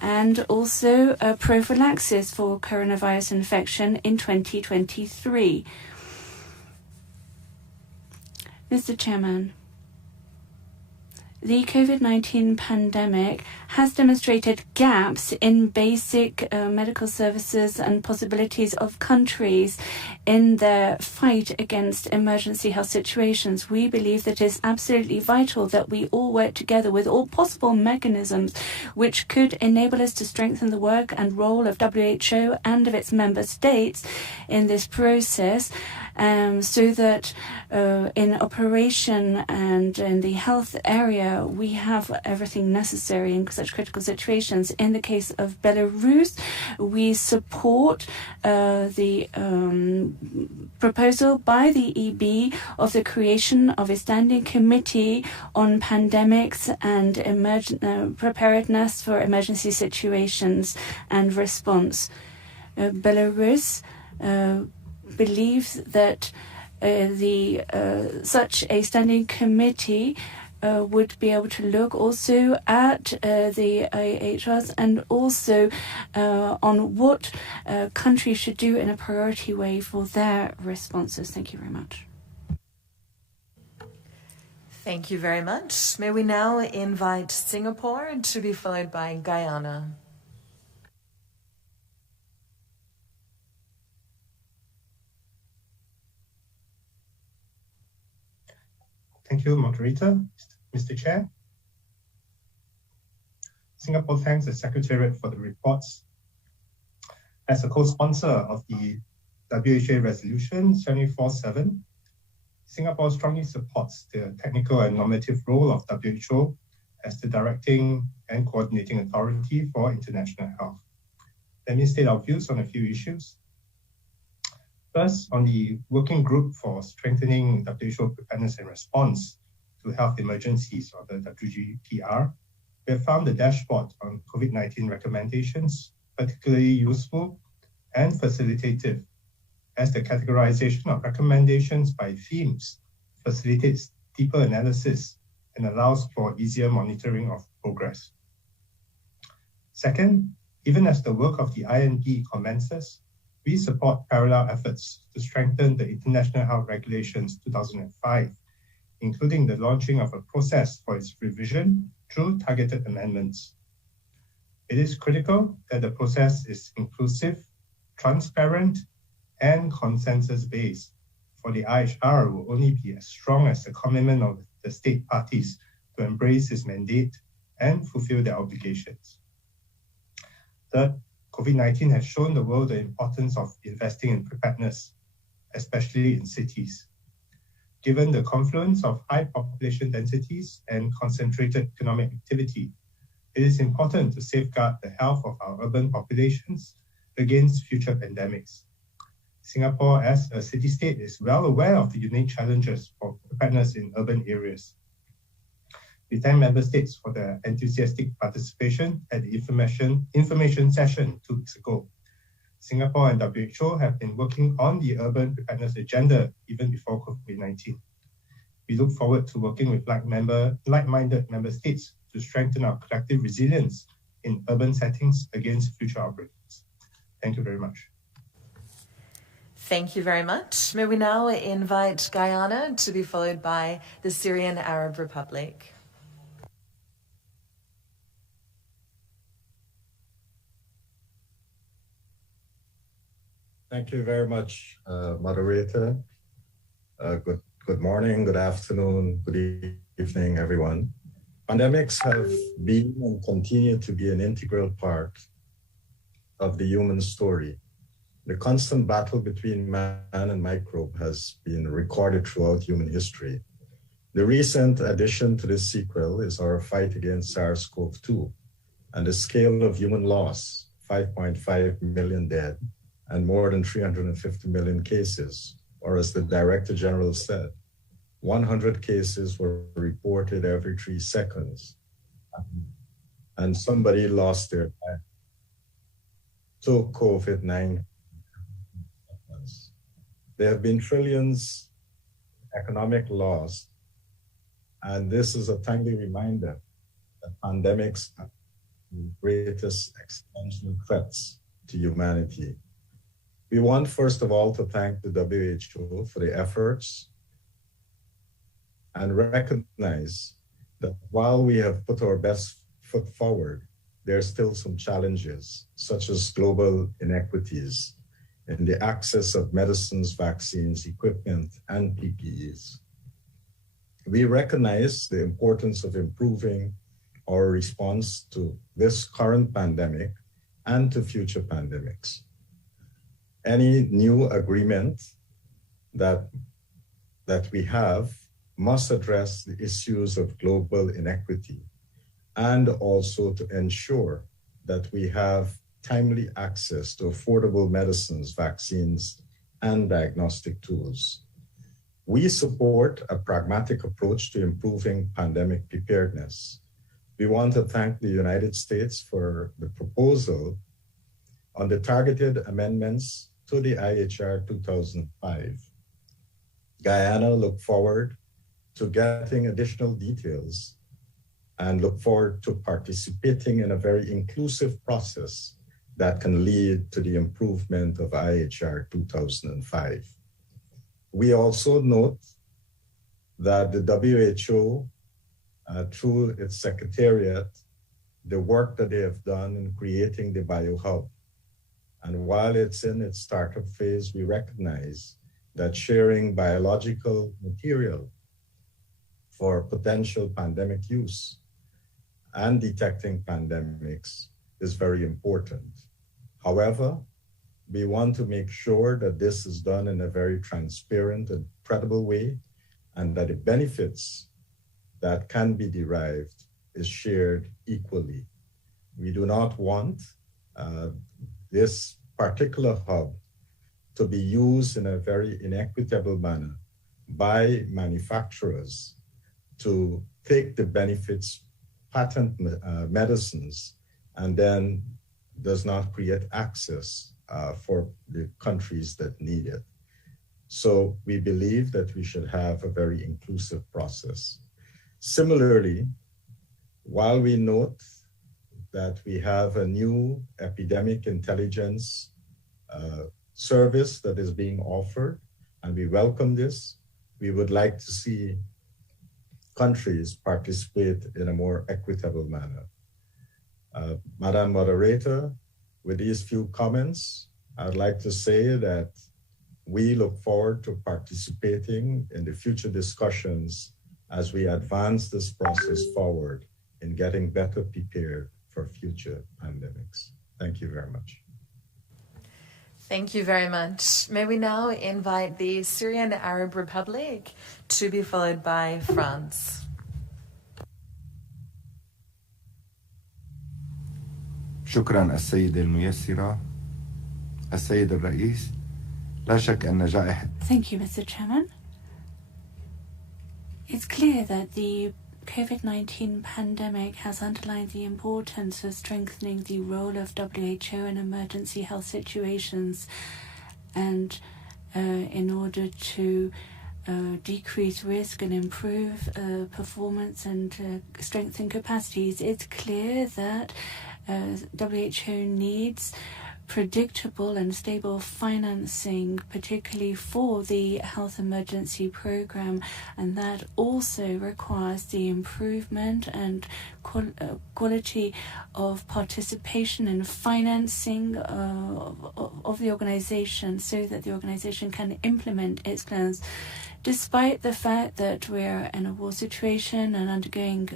and also a prophylaxis for coronavirus infection in 2023. Mr. Chairman, the COVID-19 pandemic has demonstrated gaps in basic medical services and possibilities of countries in their fight against emergency health situations. We believe that it is absolutely vital that we all work together with all possible mechanisms which could enable us to strengthen the work and role of WHO and of its member states in this process, so that in operation and in the health area we have everything necessary in such critical situations. In the case of Belarus, we support the proposal by the EB of the creation of a standing committee on pandemics and preparedness for emergency situations and response. Belarus believes that such a standing committee would be able to look also at the IHRs and also on what countries should do in a priority way for their responses. Thank you very much. Thank you very much. May we now invite Singapore to be followed by Guyana. Thank you, moderator. Mr. Chair. Singapore thanks the Secretariat for the reports. As a co-sponsor of the WHA Resolution 747, Singapore strongly supports the technical and normative role of WHO as the directing and coordinating authority for international health. Let me state our views on a few issues. First, on the Working Group for Strengthening WHO Preparedness and Response to Health Emergencies, or the WGPR, we have found the dashboard on COVID-19 recommendations particularly useful and facilitative, as the categorization of recommendations by themes facilitates deeper analysis and allows for easier monitoring of progress. Second, even as the work of the INP commences, we support parallel efforts to strengthen the International Health Regulations 2005, including the launching of a process for its revision through targeted amendments. It is critical that the process is inclusive, transparent, and consensus-based, for the IHR will only be as strong as the commitment of the state parties to embrace its mandate and fulfill their obligations. Third, COVID-19 has shown the world the importance of investing in preparedness, especially in cities. Given the confluence of high population densities and concentrated economic activity, it is important to safeguard the health of our urban populations against future pandemics. Singapore, as a city-state, is well aware of the unique challenges for preparedness in urban areas. We thank member states for their enthusiastic participation at the information session 2 weeks ago. Singapore and WHO have been working on the urban preparedness agenda even before COVID-19. We look forward to working with like-minded member states to strengthen our collective resilience in urban settings against future outbreaks. Thank you very much. Thank you very much. May we now invite Guyana to be followed by the Syrian Arab Republic. Thank you very much, moderator. Good morning, good afternoon, good evening, everyone. Pandemics have been and continue to be an integral part of the human story. The constant battle between man and microbe has been recorded throughout human history. The recent addition to this sequel is our fight against SARS-CoV-2 and the scale of human loss, 5.5 million dead, and more than 350 million cases, or as the Director General said, 100 cases were reported every 3 seconds, and somebody lost their life to COVID-19. There have been trillions economic loss, and this is a timely reminder that pandemics are the greatest existential threats to humanity. We want, first of all, to thank the WHO for the efforts and recognize that while we have put our best foot forward, there are still some challenges, such as global inequities in the access of medicines, vaccines, equipment, and PPEs. We recognize the importance of improving our response to this current pandemic and to future pandemics. Any new agreement that we have must address the issues of global inequity and also to ensure that we have timely access to affordable medicines, vaccines, and diagnostic tools. We support a pragmatic approach to improving pandemic preparedness. We want to thank the United States for the proposal on the targeted amendments to the IHR 2005. Guyana look forward to getting additional details and look forward to participating in a very inclusive process that can lead to the improvement of IHR 2005. We also note that the WHO, through its secretariat, the work that they have done in creating the BioHub. And while it's in its startup phase, we recognize that sharing biological material for potential pandemic use and detecting pandemics is very important. However, we want to make sure that this is done in a very transparent and credible way, and that the benefits that can be derived is shared equally. We do not want this particular hub to be used in a very inequitable manner by manufacturers to take the benefits, patent medicines, and then does not create access for the countries that need it. So we believe that we should have a very inclusive process. Similarly, while we note that we have a new epidemic intelligence service that is being offered, and we welcome this, we would like to see countries participate in a more equitable manner. Madam Moderator, with these few comments, I'd like to say that we look forward to participating in the future discussions as we advance this process forward in getting better prepared for future pandemics. Thank you very much. Thank you very much. May we now invite the Syrian Arab Republic to be followed by France. شكرا السيدة الميسرة السيد الرئيس لا شك أن جائحة Thank you, Mr. Chairman. It's clear that the COVID-19 pandemic has underlined the importance of strengthening the role of WHO in emergency health situations and in order to decrease risk and improve performance and strengthen capacities. It's clear that WHO needs predictable and stable financing, particularly for the health emergency program, and that also requires the improvement and quality of participation and financing of the organization so that the organization can implement its plans. Despite the fact that we're in a war situation and undergoing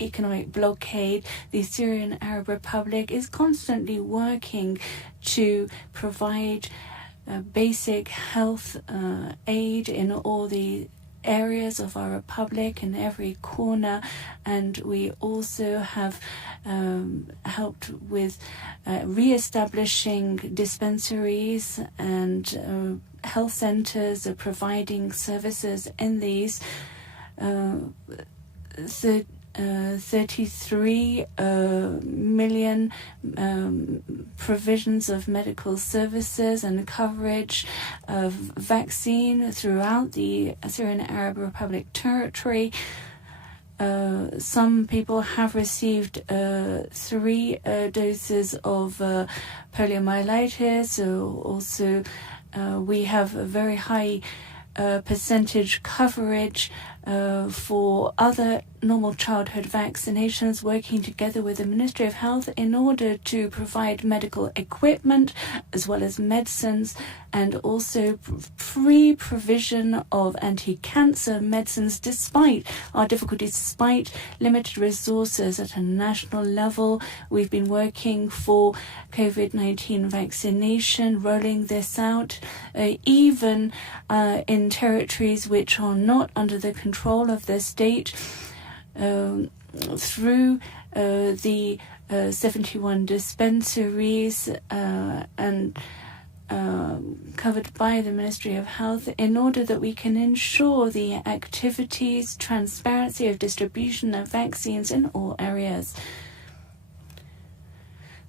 economic blockade, the Syrian Arab Republic is constantly working to provide basic health aid in all the areas of our republic, in every corner, and we also have helped with re-establishing dispensaries and health centers, providing services in these 33 million provisions of medical services and coverage of vaccine throughout the Syrian Arab Republic territory. Some people have received 3 doses of poliomyelitis. Also, we have a very high percentage coverage for other normal childhood vaccinations, working together with the Ministry of Health in order to provide medical equipment as well as medicines, and also free provision of anti-cancer medicines despite our difficulties, despite limited resources at a national level. We've been working for COVID-19 vaccination, rolling this out even in territories which are not under the control of the state, through the 71 dispensaries and covered by the Ministry of Health, in order that we can ensure the activities, transparency of distribution of vaccines in all areas.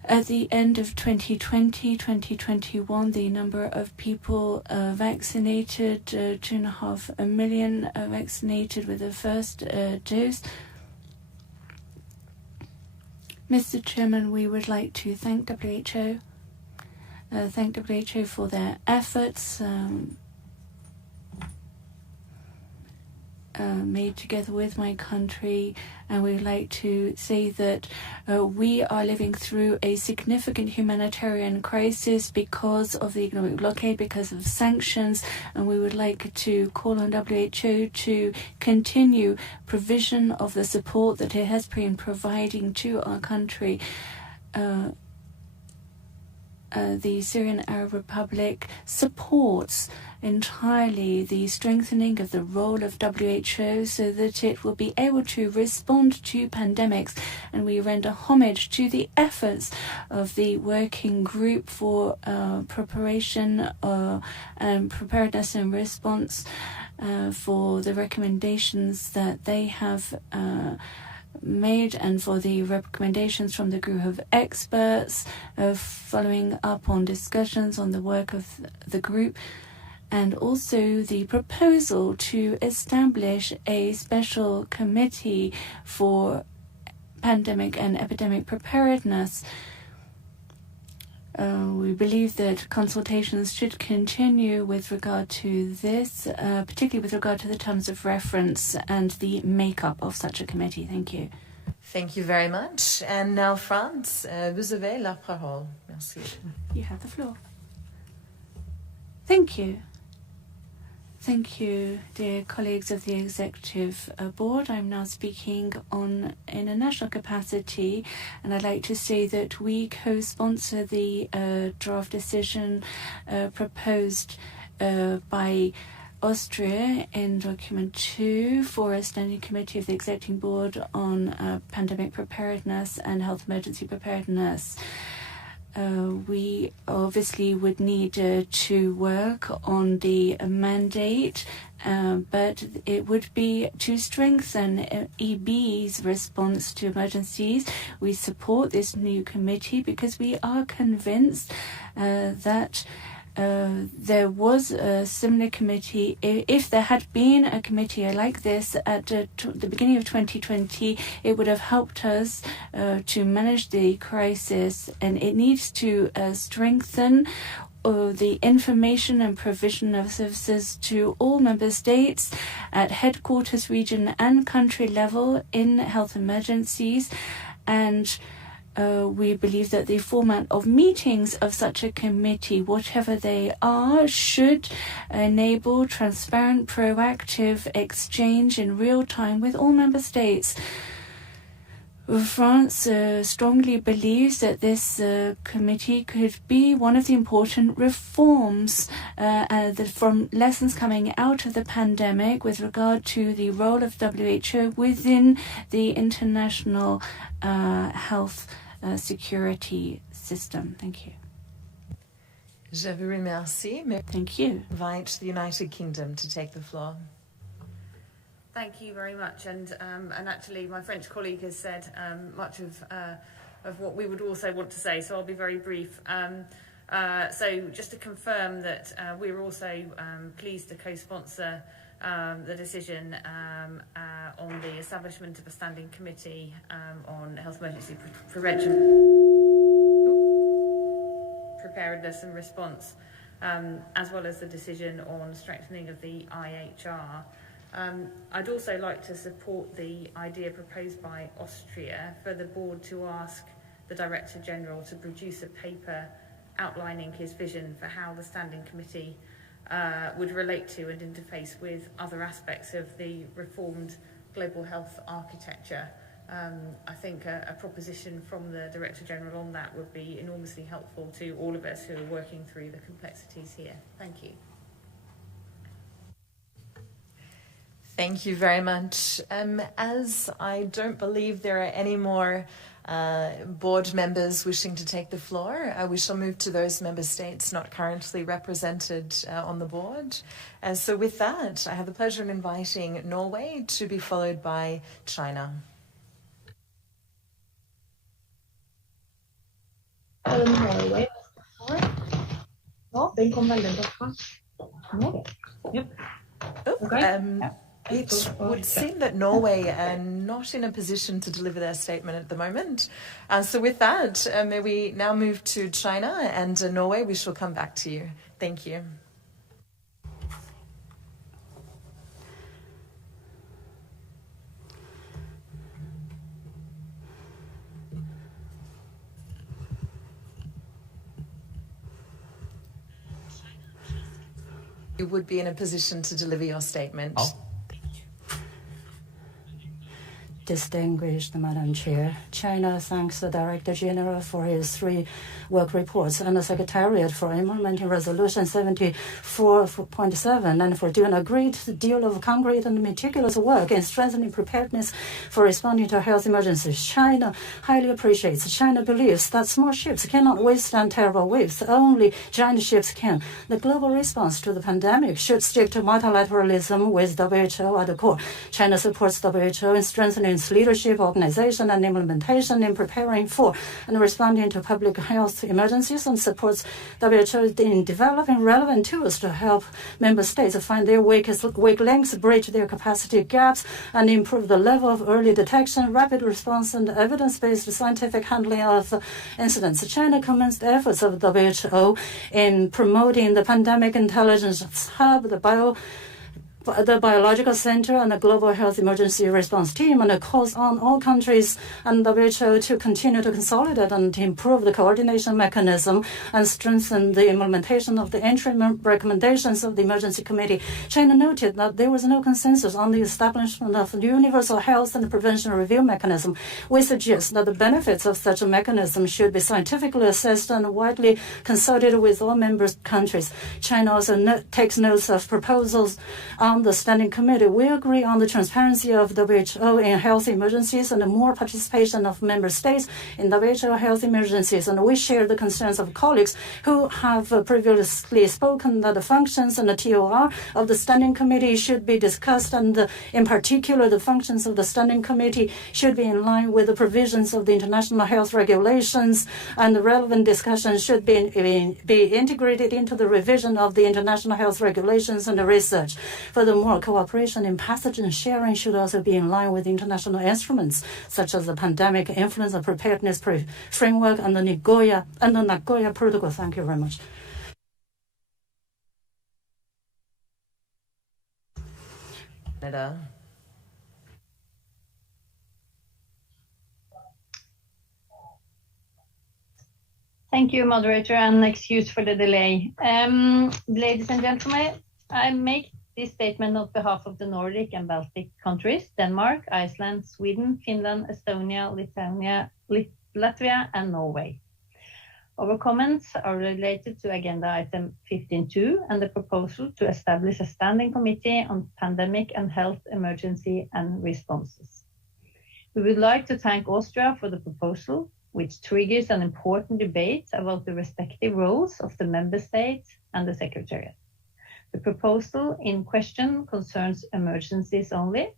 At the end of 2020-2021, the number of people vaccinated, 2.5 million vaccinated with the first dose. Mr. Chairman, we would like to thank WHO. Thank WHO for their efforts made together with my country, and we would like to say that we are living through a significant humanitarian crisis because of the economic blockade, because of sanctions, and we would like to call on WHO to continue provision of the support that it has been providing to our country. The Syrian Arab Republic supports entirely the strengthening of the role of WHO so that it will be able to respond to pandemics, and we render homage to the efforts of the working group for preparation and preparedness and response for the recommendations that they have made, and for the recommendations from the group of experts, following up on discussions on the work of the group, and also the proposal to establish a special committee for pandemic and epidemic preparedness. We believe that consultations should continue with regard to this, particularly with regard to the terms of reference and the makeup of such a committee. Thank you. Thank you very much. And now, France, vous avez la parole. Merci. You have the floor. Thank you. Thank you, dear colleagues of the Executive Board. I'm now speaking in a national capacity, and I'd like to say that we co-sponsor the draft decision proposed by Austria in document 2 for a standing committee of the Executive Board on pandemic preparedness and health emergency preparedness. We obviously would need to work on the mandate, but it would be to strengthen EB's response to emergencies. We support this new committee because we are convinced that there was a similar committee. If there had been a committee like this at the beginning of 2020, it would have helped us to manage the crisis, and it needs to strengthen the information and provision of services to all member states at headquarters, region and country level in health emergencies. And we believe that the format of meetings of such a committee, whatever they are, should enable transparent, proactive exchange in real time with all member states. France strongly believes that this committee could be one of the important reforms from lessons coming out of the pandemic with regard to the role of WHO within the international health security system. Thank you. Je vous remercie. Thank you. Invite the United Kingdom to take the floor. Thank you very much. And actually, my French colleague has said much of what we would also want to say, so I'll be very brief. So just to confirm that we're also pleased to co-sponsor the decision on the establishment of a standing committee on health emergency prevention, preparedness and response, as well as the decision on strengthening of the IHR. I'd also like to support the idea proposed by Austria for the board to ask the Director General to produce a paper outlining his vision for how the standing committee would relate to and interface with other aspects of the reformed global health architecture. I think a proposition from the Director General on that would be enormously helpful to all of us who are working through the complexities here. Thank you. Thank you very much. As I don't believe there are any more board members wishing to take the floor, we shall move to those member states not currently represented on the board. So with that, I have the pleasure of inviting Norway to be followed by China. Norway. Ja, den kom väldigt bra. Yep. Okay. It would seem that Norway are not in a position to deliver their statement at the moment. So with that, may we now move to China, and Norway, we shall come back to you. Thank you. You would be in a position to deliver your statement. Oh. Distinguished Madam Chair, China thanks the Director General for his 3 work reports and the Secretariat for implementing Resolution 74.7 and for doing a great deal of concrete and meticulous work in strengthening preparedness for responding to health emergencies. China highly appreciates. China believes that small ships cannot withstand terrible waves. Only giant ships can. The global response to the pandemic should stick to multilateralism with WHO at the core. China supports WHO in strengthening its leadership, organization, and implementation in preparing for and responding to public health emergencies, and supports WHO in developing relevant tools to help member states find their weak links, bridge their capacity gaps, and improve the level of early detection, rapid response, and evidence-based scientific handling of incidents. China commends the efforts of WHO in promoting the Pandemic Intelligence Hub, the the Biological Center and the Global Health Emergency Response Team, and calls on all countries and WHO to continue to consolidate and improve the coordination mechanism and strengthen the implementation of the interim recommendations of the Emergency Committee. China noted that there was no consensus on the establishment of the Universal Health and Prevention Review Mechanism. We suggest that the benefits of such a mechanism should be scientifically assessed and widely consulted with all member countries. China also takes notes of proposals on the Standing Committee. We agree on the transparency of WHO in health emergencies and more participation of member states in WHO health emergencies. And we share the concerns of colleagues who have previously spoken that the functions and the TOR of the Standing Committee should be discussed, and in particular, the functions of the Standing Committee should be in line with the provisions of the international health regulations, and the relevant discussions should be integrated into the revision of the international health regulations and the research. Furthermore, cooperation in pathogen sharing should also be in line with international instruments, such as the Pandemic Influenza Preparedness Framework and the Nagoya Protocol. Thank you very much. Canada. Thank you, moderator, and excuse for the delay. Ladies and gentlemen, I make this statement on behalf of the Nordic and Baltic countries, Denmark, Iceland, Sweden, Finland, Estonia, Lithuania, Latvia, and Norway. Our comments are related to agenda item 15.2 and the proposal to establish a standing committee on pandemic and health emergency and responses. We would like to thank Austria for the proposal, which triggers an important debate about the respective roles of the member states and the Secretariat. The proposal in question concerns emergencies only,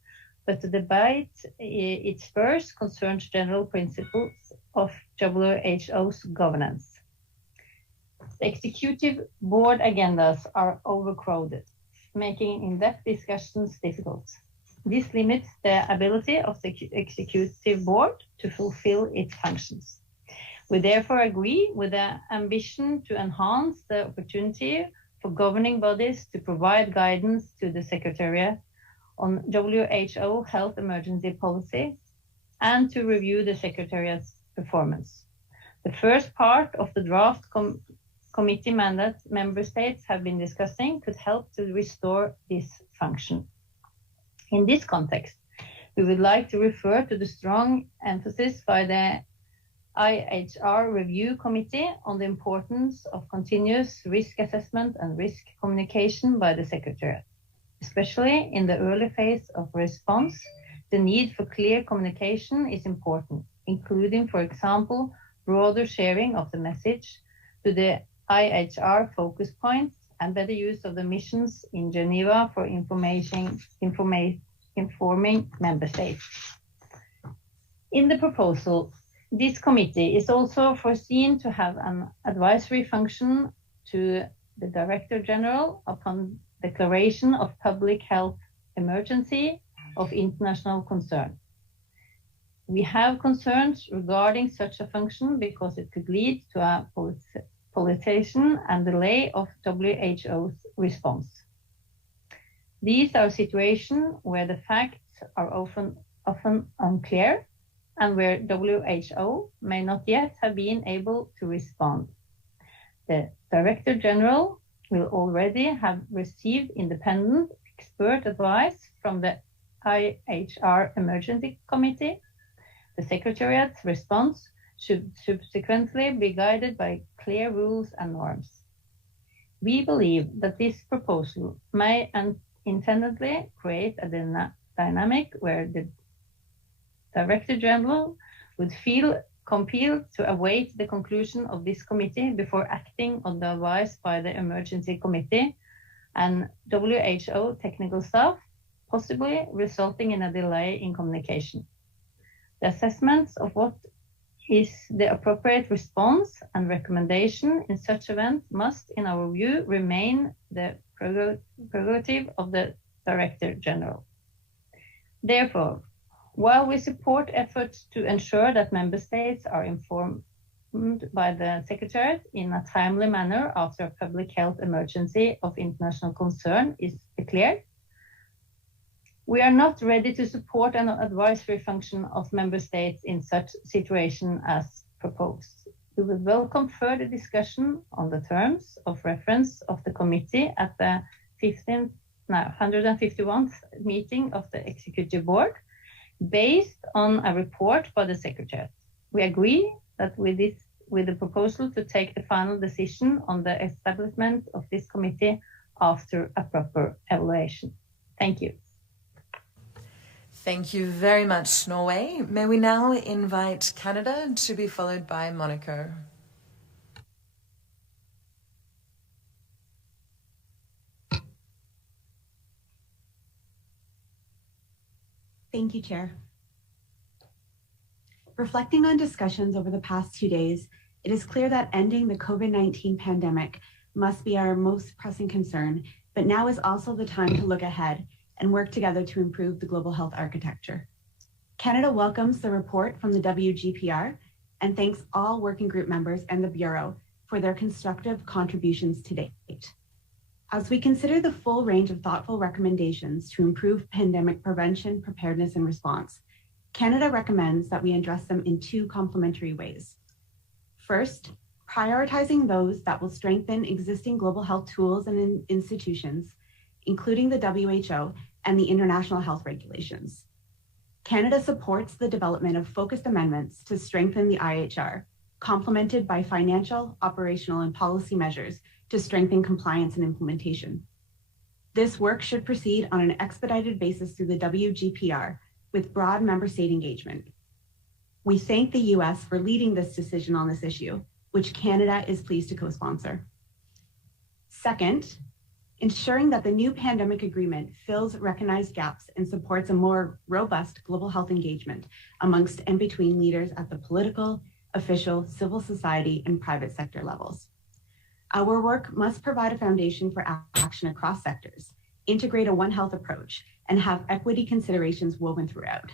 but the debate it first concerns general principles of WHO's governance. The executive board agendas are overcrowded, making in-depth discussions difficult. This limits the ability of the executive board to fulfill its functions. We therefore agree with the ambition to enhance the opportunity for governing bodies to provide guidance to the Secretariat on WHO health emergency policy and to review the Secretariat's performance. The first part of the draft committee mandate member states have been discussing could help to restore this function. In this context, we would like to refer to the strong emphasis by the IHR Review Committee on the importance of continuous risk assessment and risk communication by the Secretariat. Especially in the early phase of response, the need for clear communication is important, including, for example, broader sharing of the message to the IHR focus points and better use of the missions in Geneva for informing member states. In the proposal, this committee is also foreseen to have an advisory function to the Director General upon declaration of public health emergency of international concern. We have concerns regarding such a function because it could lead to a politicization and delay of WHO's response. These are situations where the facts are often unclear and where WHO may not yet have been able to respond. The Director General will already have received independent expert advice from the IHR Emergency Committee. The Secretariat's response should subsequently be guided by clear rules and norms. We believe that this proposal may unintendedly create a dynamic where the Director General would feel compelled to await the conclusion of this committee before acting on the advice by the Emergency Committee and WHO technical staff, possibly resulting in a delay in communication. The assessments of what is the appropriate response and recommendation in such event must, in our view, remain the prerogative of the Director General. Therefore, while we support efforts to ensure that member states are informed by the Secretariat in a timely manner after a public health emergency of international concern is declared, We are not ready to support an advisory function of member states in such situation as proposed. We would welcome further discussion on the terms of reference of the committee at the 151st meeting of the Executive Board, based on a report by the Secretariat. We agree that with the proposal to take the final decision on the establishment of this committee after a proper evaluation. Thank you. Thank you very much, Norway. May we now invite Canada to be followed by Monaco. Thank you, Chair. Reflecting on discussions over the past 2 days, it is clear that ending the COVID-19 pandemic must be our most pressing concern, but now is also the time to look ahead and work together to improve the global health architecture. Canada welcomes the report from the WGPR and thanks all working group members and the Bureau for their constructive contributions to date. As we consider the full range of thoughtful recommendations to improve pandemic prevention, preparedness, and response, Canada recommends that we address them in 2 complementary ways. First, prioritizing those that will strengthen existing global health tools and institutions, including the WHO and the international health regulations. Canada supports the development of focused amendments to strengthen the IHR, complemented by financial, operational, and policy measures to strengthen compliance and implementation. This work should proceed on an expedited basis through the WGPR with broad member state engagement. We thank the US for leading this decision on this issue, which Canada is pleased to co-sponsor. Second, ensuring that the new pandemic agreement fills recognized gaps and supports a more robust global health engagement amongst and between leaders at the political, official, civil society, and private sector levels. Our work must provide a foundation for action across sectors, integrate a One Health approach, and have equity considerations woven throughout.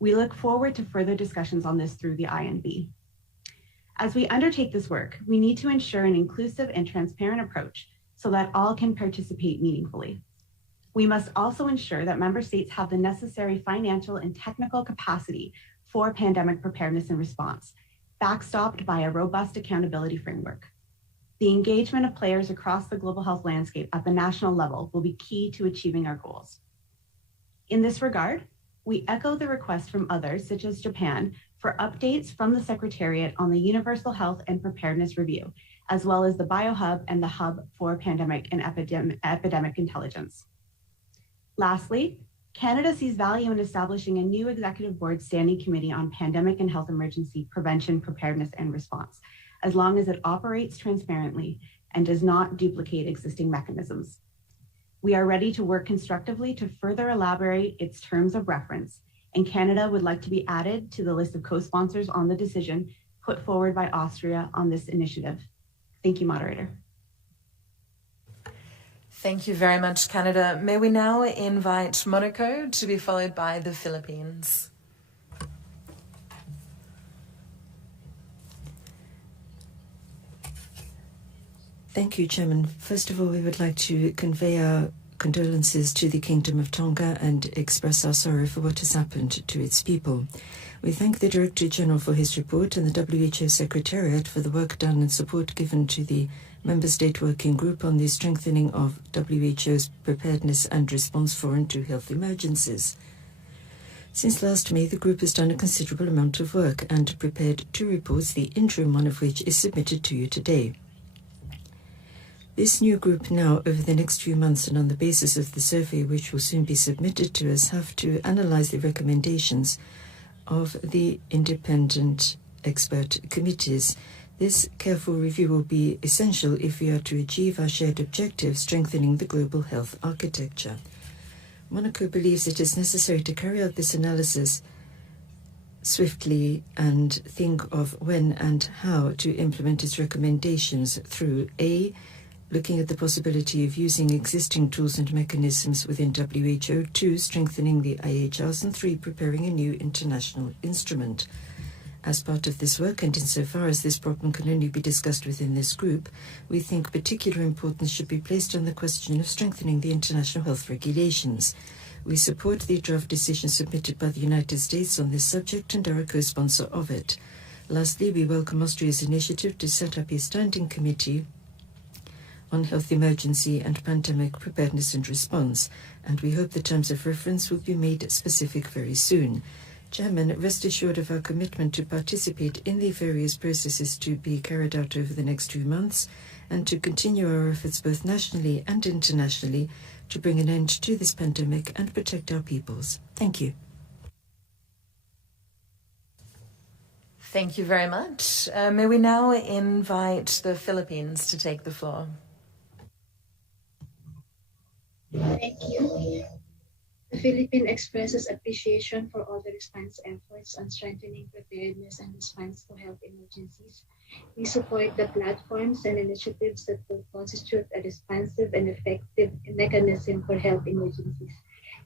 We look forward to further discussions on this through the INB. As we undertake this work, we need to ensure an inclusive and transparent approach so that all can participate meaningfully. We must also ensure that member states have the necessary financial and technical capacity for pandemic preparedness and response, backstopped by a robust accountability framework. The engagement of players across the global health landscape at the national level will be key to achieving our goals. In this regard, we echo the request from others, such as Japan, for updates from the Secretariat on the Universal Health and Preparedness Review, as well as the BioHub and the Hub for Pandemic and Epidemic Intelligence. Lastly, Canada sees value in establishing a new Executive Board Standing Committee on Pandemic and Health Emergency Prevention, Preparedness, and Response, as long as it operates transparently and does not duplicate existing mechanisms. We are ready to work constructively to further elaborate its terms of reference, and Canada would like to be added to the list of co-sponsors on the decision put forward by Austria on this initiative. Thank you, moderator. Thank you very much, Canada. May we now invite Monaco to be followed by the Philippines. Thank you, Chairman. First of all, we would like to convey our condolences to the Kingdom of Tonga and express our sorrow for what has happened to its people. We thank the Director General for his report and the WHO Secretariat for the work done and support given to the Member State Working Group on the strengthening of WHO's preparedness and response for and to health emergencies. Since last May, the group has done a considerable amount of work and prepared 2 reports, the interim one of which is submitted to you today. This new group now, over the next few months and on the basis of the survey which will soon be submitted to us, have to analyze the recommendations of the independent expert committees. This careful review will be essential if we are to achieve our shared objective, strengthening the global health architecture. Monaco believes it is necessary to carry out this analysis swiftly and think of when and how to implement its recommendations through A, looking at the possibility of using existing tools and mechanisms within WHO, 2, strengthening the IHRs, and 3, preparing a new international instrument. As part of this work, and insofar as this problem can only be discussed within this group, we think particular importance should be placed on the question of strengthening the international health regulations. We support the draft decision submitted by the United States on this subject and are a co-sponsor of it. Lastly, we welcome Austria's initiative to set up a standing committee on health emergency and pandemic preparedness and response, and we hope the terms of reference will be made specific very soon. Chairman, rest assured of our commitment to participate in the various processes to be carried out over the next 2 months and to continue our efforts both nationally and internationally to bring an end to this pandemic and protect our peoples. Thank you. Thank you very much. May we now invite the Philippines to take the floor. Thank you. The Philippines expresses appreciation for all the response efforts on strengthening preparedness and response to health emergencies. We support the platforms and initiatives that will constitute a responsive and effective mechanism for health emergencies.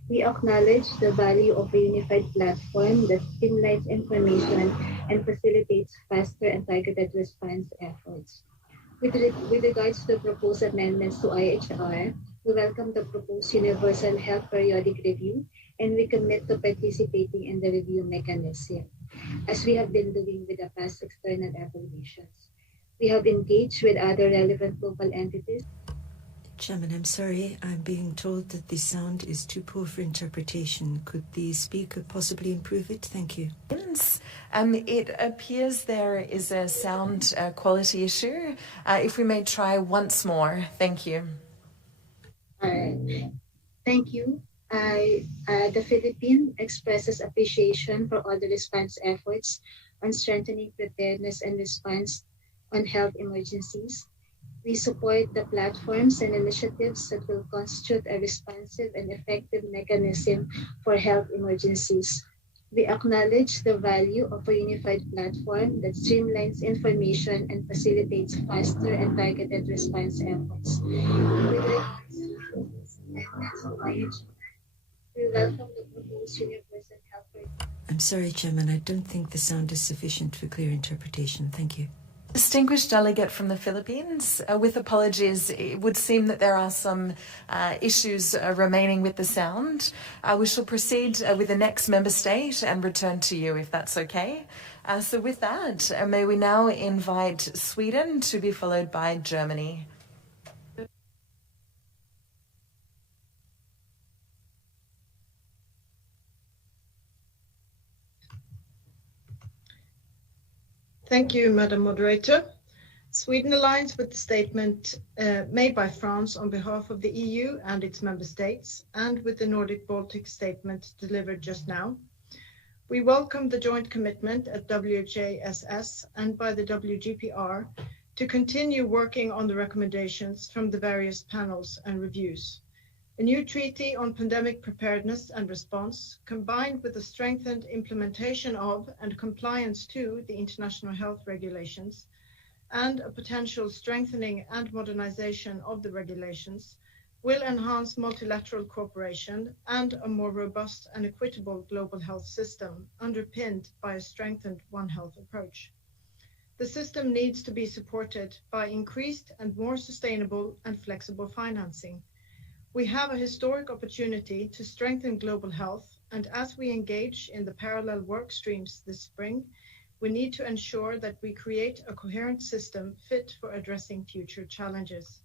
We acknowledge the value of a unified platform that streamlines information and facilitates faster and targeted response efforts. With regards to the proposed amendments to IHR, we welcome the proposed Universal Health Periodic Review, and we commit to participating in the review mechanism, as we have been doing with the past external evaluations. We have engaged with other relevant local entities. Chairman, I'm sorry, I'm being told that the sound is too poor for interpretation. Could the speaker possibly improve it? Thank you. It appears there is a sound quality issue. If we may try once more. Thank you. All right. Thank you. The Philippines expresses appreciation for all the response efforts on strengthening preparedness and response on health emergencies. We support the platforms and initiatives that will constitute a responsive and effective mechanism for health emergencies. We acknowledge the value of a unified platform that streamlines information and facilitates faster and targeted response efforts. We welcome the proposed Universal Health Periodic. I'm sorry, Chairman, I don't think the sound is sufficient for clear interpretation. Thank you. Distinguished delegate from the Philippines, with apologies, it would seem that there are some issues remaining with the sound. We shall proceed with the next member state and return to you if that's okay. So with that, may we now invite Sweden to be followed by Germany. Thank you, Madam Moderator. Sweden aligns with the statement made by France on behalf of the EU and its member states, and with the Nordic-Baltic statement delivered just now. We welcome the joint commitment at WHASS and by the WGPR to continue working on the recommendations from the various panels and reviews. A new treaty on pandemic preparedness and response, combined with a strengthened implementation of and compliance to the international health regulations, and a potential strengthening and modernization of the regulations, will enhance multilateral cooperation and a more robust and equitable global health system underpinned by a strengthened One Health approach. The system needs to be supported by increased and more sustainable and flexible financing. We have a historic opportunity to strengthen global health, and as we engage in the parallel work streams this spring, we need to ensure that we create a coherent system fit for addressing future challenges.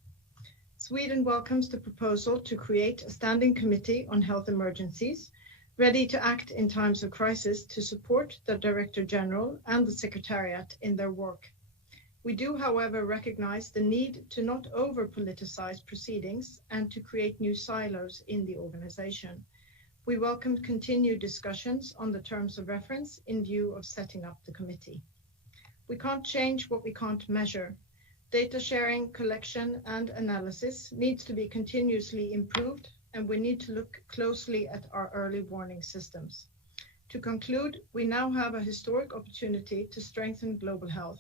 Sweden welcomes the proposal to create a standing committee on health emergencies, ready to act in times of crisis to support the Director General and the Secretariat in their work. We do, however, recognize the need to not over-politicize proceedings and to create new silos in the organization. We welcome continued discussions on the terms of reference in view of setting up the committee. We can't change what we can't measure. Data sharing, collection, and analysis needs to be continuously improved, and we need to look closely at our early warning systems. To conclude, we now have a historic opportunity to strengthen global health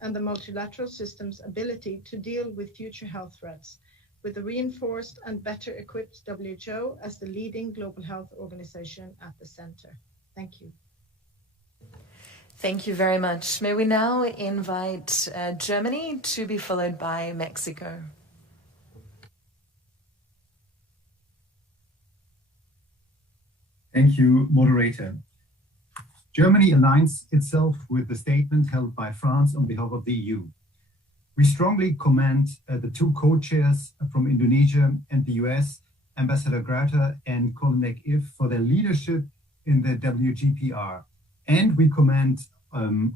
and the multilateral system's ability to deal with future health threats, with a reinforced and better equipped WHO as the leading global health organization at the center. Thank you. Thank you very much. May we now invite Germany to be followed by Mexico. Thank you, moderator. Germany aligns itself with the statement held by France on behalf of the EU. We strongly commend the two co-chairs from Indonesia and the US, Ambassador Grata and Colin If, for their leadership in the WGPR. And we commend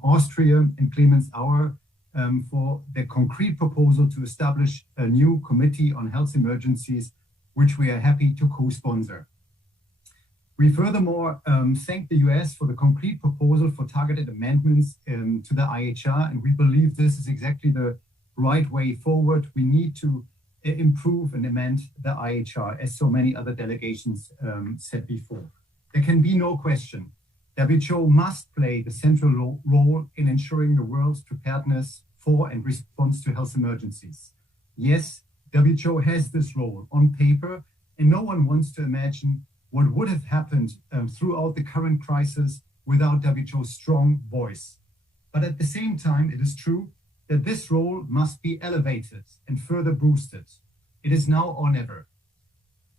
Austria and Clemens Auer for their concrete proposal to establish a new committee on health emergencies, which we are happy to co-sponsor. We furthermore thank the US for the concrete proposal for targeted amendments to the IHR, and we believe this is exactly the right way forward. We need to improve and amend the IHR, as so many other delegations said before. There can be no question. WHO must play the central role in ensuring the world's preparedness for and response to health emergencies. Yes, WHO has this role on paper, and no one wants to imagine what would have happened throughout the current crisis without WHO's strong voice. But at the same time, it is true that this role must be elevated and further boosted. It is now or never.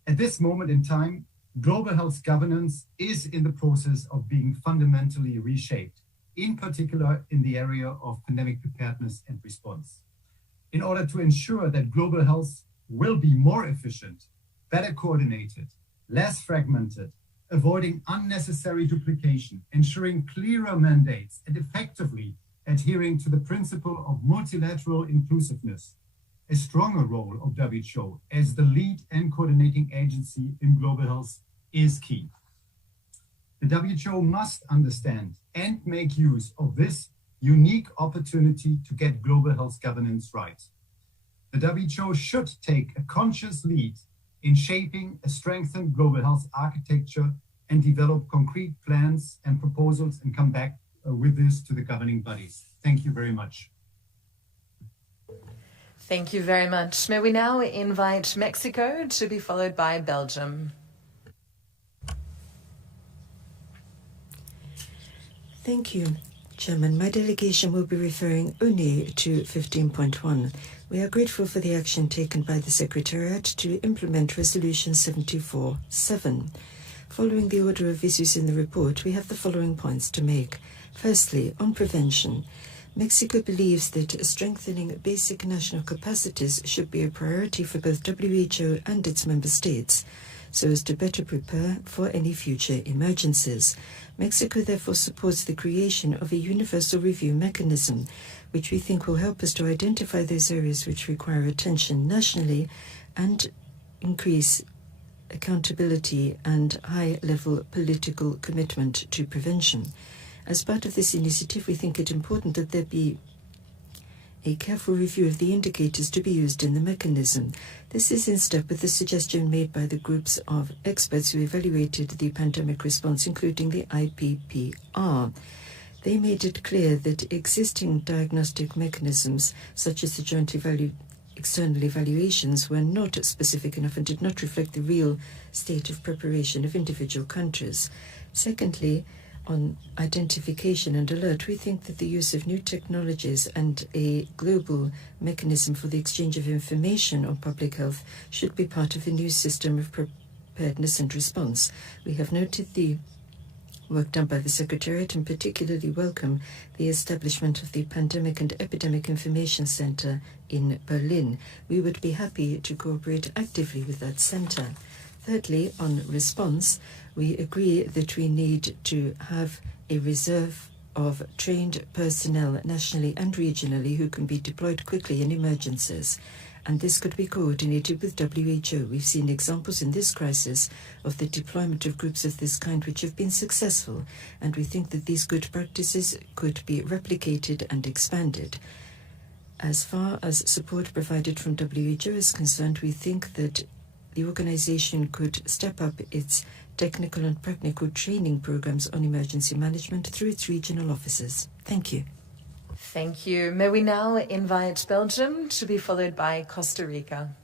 At this moment in time, global health governance is in the process of being fundamentally reshaped, in particular in the area of pandemic preparedness and response. In order to ensure that global health will be more efficient, better coordinated, less fragmented, avoiding unnecessary duplication, ensuring clearer mandates, and effectively adhering to the principle of multilateral inclusiveness, a stronger role of WHO as the lead and coordinating agency in global health is key. The WHO must understand and make use of this unique opportunity to get global health governance right. The WHO should take a conscious lead in shaping a strengthened global health architecture and develop concrete plans and proposals and come back with this to the governing bodies. Thank you very much. Thank you very much. May we now invite Mexico to be followed by Belgium. Thank you, Chairman. My delegation will be referring only to 15.1. We are grateful for the action taken by the Secretariat to implement Resolution 74/7. Following the order of issues in the report, we have the following points to make. Firstly, on prevention, Mexico believes that strengthening basic national capacities should be a priority for both WHO and its member states, so as to better prepare for any future emergencies. Mexico therefore supports the creation of a universal review mechanism, which we think will help us to identify those areas which require attention nationally and increase accountability and high-level political commitment to prevention. As part of this initiative, we think it important that there be a careful review of the indicators to be used in the mechanism. This is in step with the suggestion made by the groups of experts who evaluated the pandemic response, including the IPPR. They made it clear that existing diagnostic mechanisms, such as the joint external evaluations, were not specific enough and did not reflect the real state of preparation of individual countries. Secondly, on identification and alert, we think that the use of new technologies and a global mechanism for the exchange of information on public health should be part of a new system of preparedness and response. We have noted the work done by the Secretariat and particularly welcome the establishment of the Pandemic and Epidemic Information Center in Berlin. We would be happy to cooperate actively with that center. Thirdly, on response, we agree that we need to have a reserve of trained personnel nationally and regionally who can be deployed quickly in emergencies. And this could be coordinated with WHO. We've seen examples in this crisis of the deployment of groups of this kind which have been successful, and we think that these good practices could be replicated and expanded. As far as support provided from WHO is concerned, we think that the organization could step up its technical and practical training programs on emergency management through its regional offices. Thank you. Thank you. May we now invite Belgium to be followed by Costa Rica.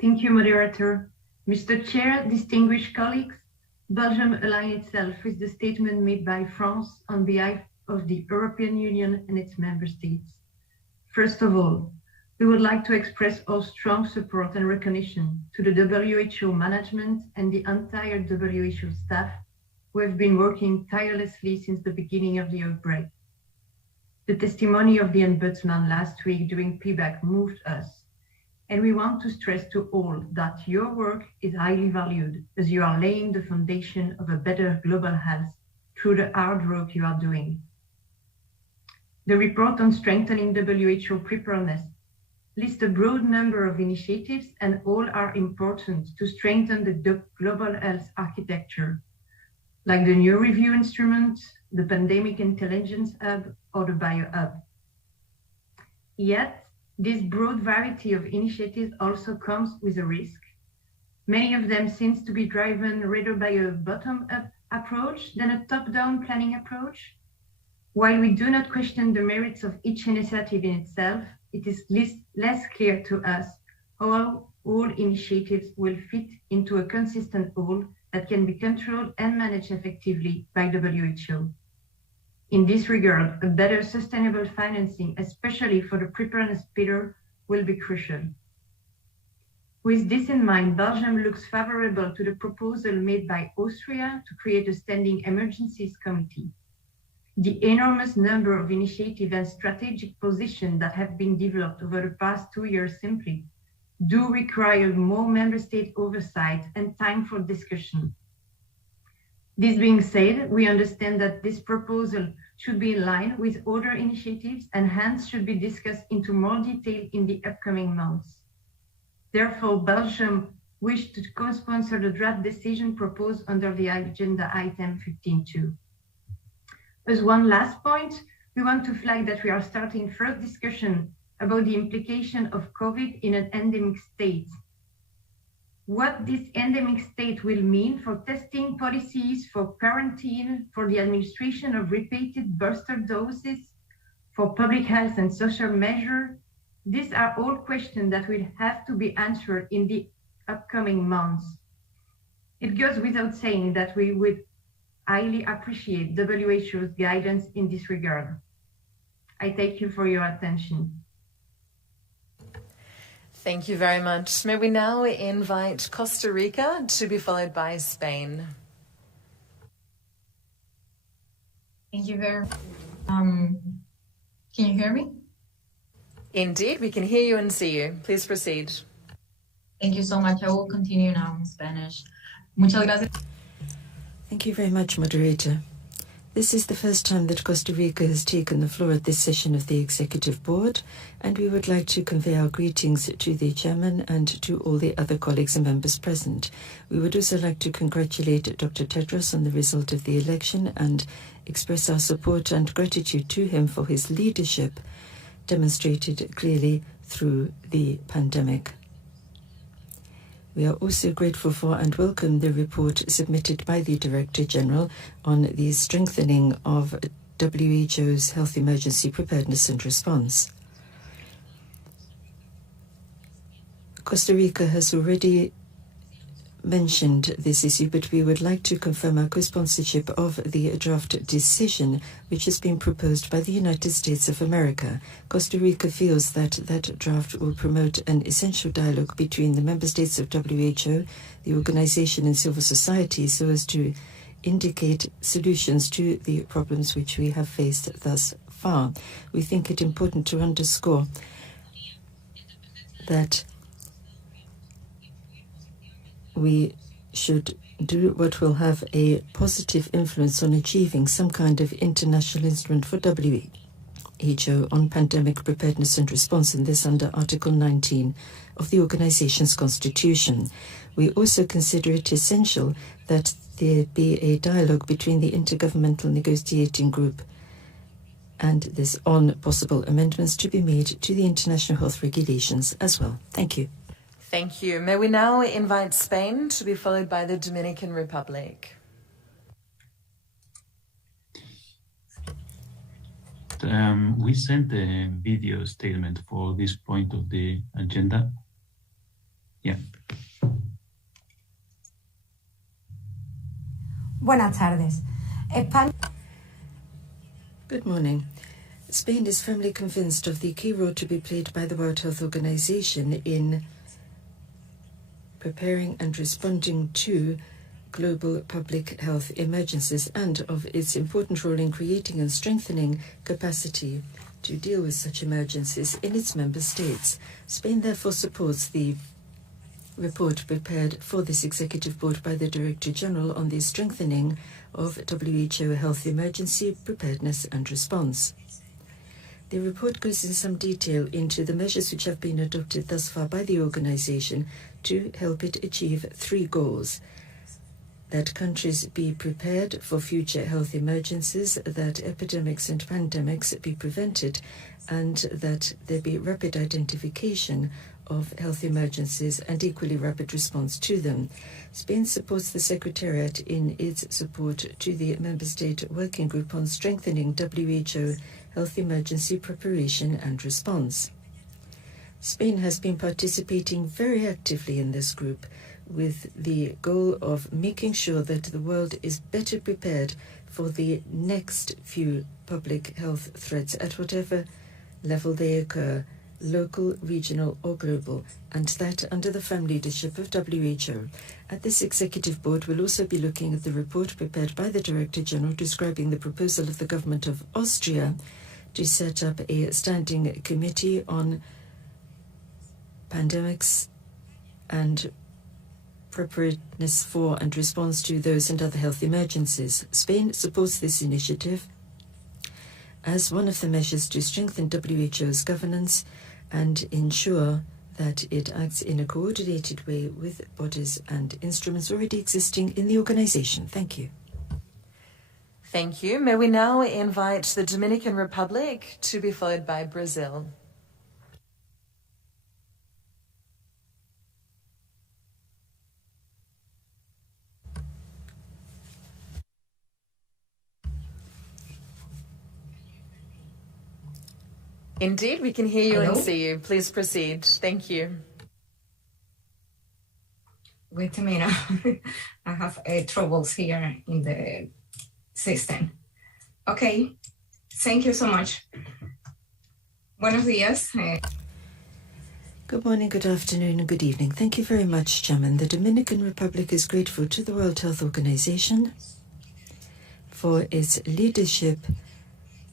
Thank you, Moderator. Mr. Chair, distinguished colleagues, Belgium aligns itself with the statement made by France on behalf of the European Union and its member states. First of all, We would like to express our strong support and recognition to the WHO management and the entire WHO staff who have been working tirelessly since the beginning of the outbreak. The testimony of the Ombudsman last week during PBAC moved us, and we want to stress to all that your work is highly valued as you are laying the foundation of a better global health through the hard work you are doing. The report on strengthening WHO preparedness lists a broad number of initiatives, and all are important to strengthen the global health architecture, like the new review instrument, the Pandemic Intelligence Hub, or the Bio Hub. Yet, this broad variety of initiatives also comes with a risk. Many of them seem to be driven rather by a bottom-up approach than a top-down planning approach. While we do not question the merits of each initiative in itself, it is less clear to us how all initiatives will fit into a consistent whole that can be controlled and managed effectively by WHO. In this regard, a better sustainable financing, especially for the preparedness pillar, will be crucial. With this in mind, Belgium looks favorable to the proposal made by Austria to create a standing emergencies committee. The enormous number of initiatives and strategic positions that have been developed over the past 2 years simply do require more member state oversight and time for discussion. This being said, we understand that this proposal should be in line with other initiatives and hence should be discussed into more detail in the upcoming months. Therefore, Belgium wished to co-sponsor the draft decision proposed under the agenda item 15.2. As one last point, we want to flag that we are starting first discussion about the implication of COVID in an endemic state. What this endemic state will mean for testing policies, for quarantine, for the administration of repeated booster doses, for public health and social measures, these are all questions that will have to be answered in the upcoming months. It goes without saying that we would highly appreciate WHO's guidance in this regard. I thank you for your attention. Thank you very much. May we now invite Costa Rica to be followed by Spain. Thank you very much. Can you hear me? Indeed, we can hear you and see you. Please proceed. Thank you so much. I will continue now in Spanish. Muchas gracias. Thank you very much, moderator. This is the first time that Costa Rica has taken the floor at this session of the Executive Board, and we would like to convey our greetings to the Chairman and to all the other colleagues and members present. We would also like to congratulate Dr. Tedros on the result of the election and express our support and gratitude to him for his leadership demonstrated clearly through the pandemic. We are also grateful for and welcome the report submitted by the Director General on the strengthening of WHO's health emergency preparedness and response. Costa Rica has already mentioned this issue, but we would like to confirm our co-sponsorship of the draft decision which has been proposed by the United States of America. Costa Rica feels that that draft will promote an essential dialogue between the member states of WHO, the organization, and civil society so as to indicate solutions to the problems which we have faced thus far. We think it important to underscore that we should do what will have a positive influence on achieving some kind of international instrument for WHO on pandemic preparedness and response, and this under Article 19 of the organization's constitution. We also consider it essential that there be a dialogue between the Intergovernmental Negotiating Group and this on possible amendments to be made to the international health regulations as well. Thank you. Thank you. May we now invite Spain to be followed by the Dominican Republic. We sent a video statement for this point of the agenda. Yeah. Buenas tardes. Good morning. Spain is firmly convinced of the key role to be played by the World Health Organization in preparing and responding to global public health emergencies and of its important role in creating and strengthening capacity to deal with such emergencies in its member states. Spain therefore supports the report prepared for this Executive Board by the Director General on the strengthening of WHO health emergency preparedness and response. The report goes in some detail into the measures which have been adopted thus far by the organization to help it achieve 3 goals: that countries be prepared for future health emergencies, that epidemics and pandemics be prevented, and that there be rapid identification of health emergencies and equally rapid response to them. Spain supports the Secretariat in its support to the Member State Working Group on strengthening WHO health emergency preparation and response. Spain has been participating very actively in this group with the goal of making sure that the world is better prepared for the next few public health threats at whatever level they occur, local, regional or global, and that under the firm leadership of WHO. At this Executive Board, we'll also be looking at the report prepared by the Director General describing the proposal of the government of Austria to set up a standing committee on pandemics and preparedness for and response to those and other health emergencies. Spain supports this initiative as one of the measures to strengthen WHO's governance and ensure that it acts in a coordinated way with bodies and instruments already existing in the organization. Thank you. Thank you. May we now invite the Dominican Republic to be followed by Brazil. Indeed, we can hear you Hello? and see you. Please proceed. Thank you. Wait a minute. I have troubles here in the system. Okay. Thank you so much. Buenos días. Good morning, good afternoon, and good evening. Thank you very much, Chairman. The Dominican Republic is grateful to the World Health Organization for its leadership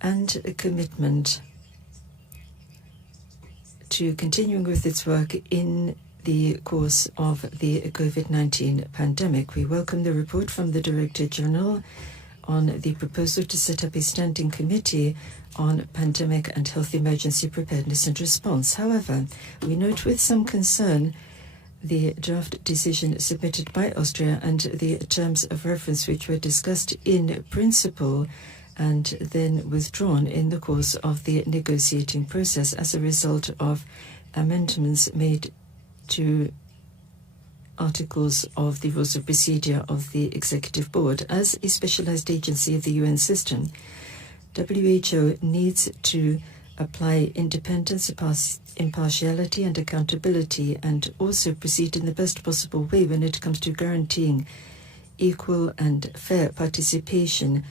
and commitment to continuing with its work in the course of the COVID-19 pandemic. We welcome the report from the Director General on the proposal to set up a standing committee on pandemic and health emergency preparedness and response. However, we note with some concern the draft decision submitted by Austria and the terms of reference which were discussed in principle and then withdrawn in the course of the negotiating process as a result of amendments made to articles of the Rules of Procedure of the Executive Board. As a specialized agency of the UN system, WHO needs to apply independence, impartiality and accountability, and also proceed in the best possible way when it comes to guaranteeing equal and fair participation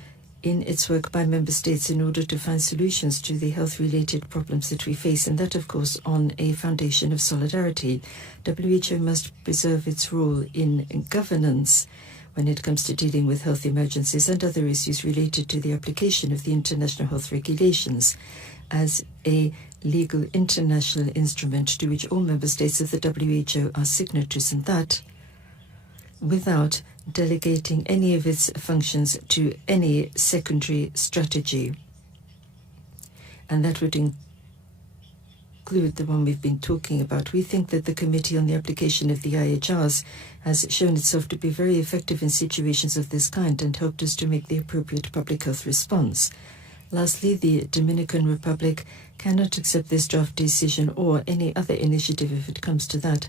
in its work by member states in order to find solutions to the health-related problems that we face, and that, of course, on a foundation of solidarity. WHO must preserve its role in governance when it comes to dealing with health emergencies and other issues related to the application of the international health regulations as a legal international instrument to which all member states of the WHO are signatories, and that without delegating any of its functions to any secondary strategy. And that would include the one we've been talking about. We think that the Committee on the Application of the IHRs has shown itself to be very effective in situations of this kind and helped us to make the appropriate public health response. Lastly, the Dominican Republic cannot accept this draft decision or any other initiative if it comes to that,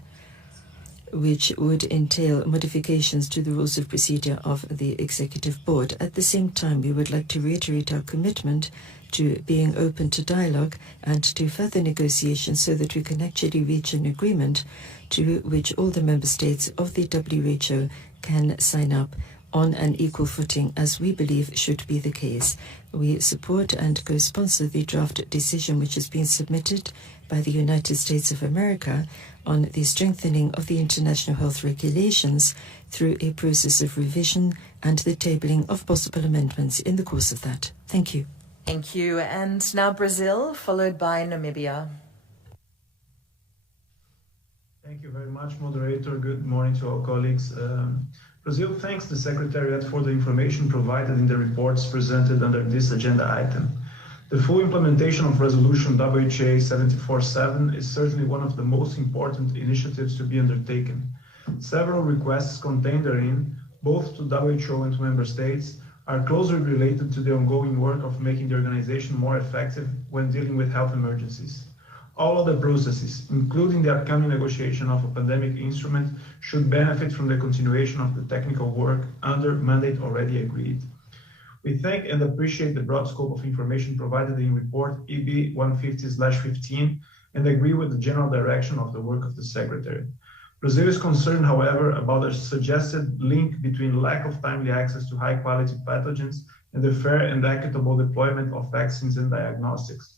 which would entail modifications to the rules of procedure of the Executive Board. At the same time, we would like to reiterate our commitment to being open to dialogue and to further negotiations so that we can actually reach an agreement to which all the member states of the WHO can sign up on an equal footing, as we believe should be the case. We support and co-sponsor the draft decision which has been submitted by the United States of America on the strengthening of the international health regulations through a process of revision and the tabling of possible amendments in the course of that. Thank you. Thank you. And now Brazil, followed by Namibia. Thank you very much, moderator. Good morning to all colleagues. Brazil thanks the Secretariat for the information provided in the reports presented under this agenda item. The full implementation of Resolution WHA 747 is certainly one of the most important initiatives to be undertaken. Several requests contained therein, both to WHO and to member states, are closely related to the ongoing work of making the organization more effective when dealing with health emergencies. All other processes, including the upcoming negotiation of a pandemic instrument, should benefit from the continuation of the technical work under mandate already agreed. We thank and appreciate the broad scope of information provided in report EB 150/15 and agree with the general direction of the work of the Secretary. Brazil is concerned, however, about a suggested link between lack of timely access to high-quality pathogens and the fair and equitable deployment of vaccines and diagnostics.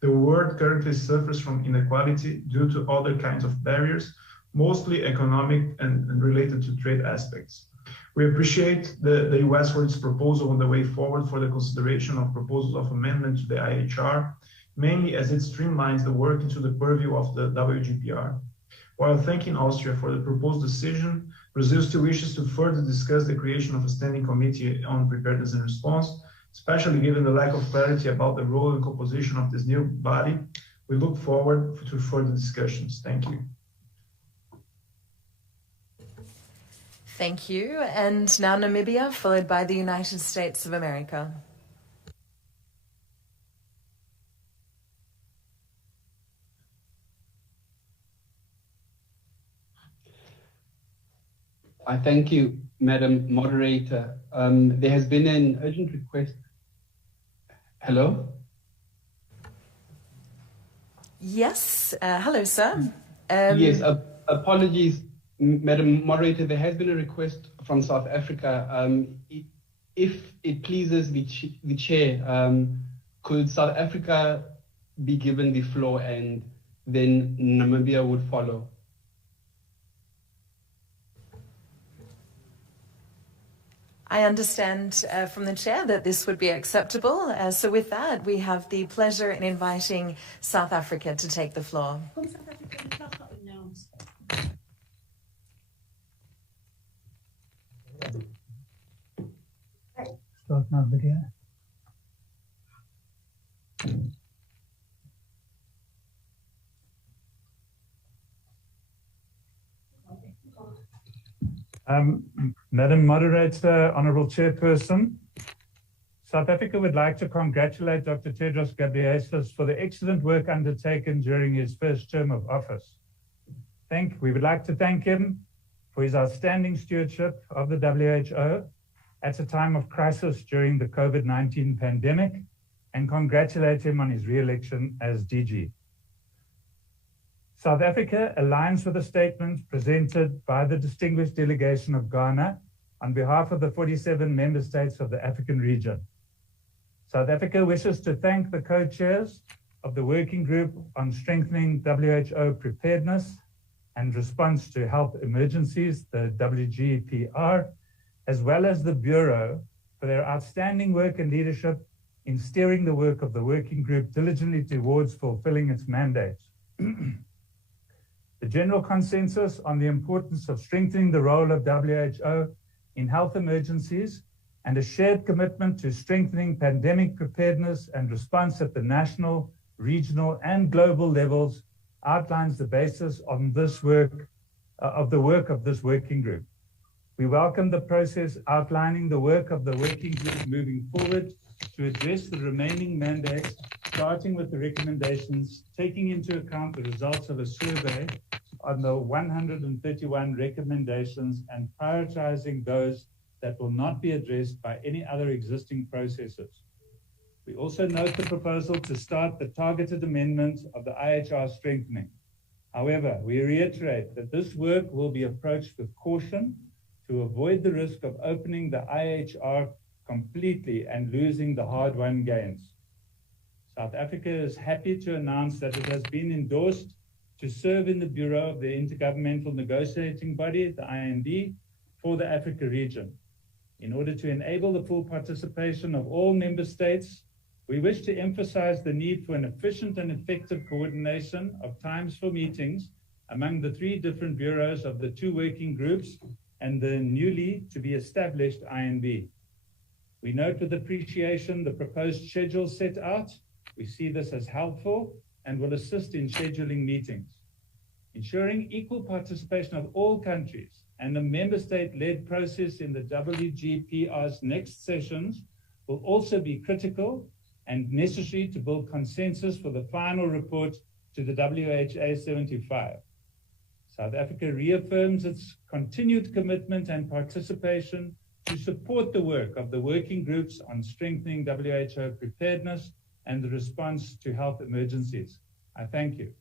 The world currently suffers from inequality due to other kinds of barriers, mostly economic and related to trade aspects. We appreciate the US for its proposal on the way forward for the consideration of proposals of amendment to the IHR, mainly as it streamlines the work into the purview of the WGPR. While thanking Austria for the proposed decision, Brazil still wishes to further discuss the creation of a standing committee on preparedness and response, especially given the lack of clarity about the role and composition of this new body. We look forward to further discussions. Thank you. Thank you. And now Namibia, followed by the United States of America. I thank you, Madam Moderator. There has been an urgent request. Hello? Yes. Hello, sir. Yes, apologies, Madam Moderator. There has been a request from South Africa. If it pleases the Chair, could South Africa be given the floor and then Namibia would follow? I understand from the Chair that this would be acceptable. So with that, we have the pleasure in inviting South Africa to take the floor. Start now video. Madam Moderator, Honourable Chairperson, South Africa would like to congratulate Dr. Tedros Ghebreyesus for the excellent work undertaken during his first term of office. We would like to thank him for his outstanding stewardship of the WHO at a time of crisis during the COVID-19 pandemic and congratulate him on his re-election as DG. South Africa aligns with the statement presented by the distinguished delegation of Ghana on behalf of the 47 member states of the African region. South Africa wishes to thank the co-chairs of the Working Group on Strengthening WHO Preparedness and Response to Health Emergencies, the WGPR, as well as the Bureau for their outstanding work and leadership in steering the work of the Working Group diligently towards fulfilling its mandate. The general consensus on the importance of strengthening the role of WHO in health emergencies and a shared commitment to strengthening pandemic preparedness and response at the national, regional, and global levels outlines the basis on this work, of the work of this working group. We welcome the process outlining the work of the working group moving forward to address the remaining mandates, starting with the recommendations, taking into account the results of a survey on the 131 recommendations and prioritizing those that will not be addressed by any other existing processes. We also note the proposal to start the targeted amendment of the IHR strengthening. However, we reiterate that this work will be approached with caution to avoid the risk of opening the IHR completely and losing the hard-won gains. South Africa is happy to announce that it has been endorsed to serve in the Bureau of the Intergovernmental Negotiating Body, the INB, for the Africa region. In order to enable the full participation of all member states, we wish to emphasize the need for an efficient and effective coordination of times for meetings among the 3 different bureaus of the 2 working groups and the newly to be established INB. We note with appreciation the proposed schedule set out. We see this as helpful and will assist in scheduling meetings. Ensuring equal participation of all countries and a member state-led process in the WGPR's next sessions will also be critical and necessary to build consensus for the final report to the WHA 75. South Africa reaffirms its continued commitment and participation to support the work of the working groups on strengthening WHO preparedness and the response to health emergencies. I thank you.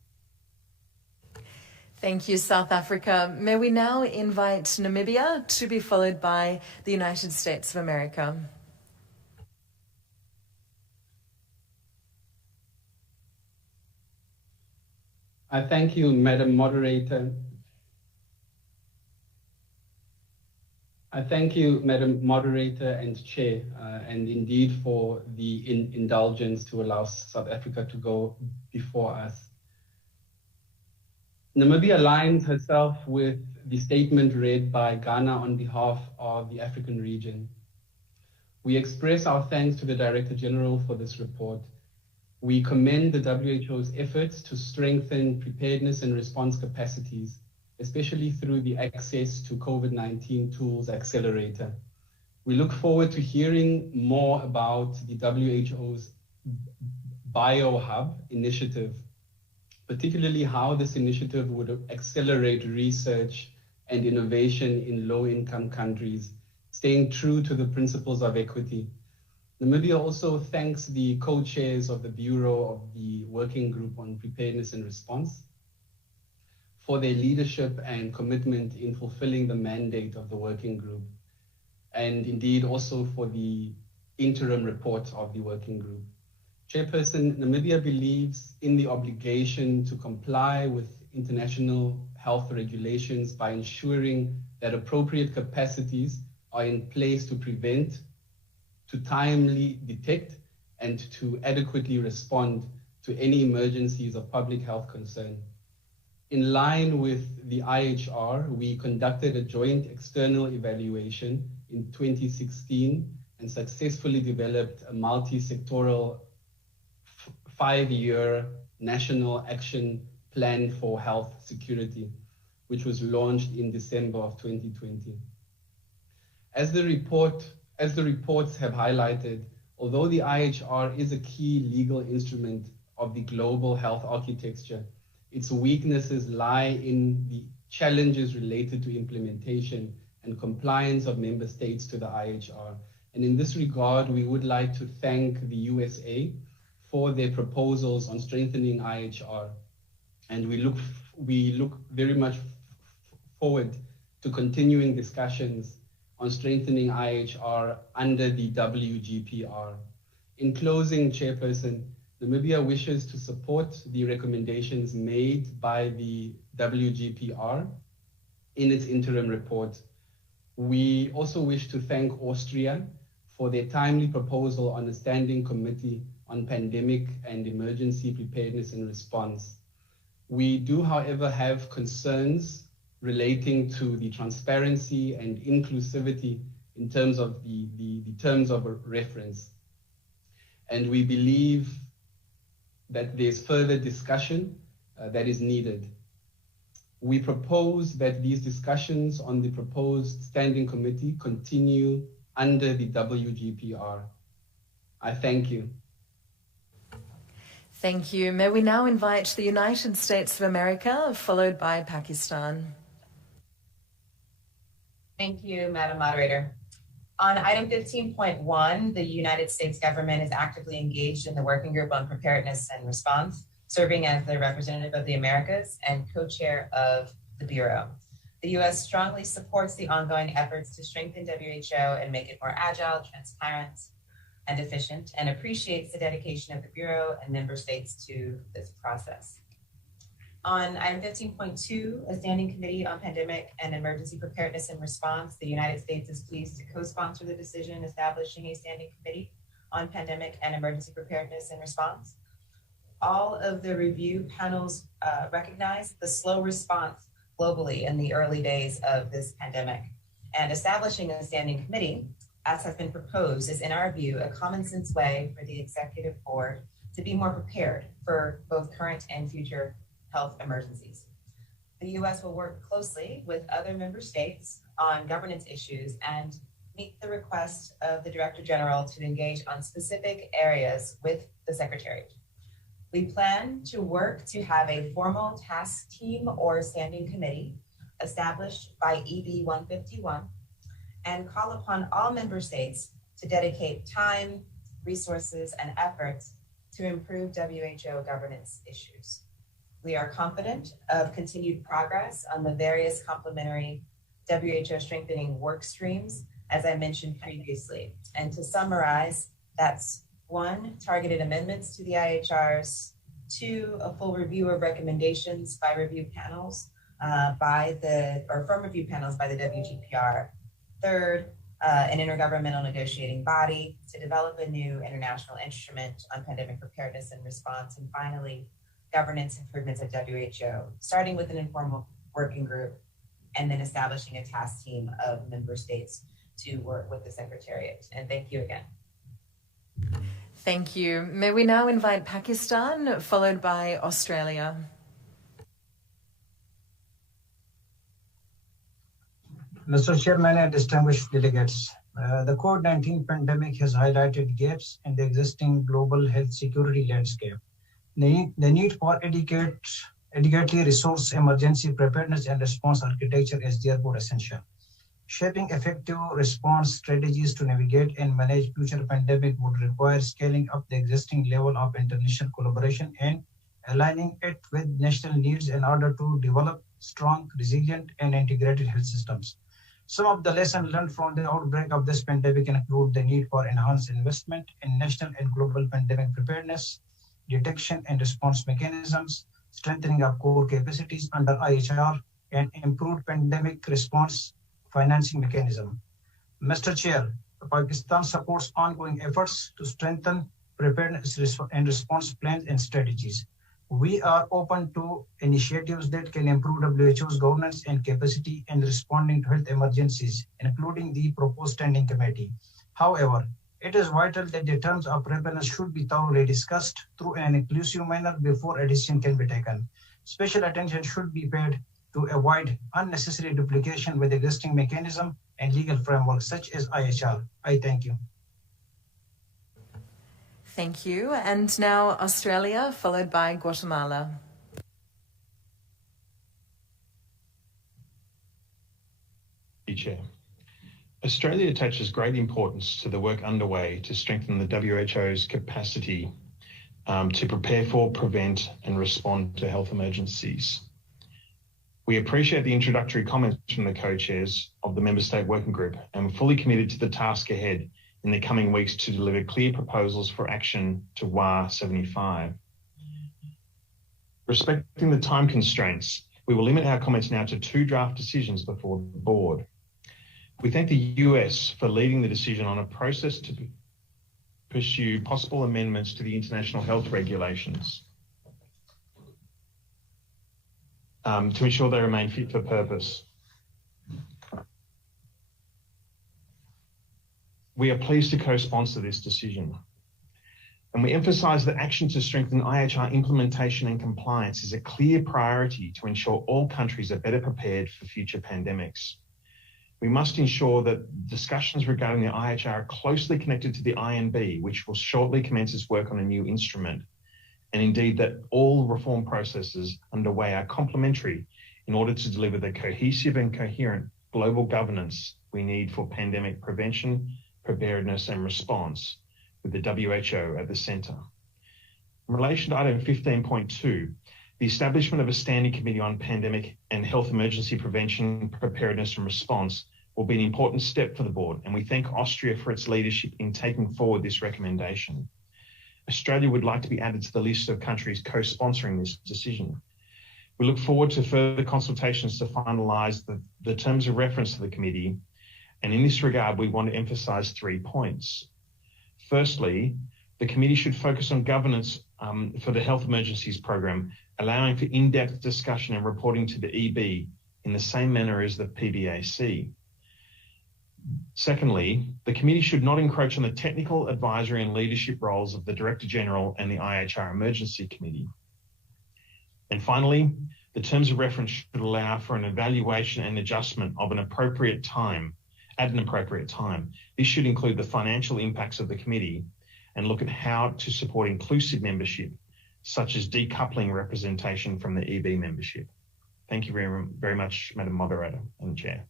Thank you, South Africa. May we now invite Namibia to be followed by the United States of America. I thank you, Madam Moderator. I thank you, Madam Moderator and Chair, and indeed for the indulgence to allow South Africa to go before us. Namibia aligns herself with the statement read by Ghana on behalf of the African region. We express our thanks to the Director General for this report. We commend the WHO's efforts to strengthen preparedness and response capacities, especially through the Access to COVID-19 Tools Accelerator. We look forward to hearing more about the WHO's BioHub initiative, particularly how this initiative would accelerate research and innovation in low-income countries, staying true to the principles of equity. Namibia also thanks the co-chairs of the Bureau of the Working Group on Preparedness and Response for their leadership and commitment in fulfilling the mandate of the working group, and indeed also for the interim report of the working group. Chairperson, Namibia believes in the obligation to comply with international health regulations by ensuring that appropriate capacities are in place to prevent, to timely detect, and to adequately respond to any emergencies of public health concern. In line with the IHR, we conducted a joint external evaluation in 2016 and successfully developed a multi-sectoral 5-year national action plan for health security, which was launched in December of 2020. As the reports have highlighted, although the IHR is a key legal instrument of the global health architecture, its weaknesses lie in the challenges related to implementation and compliance of member states to the IHR. And in this regard, we would like to thank the USA for their proposals on strengthening IHR. And we look very much forward to continuing discussions on strengthening IHR under the WGPR. In closing, Chairperson, Namibia wishes to support the recommendations made by the WGPR in its interim report. We also wish to thank Austria for their timely proposal on a standing committee on pandemic and emergency preparedness and response. We do, however, have concerns relating to the transparency and inclusivity in terms of the terms of reference. And we believe that there's further discussion that is needed. We propose that these discussions on the proposed standing committee continue under the WGPR. I thank you. Thank you. May we now invite the United States of America, followed by Pakistan. Thank you, Madam Moderator. On item 15.1, the United States government is actively engaged in the Working Group on Preparedness and Response, serving as the representative of the Americas and co-chair of the Bureau. The U.S. strongly supports the ongoing efforts to strengthen WHO and make it more agile, transparent, and efficient, and appreciates the dedication of the Bureau and member states to this process. On item 15.2, a standing committee on pandemic and emergency preparedness and response, the United States is pleased to co-sponsor the decision establishing a standing committee on pandemic and emergency preparedness and response. All of the review panels recognize the slow response globally in the early days of this pandemic. And establishing a standing committee, as has been proposed, is in our view a common sense way for the executive board to be more prepared for both current and future health emergencies. The U.S. will work closely with other member states on governance issues and meet the request of the Director General to engage on specific areas with the Secretariat. We plan to work to have a formal task team or standing committee established by EB 151 and call upon all member states to dedicate time, resources, and efforts to improve WHO governance issues. We are confident of continued progress on the various complementary WHO strengthening work streams, as I mentioned previously. And to summarize, that's 1, targeted amendments to the IHRs, 2, a full review of recommendations by review panels from review panels by the WGPR. 3rd, an intergovernmental negotiating body to develop a new international instrument on pandemic preparedness and response. And finally, governance improvements at WHO, starting with an informal working group and then establishing a task team of member states to work with the Secretariat. And thank you again. Thank you. May we now invite Pakistan, followed by Australia. Mr. Chairman and distinguished delegates, the COVID-19 pandemic has highlighted gaps in the existing global health security landscape. The need for adequately resourced emergency preparedness and response architecture is therefore essential. Shaping effective response strategies to navigate and manage future pandemic would require scaling up the existing level of international collaboration and aligning it with national needs in order to develop strong, resilient, and integrated health systems. Some of the lessons learned from the outbreak of this pandemic include the need for enhanced investment in national and global pandemic preparedness, detection and response mechanisms, strengthening of core capacities under IHR, and improved pandemic response financing mechanism. Mr. Chair, Pakistan supports ongoing efforts to strengthen preparedness and response plans and strategies. We are open to initiatives that can improve WHO's governance and capacity in responding to health emergencies, including the proposed standing committee. However, it is vital that the terms of preparedness should be thoroughly discussed through an inclusive manner before a decision can be taken. Special attention should be paid to avoid unnecessary duplication with existing mechanism and legal frameworks such as IHR. I thank you. Thank you. And now Australia, followed by Guatemala. Chair. Australia attaches great importance to the work underway to strengthen the WHO's capacity to prepare for, prevent, and respond to health emergencies. We appreciate the introductory comments from the co-chairs of the Member State Working Group and we're fully committed to the task ahead in the coming weeks to deliver clear proposals for action to WA 75. Respecting the time constraints, we will limit our comments now to 2 draft decisions before the board. We thank the US for leading the decision on a process to pursue possible amendments to the international health regulations to ensure they remain fit for purpose. We are pleased to co-sponsor this decision. And we emphasise that action to strengthen IHR implementation and compliance is a clear priority to ensure all countries are better prepared for future pandemics. We must ensure that discussions regarding the IHR are closely connected to the INB, which will shortly commence its work on a new instrument. And indeed that all reform processes underway are complementary in order to deliver the cohesive and coherent global governance we need for pandemic prevention, preparedness and response, with the WHO at the centre. In relation to item 15.2, The establishment of a standing committee on pandemic and health emergency prevention, preparedness and response will be an important step for the board, and we thank Austria for its leadership in taking forward this recommendation. Australia would like to be added to the list of countries co-sponsoring this decision. We look forward to further consultations to finalise the terms of reference to the committee, and in this regard, we want to emphasise 3 points. Firstly, the committee should focus on governance for the health emergencies program, allowing for in-depth discussion and reporting to the EB in the same manner as the PBAC. Secondly, the committee should not encroach on the technical, advisory and leadership roles of the Director General and the IHR Emergency Committee. And finally, the terms of reference should allow for an evaluation and adjustment of at an appropriate time. This should include the financial impacts of the committee and look at how to support inclusive membership, such as decoupling representation from the EB membership. Thank you very much, Madam Moderator and Chair.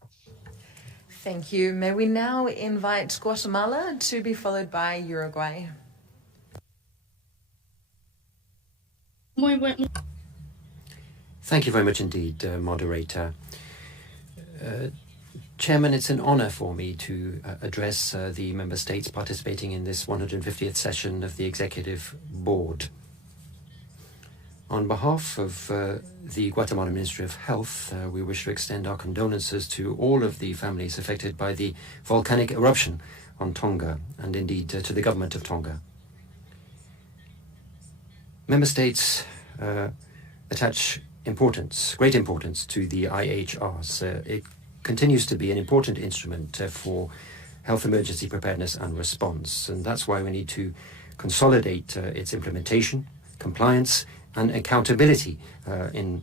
Thank you. May we now invite Guatemala to be followed by Uruguay. Thank you very much indeed, Moderator. Chairman, it's an honor for me to address the member states participating in this 150th session of the Executive Board. On behalf of the Guatemalan Ministry of Health, we wish to extend our condolences to all of the families affected by the volcanic eruption on Tonga, and indeed to the government of Tonga. Member states attach great importance to the IHRs. It continues to be an important instrument for health emergency preparedness and response, and that's why we need to consolidate its implementation, compliance, and accountability in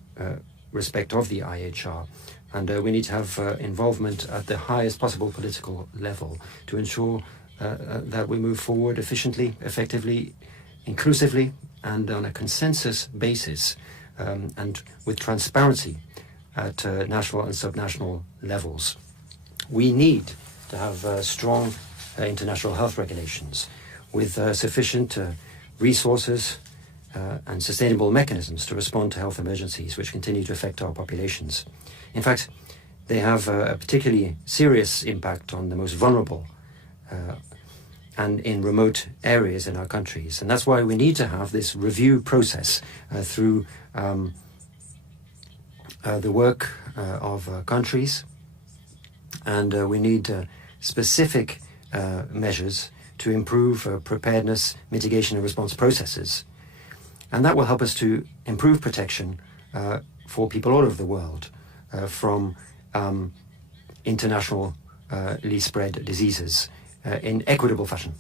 respect of the IHR. And we need to have involvement at the highest possible political level to ensure that we move forward efficiently, effectively, inclusively, and on a consensus basis, and with transparency at national and subnational levels. We need to have strong international health regulations with sufficient resources and sustainable mechanisms to respond to health emergencies which continue to affect our populations. In fact, they have a particularly serious impact on the most vulnerable and in remote areas in our countries. And that's why we need to have this review process through the work of countries, and we need specific measures to improve preparedness, mitigation and response processes. And that will help us to improve protection for people all over the world from internationally spread diseases in equitable fashion.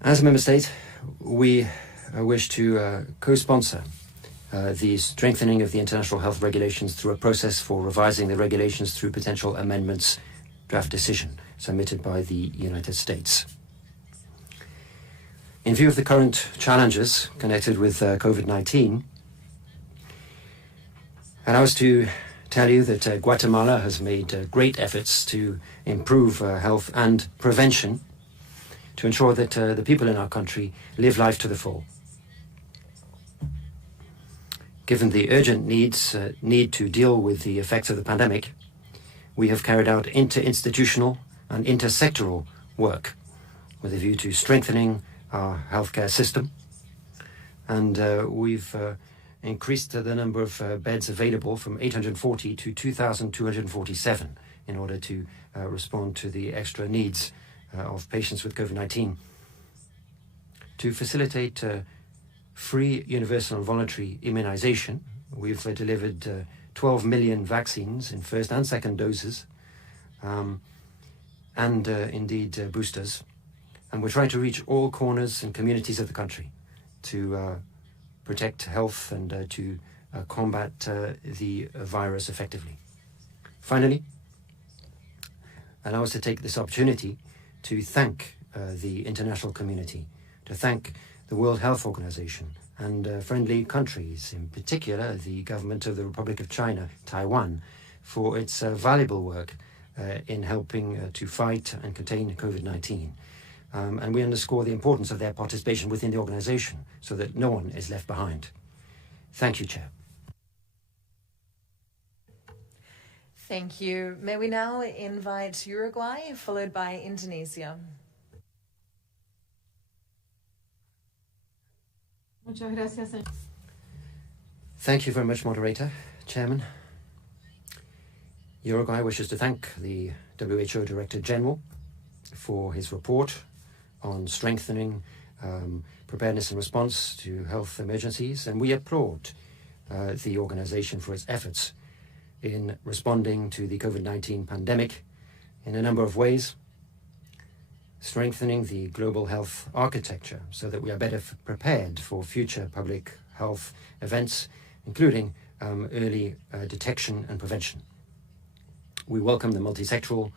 As a member state, we wish to co-sponsor the strengthening of the international health regulations through a process for revising the regulations through potential amendments draft decision submitted by the United States. In view of the current challenges connected with COVID-19, and I was to tell you that Guatemala has made great efforts to improve health and prevention to ensure that the people in our country live life to the full. Given the urgent need to deal with the effects of the pandemic, we have carried out interinstitutional and intersectoral work with a view to strengthening our healthcare system, and we've increased the number of beds available from 840 to 2,247 in order to respond to the extra needs of patients with COVID-19. To facilitate free, universal and voluntary immunization, we've delivered 12 million vaccines in first and second doses, and indeed boosters. And we're trying to reach all corners and communities of the country to protect health and to combat the virus effectively. Finally, allow us to take this opportunity to thank the international community, to thank the World Health Organization and friendly countries, in particular the government of the Republic of China, Taiwan, for its valuable work in helping to fight and contain COVID-19. And we underscore the importance of their participation within the organization so that no one is left behind. Thank you, Chair. Thank you. May we now invite Uruguay, followed by Indonesia. Muchas gracias. Thank you very much, Moderator, Chairman. Uruguay wishes to thank the WHO Director General for his report on strengthening preparedness and response to health emergencies, and we applaud the organization for its efforts in responding to the COVID-19 pandemic in a number of ways, strengthening the global health architecture so that we are better prepared for future public health events, including early detection and prevention. We welcome the multi-sectoral,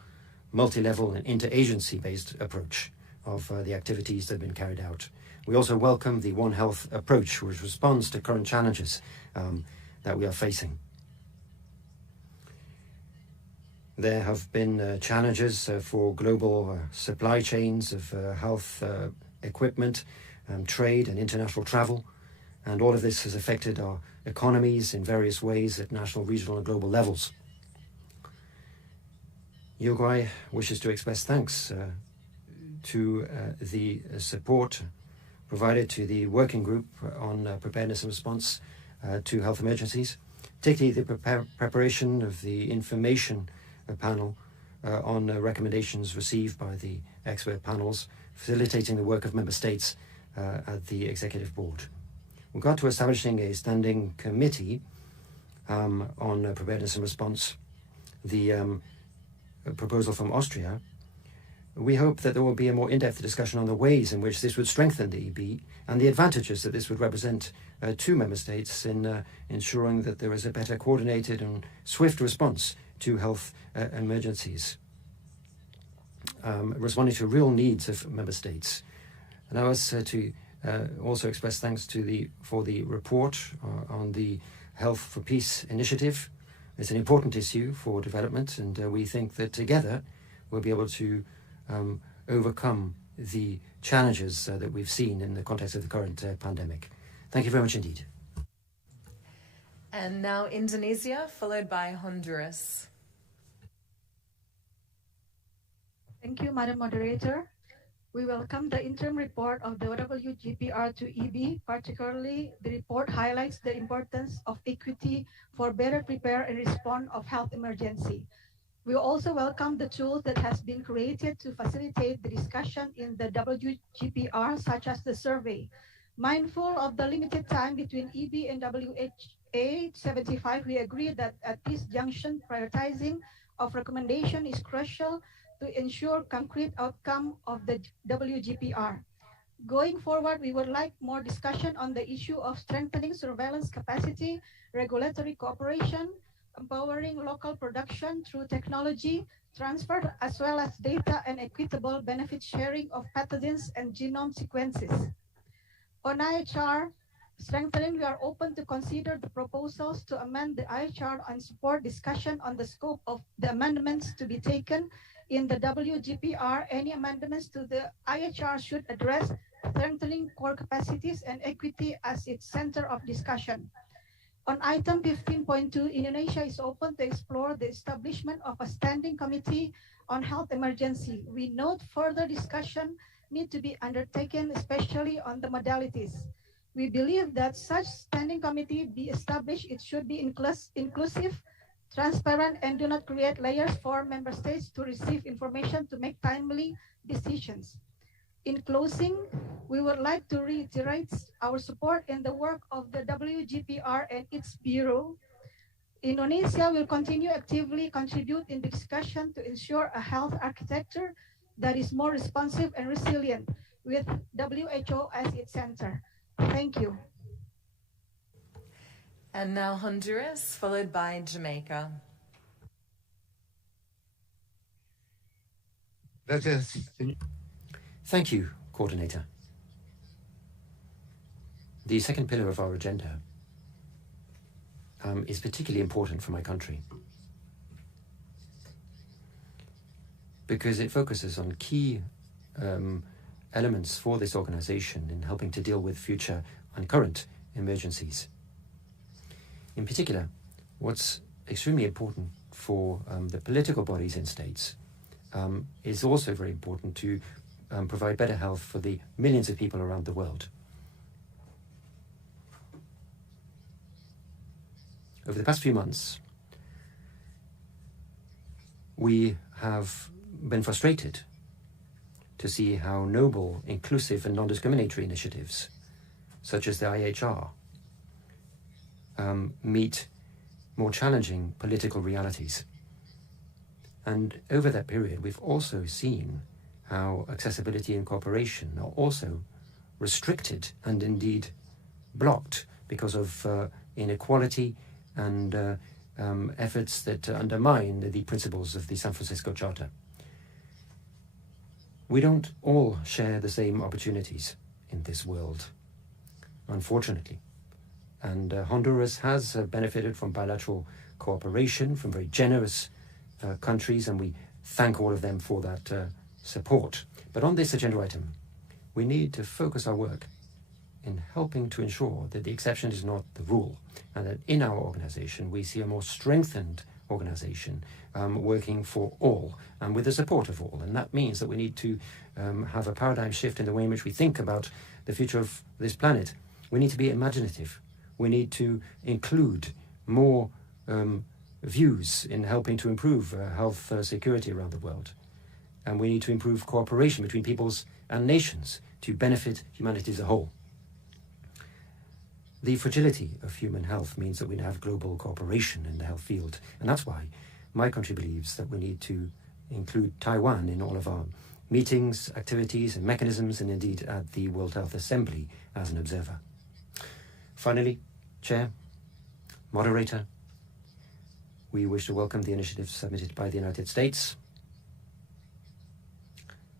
multi-level and inter-agency-based approach of the activities that have been carried out. We also welcome the One Health approach, which responds to current challenges that we are facing. There have been challenges for global supply chains of health equipment, trade and international travel, and all of this has affected our economies in various ways at national, regional and global levels. Uruguay wishes to express thanks to the support provided to the working group on preparedness and response to health emergencies, particularly the preparation of the information panel on recommendations received by the expert panels, facilitating the work of member states at the executive board. We got to establishing a standing committee on preparedness and response, the proposal from Austria. We hope that there will be a more in-depth discussion on the ways in which this would strengthen the EB and the advantages that this would represent to member states in ensuring that there is a better coordinated and swift response to health emergencies, responding to real needs of member states. And I was to also express thanks to for the report on the Health for Peace initiative. It's an important issue for development, and we think that together we'll be able to overcome the challenges that we've seen in the context of the current pandemic. Thank you very much indeed. And now Indonesia, followed by Honduras. Thank you, Madam Moderator. We welcome the interim report of the WGPR to EB. Particularly, the report highlights the importance of equity for better prepare and respond of health emergency. We also welcome the tools that has been created to facilitate the discussion in the WGPR, such as the survey. Mindful of the limited time between EB and WHA 75, we agree that at this junction, prioritizing of recommendation is crucial to ensure concrete outcome of the WGPR. Going forward, we would like more discussion on the issue of strengthening surveillance capacity, regulatory cooperation, empowering local production through technology transfer, as well as data and equitable benefit sharing of pathogens and genome sequences. On IHR strengthening, we are open to consider the proposals to amend the IHR and support discussion on the scope of the amendments to be taken in the WGPR. Any amendments to the IHR should address strengthening core capacities and equity as its center of discussion. On item 15.2, Indonesia is open to explore the establishment of a standing committee on health emergency. We note further discussion need to be undertaken, especially on the modalities. We believe that such standing committee be established. It should be inclusive, transparent, and do not create layers for member states to receive information to make timely decisions. In closing, we would like to reiterate our support in the work of the WGPR and its Bureau. Indonesia will continue actively contribute in the discussion to ensure a health architecture that is more responsive and resilient with WHO as its center. Thank you. And now Honduras, followed by Jamaica. Thank you, Coordinator. The second pillar of our agenda is particularly important for my country because it focuses on key elements for this organization in helping to deal with future and current emergencies. In particular, what's extremely important for the political bodies in states is also very important to provide better health for the millions of people around the world. Over the past few months, we have been frustrated to see how noble, inclusive, and non-discriminatory initiatives, such as the IHR, meet more challenging political realities. And over that period, we've also seen how accessibility and cooperation are also restricted and indeed blocked because of inequality and efforts that undermine the principles of the San Francisco Charter. We don't all share the same opportunities in this world, unfortunately. And Honduras has benefited from bilateral cooperation from very generous countries, and we thank all of them for that support. But on this agenda item, we need to focus our work in helping to ensure that the exception is not the rule, and that in our organization we see a more strengthened organization working for all and with the support of all. And that means that we need to have a paradigm shift in the way in which we think about the future of this planet. We need to be imaginative. We need to include more views in helping to improve health security around the world. And we need to improve cooperation between peoples and nations to benefit humanity as a whole. The fragility of human health means that we have global cooperation in the health field. And that's why my country believes that we need to include Taiwan in all of our meetings, activities, and mechanisms, and indeed at the World Health Assembly as an observer. Finally, Chair, Moderator, we wish to welcome the initiatives submitted by the United States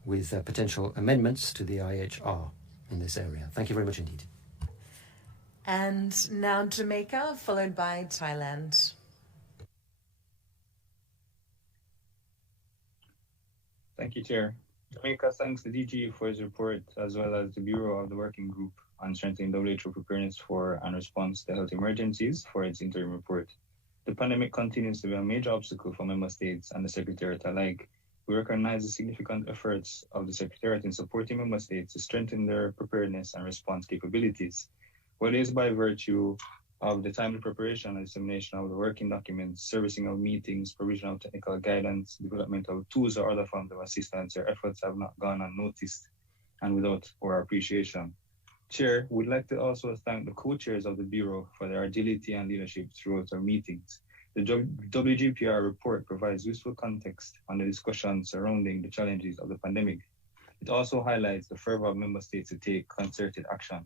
with potential amendments to the IHR in this area. Thank you very much indeed. And now Jamaica, followed by Thailand. Thank you, Chair. Jamaica thanks the DG for his report, as well as the Bureau of the Working Group on strengthening WHO preparedness for and response to health emergencies for its interim report. The pandemic continues to be a major obstacle for member states and the Secretariat alike. We recognize the significant efforts of the Secretariat in supporting member states to strengthen their preparedness and response capabilities. Whether it is by virtue of the timely preparation and dissemination of the working documents, servicing of meetings, provision of technical guidance, development of tools or other forms of assistance, your efforts have not gone unnoticed and without our appreciation. Chair, we'd like to also thank the co-chairs of the Bureau for their agility and leadership throughout our meetings. The WGPR report provides useful context on the discussion surrounding the challenges of the pandemic. It also highlights the fervor of member states to take concerted action.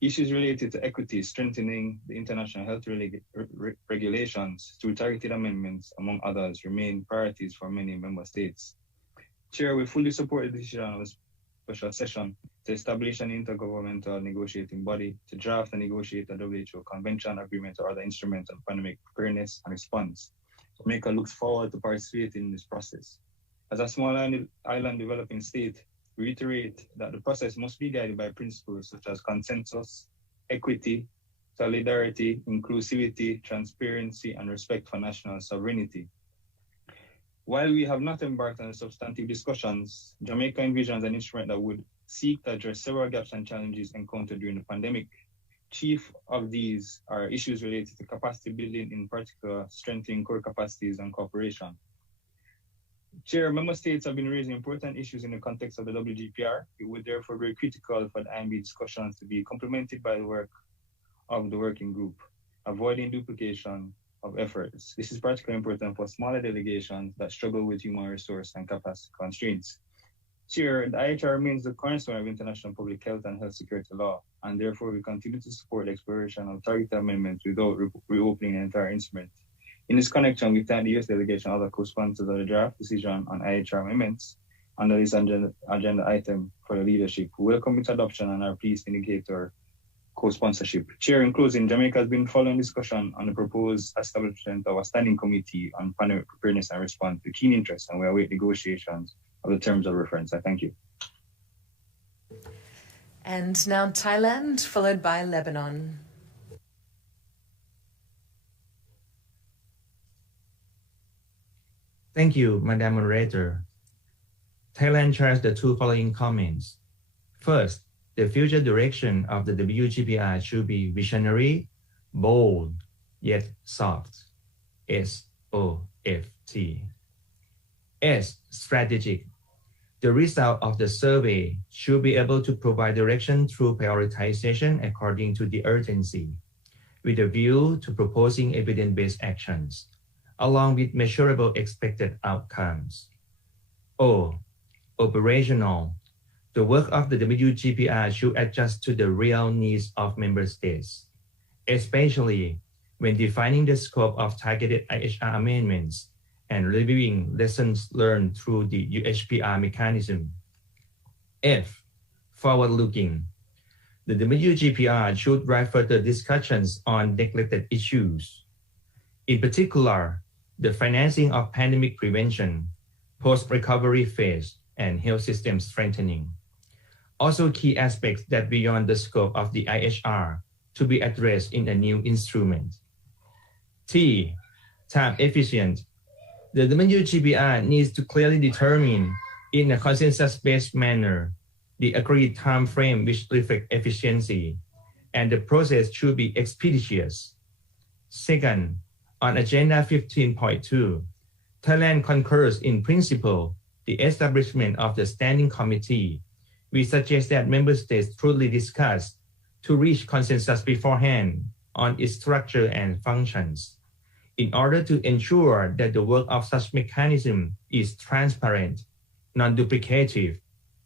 Issues related to equity, strengthening the international health regulations through targeted amendments, among others, remain priorities for many member states. Chair, we fully support the decision of a special session to establish an intergovernmental negotiating body to draft and negotiate a WHO convention, agreement, or other instruments on pandemic preparedness and response. Jamaica looks forward to participating in this process. As a small island developing state, reiterate that the process must be guided by principles such as consensus, equity, solidarity, inclusivity, transparency, and respect for national sovereignty. While we have not embarked on substantive discussions, Jamaica envisions an instrument that would seek to address several gaps and challenges encountered during the pandemic. Chief of these are issues related to capacity building, in particular, strengthening core capacities and cooperation. Chair, member states have been raising important issues in the context of the WGPR. It would therefore be critical for the IMB discussions to be complemented by the work of the working group, avoiding duplication of efforts. This is particularly important for smaller delegations that struggle with human resource and capacity constraints. Chair, the IHR remains the cornerstone of international public health and health security law, and therefore we continue to support the exploration of targeted amendments without reopening the entire instrument. In this connection, we thank the US delegation and other co-sponsors of the draft decision on IHR amendments under this agenda item for the leadership. We welcome its adoption and are pleased to indicate our co-sponsorship. Chair, in closing, Jamaica has been following discussion on the proposed establishment of a standing committee on pandemic preparedness and response with keen interest, and we await negotiations of the terms of reference. I thank you. And now Thailand, followed by Lebanon. Thank you, Madam Moderator. Thailand shares the two following comments. First, the future direction of the WGPR should be visionary, bold, yet soft. S-O-F-T. S, strategic. The result of the survey should be able to provide direction through prioritization according to the urgency, with a view to proposing evidence-based actions, along with measurable expected outcomes. O, operational. The work of the WGPR should adjust to the real needs of member states, especially when defining the scope of targeted IHR amendments and reviewing lessons learned through the UHPR mechanism. F, forward-looking. The WGPR should drive further discussions on neglected issues. In particular, the financing of pandemic prevention, post-recovery phase, and health system strengthening. Also key aspects that beyond the scope of the IHR to be addressed in a new instrument. T, time efficient. The WGPR needs to clearly determine in a consensus-based manner the agreed time frame which reflects efficiency, and the process should be expeditious. Second, on Agenda 15.2, Thailand concurs in principle the establishment of the Standing Committee. We suggest that member states truly discuss to reach consensus beforehand on its structure and functions, in order to ensure that the work of such mechanism is transparent, non-duplicative,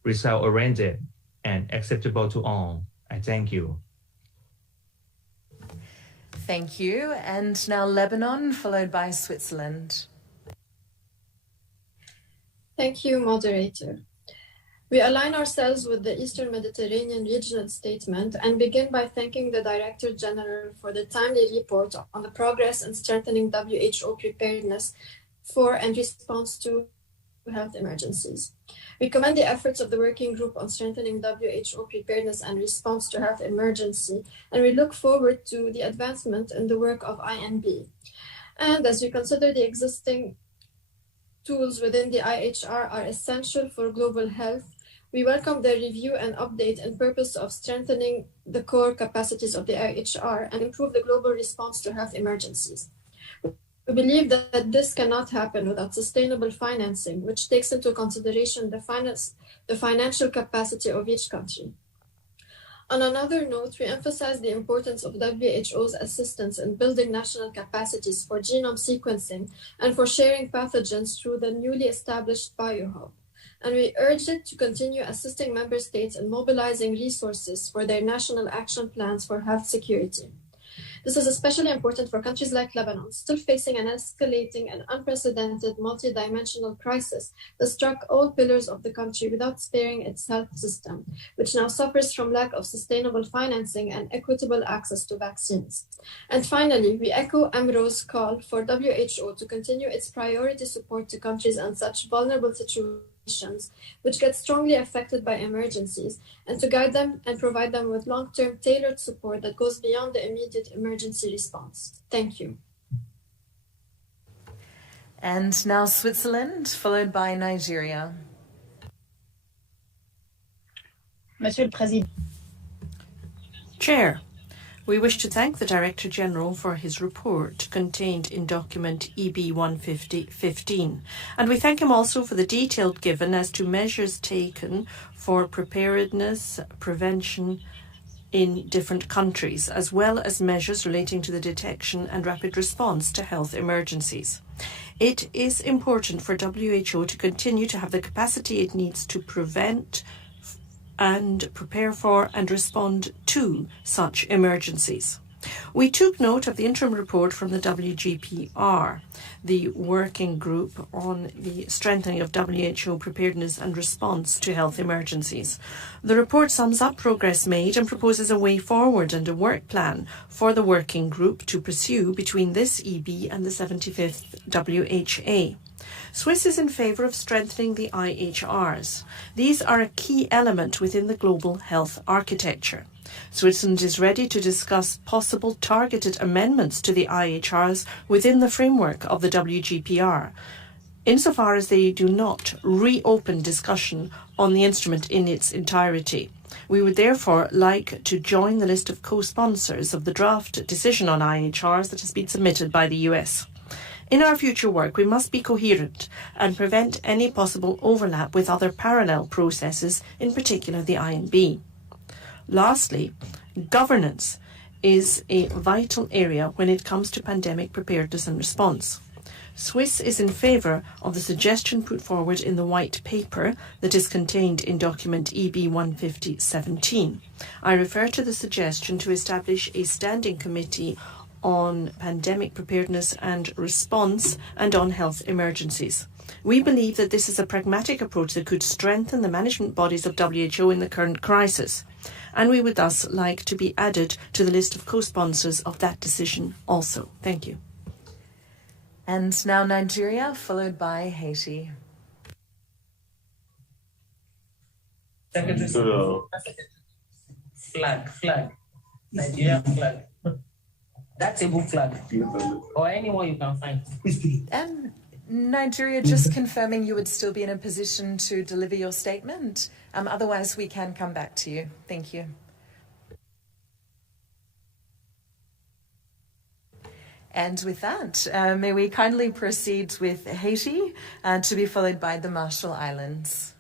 result-oriented, and acceptable to all. I thank you. Thank you. And now Lebanon, followed by Switzerland. Thank you, Moderator. We align ourselves with the Eastern Mediterranean Regional Statement and begin by thanking the Director General for the timely report on the progress in strengthening WHO preparedness for and response to health emergencies. We commend the efforts of the Working Group on strengthening WHO preparedness and response to health emergency, and we look forward to the advancement in the work of INB. And as we consider the existing tools within the IHR are essential for global health, we welcome the review and update in purpose of strengthening the core capacities of the IHR and improve the global response to health emergencies. We believe that this cannot happen without sustainable financing, which takes into consideration the financial capacity of each country. On another note, we emphasize the importance of WHO's assistance in building national capacities for genome sequencing and for sharing pathogens through the newly established BioHub. And we urge it to continue assisting member states in mobilizing resources for their national action plans for health security. This is especially important for countries like Lebanon, still facing an escalating and unprecedented multidimensional crisis that struck all pillars of the country without sparing its health system, which now suffers from lack of sustainable financing and equitable access to vaccines. And finally, we echo EMRO's call for WHO to continue its priority support to countries in such vulnerable situations which get strongly affected by emergencies, and to guide them and provide them with long-term tailored support that goes beyond the immediate emergency response. Thank you. And now Switzerland, followed by Nigeria. Monsieur le Président. Chair, we wish to thank the Director General for his report contained in document EB 115, and we thank him also for the detail given as to measures taken for preparedness, prevention in different countries, as well as measures relating to the detection and rapid response to health emergencies. It is important for WHO to continue to have the capacity it needs to prevent and prepare for and respond to such emergencies. We took note of the interim report from the WGPR, the working group on the strengthening of WHO preparedness and response to health emergencies. The report sums up progress made and proposes a way forward and a work plan for the working group to pursue between this EB and the 75th WHA. Swiss is in favour of strengthening the IHRs. These are a key element within the global health architecture. Switzerland is ready to discuss possible targeted amendments to the IHRs within the framework of the WGPR. insofar as they do not reopen discussion on the instrument in its entirety. We would therefore like to join the list of co-sponsors of the draft decision on IHRs that has been submitted by the US. In our future work, we must be coherent and prevent any possible overlap with other parallel processes, in particular the INB. Lastly, governance is a vital area when it comes to pandemic preparedness and response. Swiss is in favour of the suggestion put forward in the white paper that is contained in document EB 15017. I refer to the suggestion to establish a standing committee on pandemic preparedness and response and on health emergencies. We believe that this is a pragmatic approach that could strengthen the management bodies of WHO in the current crisis, and we would thus like to be added to the list of co-sponsors of that decision also. Thank you. And now Nigeria, followed by Haiti. Flag. Nigeria flag. That's a good flag. Or anyone you can find. And Nigeria, just confirming you would still be in a position to deliver your statement. Otherwise, we can come back to you. Thank you. And with that, may we kindly proceed with Haiti, to be followed by the Marshall Islands.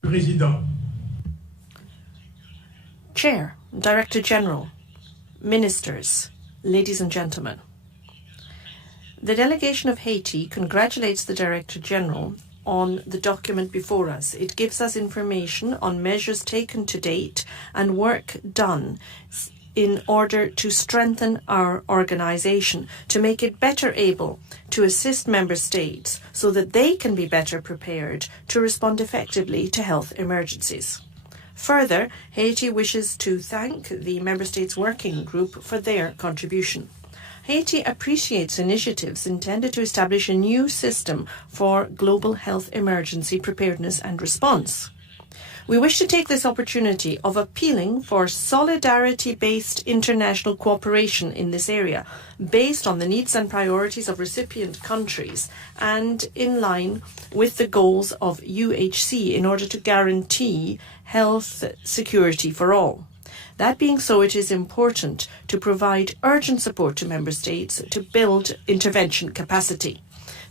President. Chair, Director General, Ministers, ladies and gentlemen. The delegation of Haiti congratulates the Director General on the document before us. It gives us information on measures taken to date and work done in order to strengthen our organization, to make it better able to assist member states so that they can be better prepared to respond effectively to health emergencies. Further, Haiti wishes to thank the member states working group for their contribution. Haiti appreciates initiatives intended to establish a new system for global health emergency preparedness and response. We wish to take this opportunity of appealing for solidarity-based international cooperation in this area, based on the needs and priorities of recipient countries and in line with the goals of UHC in order to guarantee health security for all. That being so, it is important to provide urgent support to member states to build intervention capacity.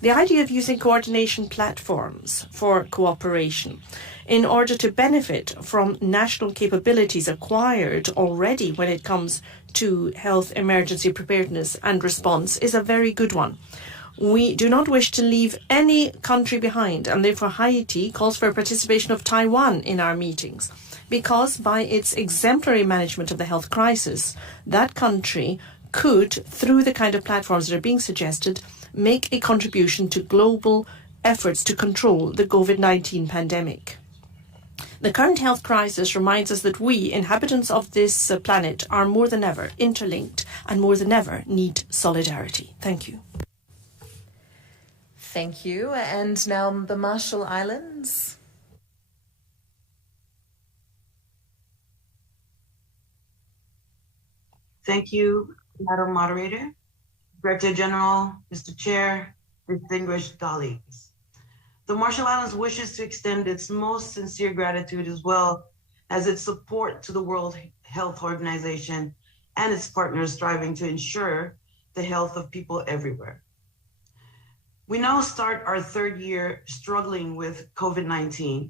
The idea of using coordination platforms for cooperation in order to benefit from national capabilities acquired already when it comes to health emergency preparedness and response is a very good one. We do not wish to leave any country behind, and therefore Haiti calls for participation of Taiwan in our meetings, because by its exemplary management of the health crisis, that country could, through the kind of platforms that are being suggested, make a contribution to global efforts to control the COVID-19 pandemic. The current health crisis reminds us that we, inhabitants of this planet, are more than ever interlinked and more than ever need solidarity. Thank you. Thank you. And now the Marshall Islands. Thank you, Madam Moderator, Director General, Mr. Chair, distinguished colleagues. The Marshall Islands wishes to extend its most sincere gratitude as well as its support to the World Health Organization and its partners striving to ensure the health of people everywhere. We now start our third year struggling with COVID-19,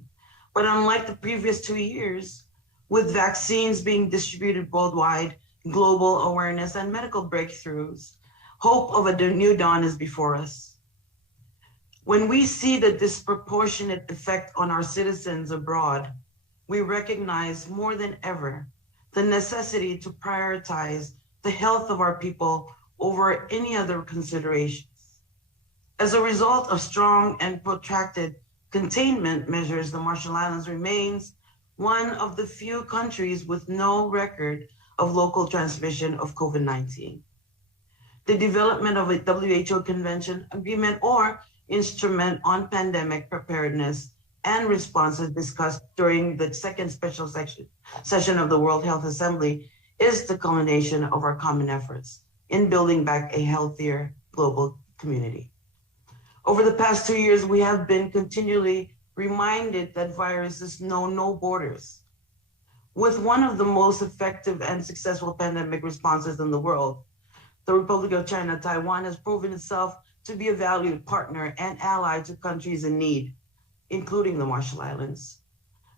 but unlike the previous 2 years, with vaccines being distributed worldwide, global awareness and medical breakthroughs, hope of a new dawn is before us. When we see the disproportionate effect on our citizens abroad, we recognize more than ever the necessity to prioritize the health of our people over any other considerations. As a result of strong and protracted containment measures, the Marshall Islands remains one of the few countries with no record of local transmission of COVID-19. The development of a WHO convention, agreement, or instrument on pandemic preparedness and responses discussed during the second special session of the World Health Assembly is the culmination of our common efforts in building back a healthier global community. Over the past 2 years, we have been continually reminded that viruses know no borders. With one of the most effective and successful pandemic responses in the world, the Republic of China, Taiwan has proven itself to be a valued partner and ally to countries in need, including the Marshall Islands.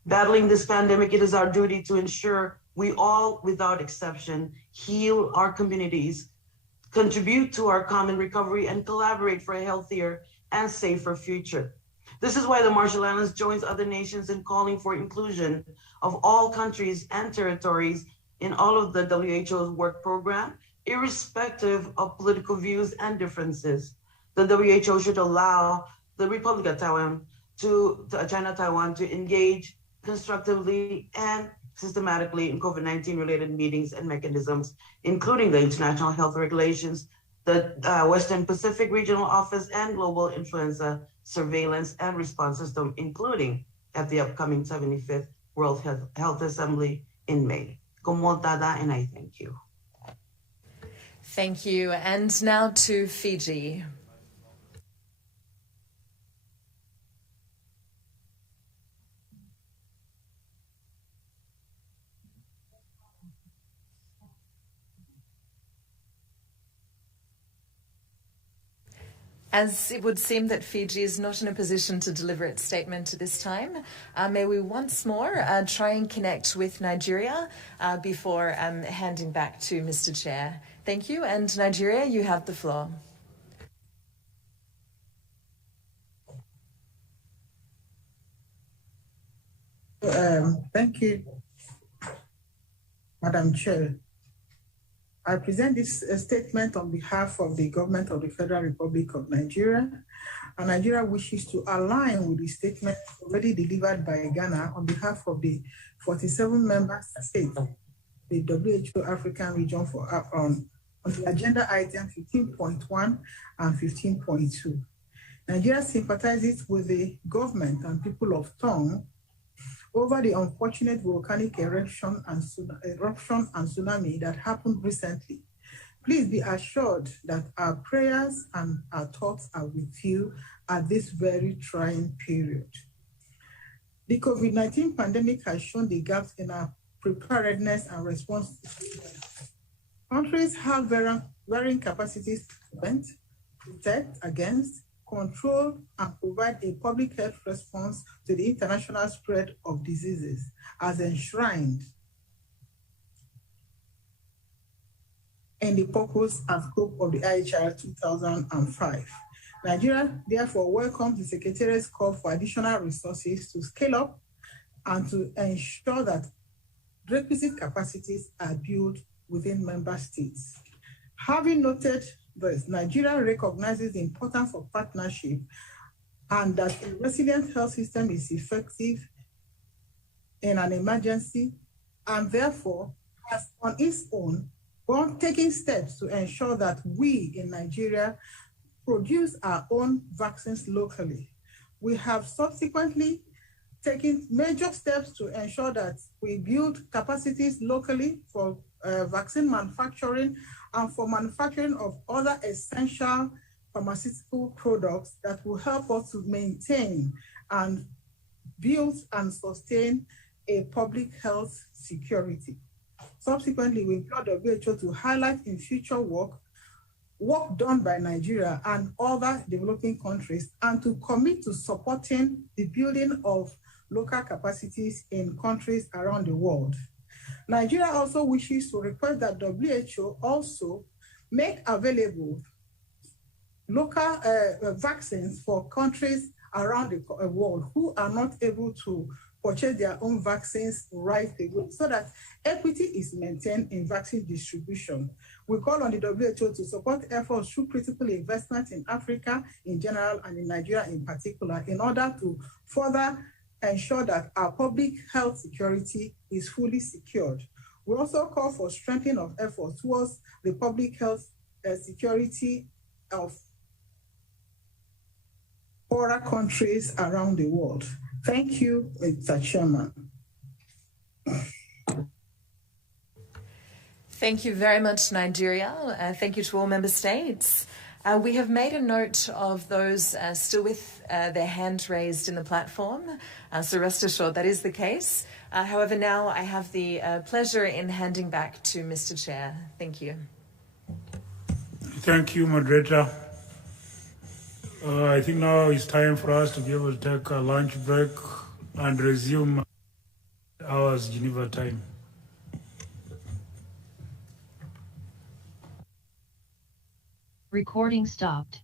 Battling this pandemic, it is our duty to ensure we all, without exception, heal our communities, contribute to our common recovery, and collaborate for a healthier and safer future. This is why the Marshall Islands joins other nations in calling for inclusion of all countries and territories in all of the WHO's work program, irrespective of political views and differences. The WHO should allow the Republic of Taiwan China-Taiwan to engage constructively and systematically in COVID-19 related meetings and mechanisms, including the international health regulations, the Western Pacific Regional Office, and Global Influenza Surveillance and Response System, including at the upcoming 75th World Health Assembly in May. Como dada, and I thank you. Thank you. And now to Fiji. As it would seem that Fiji is not in a position to deliver its statement at this time, may we once more try and connect with Nigeria before handing back to Mr. Chair. Thank you. And Nigeria, you have the floor. Thank you, Madam Chair. I present this statement on behalf of the government of the Federal Republic of Nigeria, and Nigeria wishes to align with the statement already delivered by Ghana on behalf of the 47 member states, the WHO African region on the agenda item 15.1 and 15.2. Nigeria sympathizes with the government and people of Tongue over the unfortunate volcanic eruption and tsunami that happened recently. Please be assured that our prayers and our thoughts are with you at this very trying period. The COVID-19 pandemic has shown the gaps in our preparedness and response. Countries have varying capacities to prevent, protect against, control, and provide a public health response to the international spread of diseases as enshrined in the purpose and scope of the IHR 2005. Nigeria therefore welcomes the Secretariat's call for additional resources to scale up and to ensure that requisite capacities are built within member states. Having noted this, Nigeria recognizes the importance of partnership and that a resilient health system is effective in an emergency, and therefore has on its own taking steps to ensure that we in Nigeria produce our own vaccines locally. We have subsequently taken major steps to ensure that we build capacities locally for vaccine manufacturing and for manufacturing of other essential pharmaceutical products that will help us to maintain and build and sustain a public health security. Subsequently, we implore the WHO to highlight in future work done by Nigeria and other developing countries, and to commit to supporting the building of local capacities in countries around the world. Nigeria also wishes to request that WHO also make available local vaccines for countries around the world who are not able to purchase their own vaccines right away, so that equity is maintained in vaccine distribution. We call on the WHO to support efforts through critical investment in Africa in general and in Nigeria in particular, in order to further ensure that our public health security is fully secured. We also call for strengthening of efforts towards the public health security of poorer countries around the world. Thank you, Mr. Chairman. Thank you very much, Nigeria. Thank you to all member states. We have made a note of those still with their hand raised in the platform, so rest assured that is the case. However, now I have the pleasure in handing back to Mr. Chair. Thank you. Thank you, moderator. I think now it's time for us to be able to take a lunch break and resume our Geneva time. Recording stopped.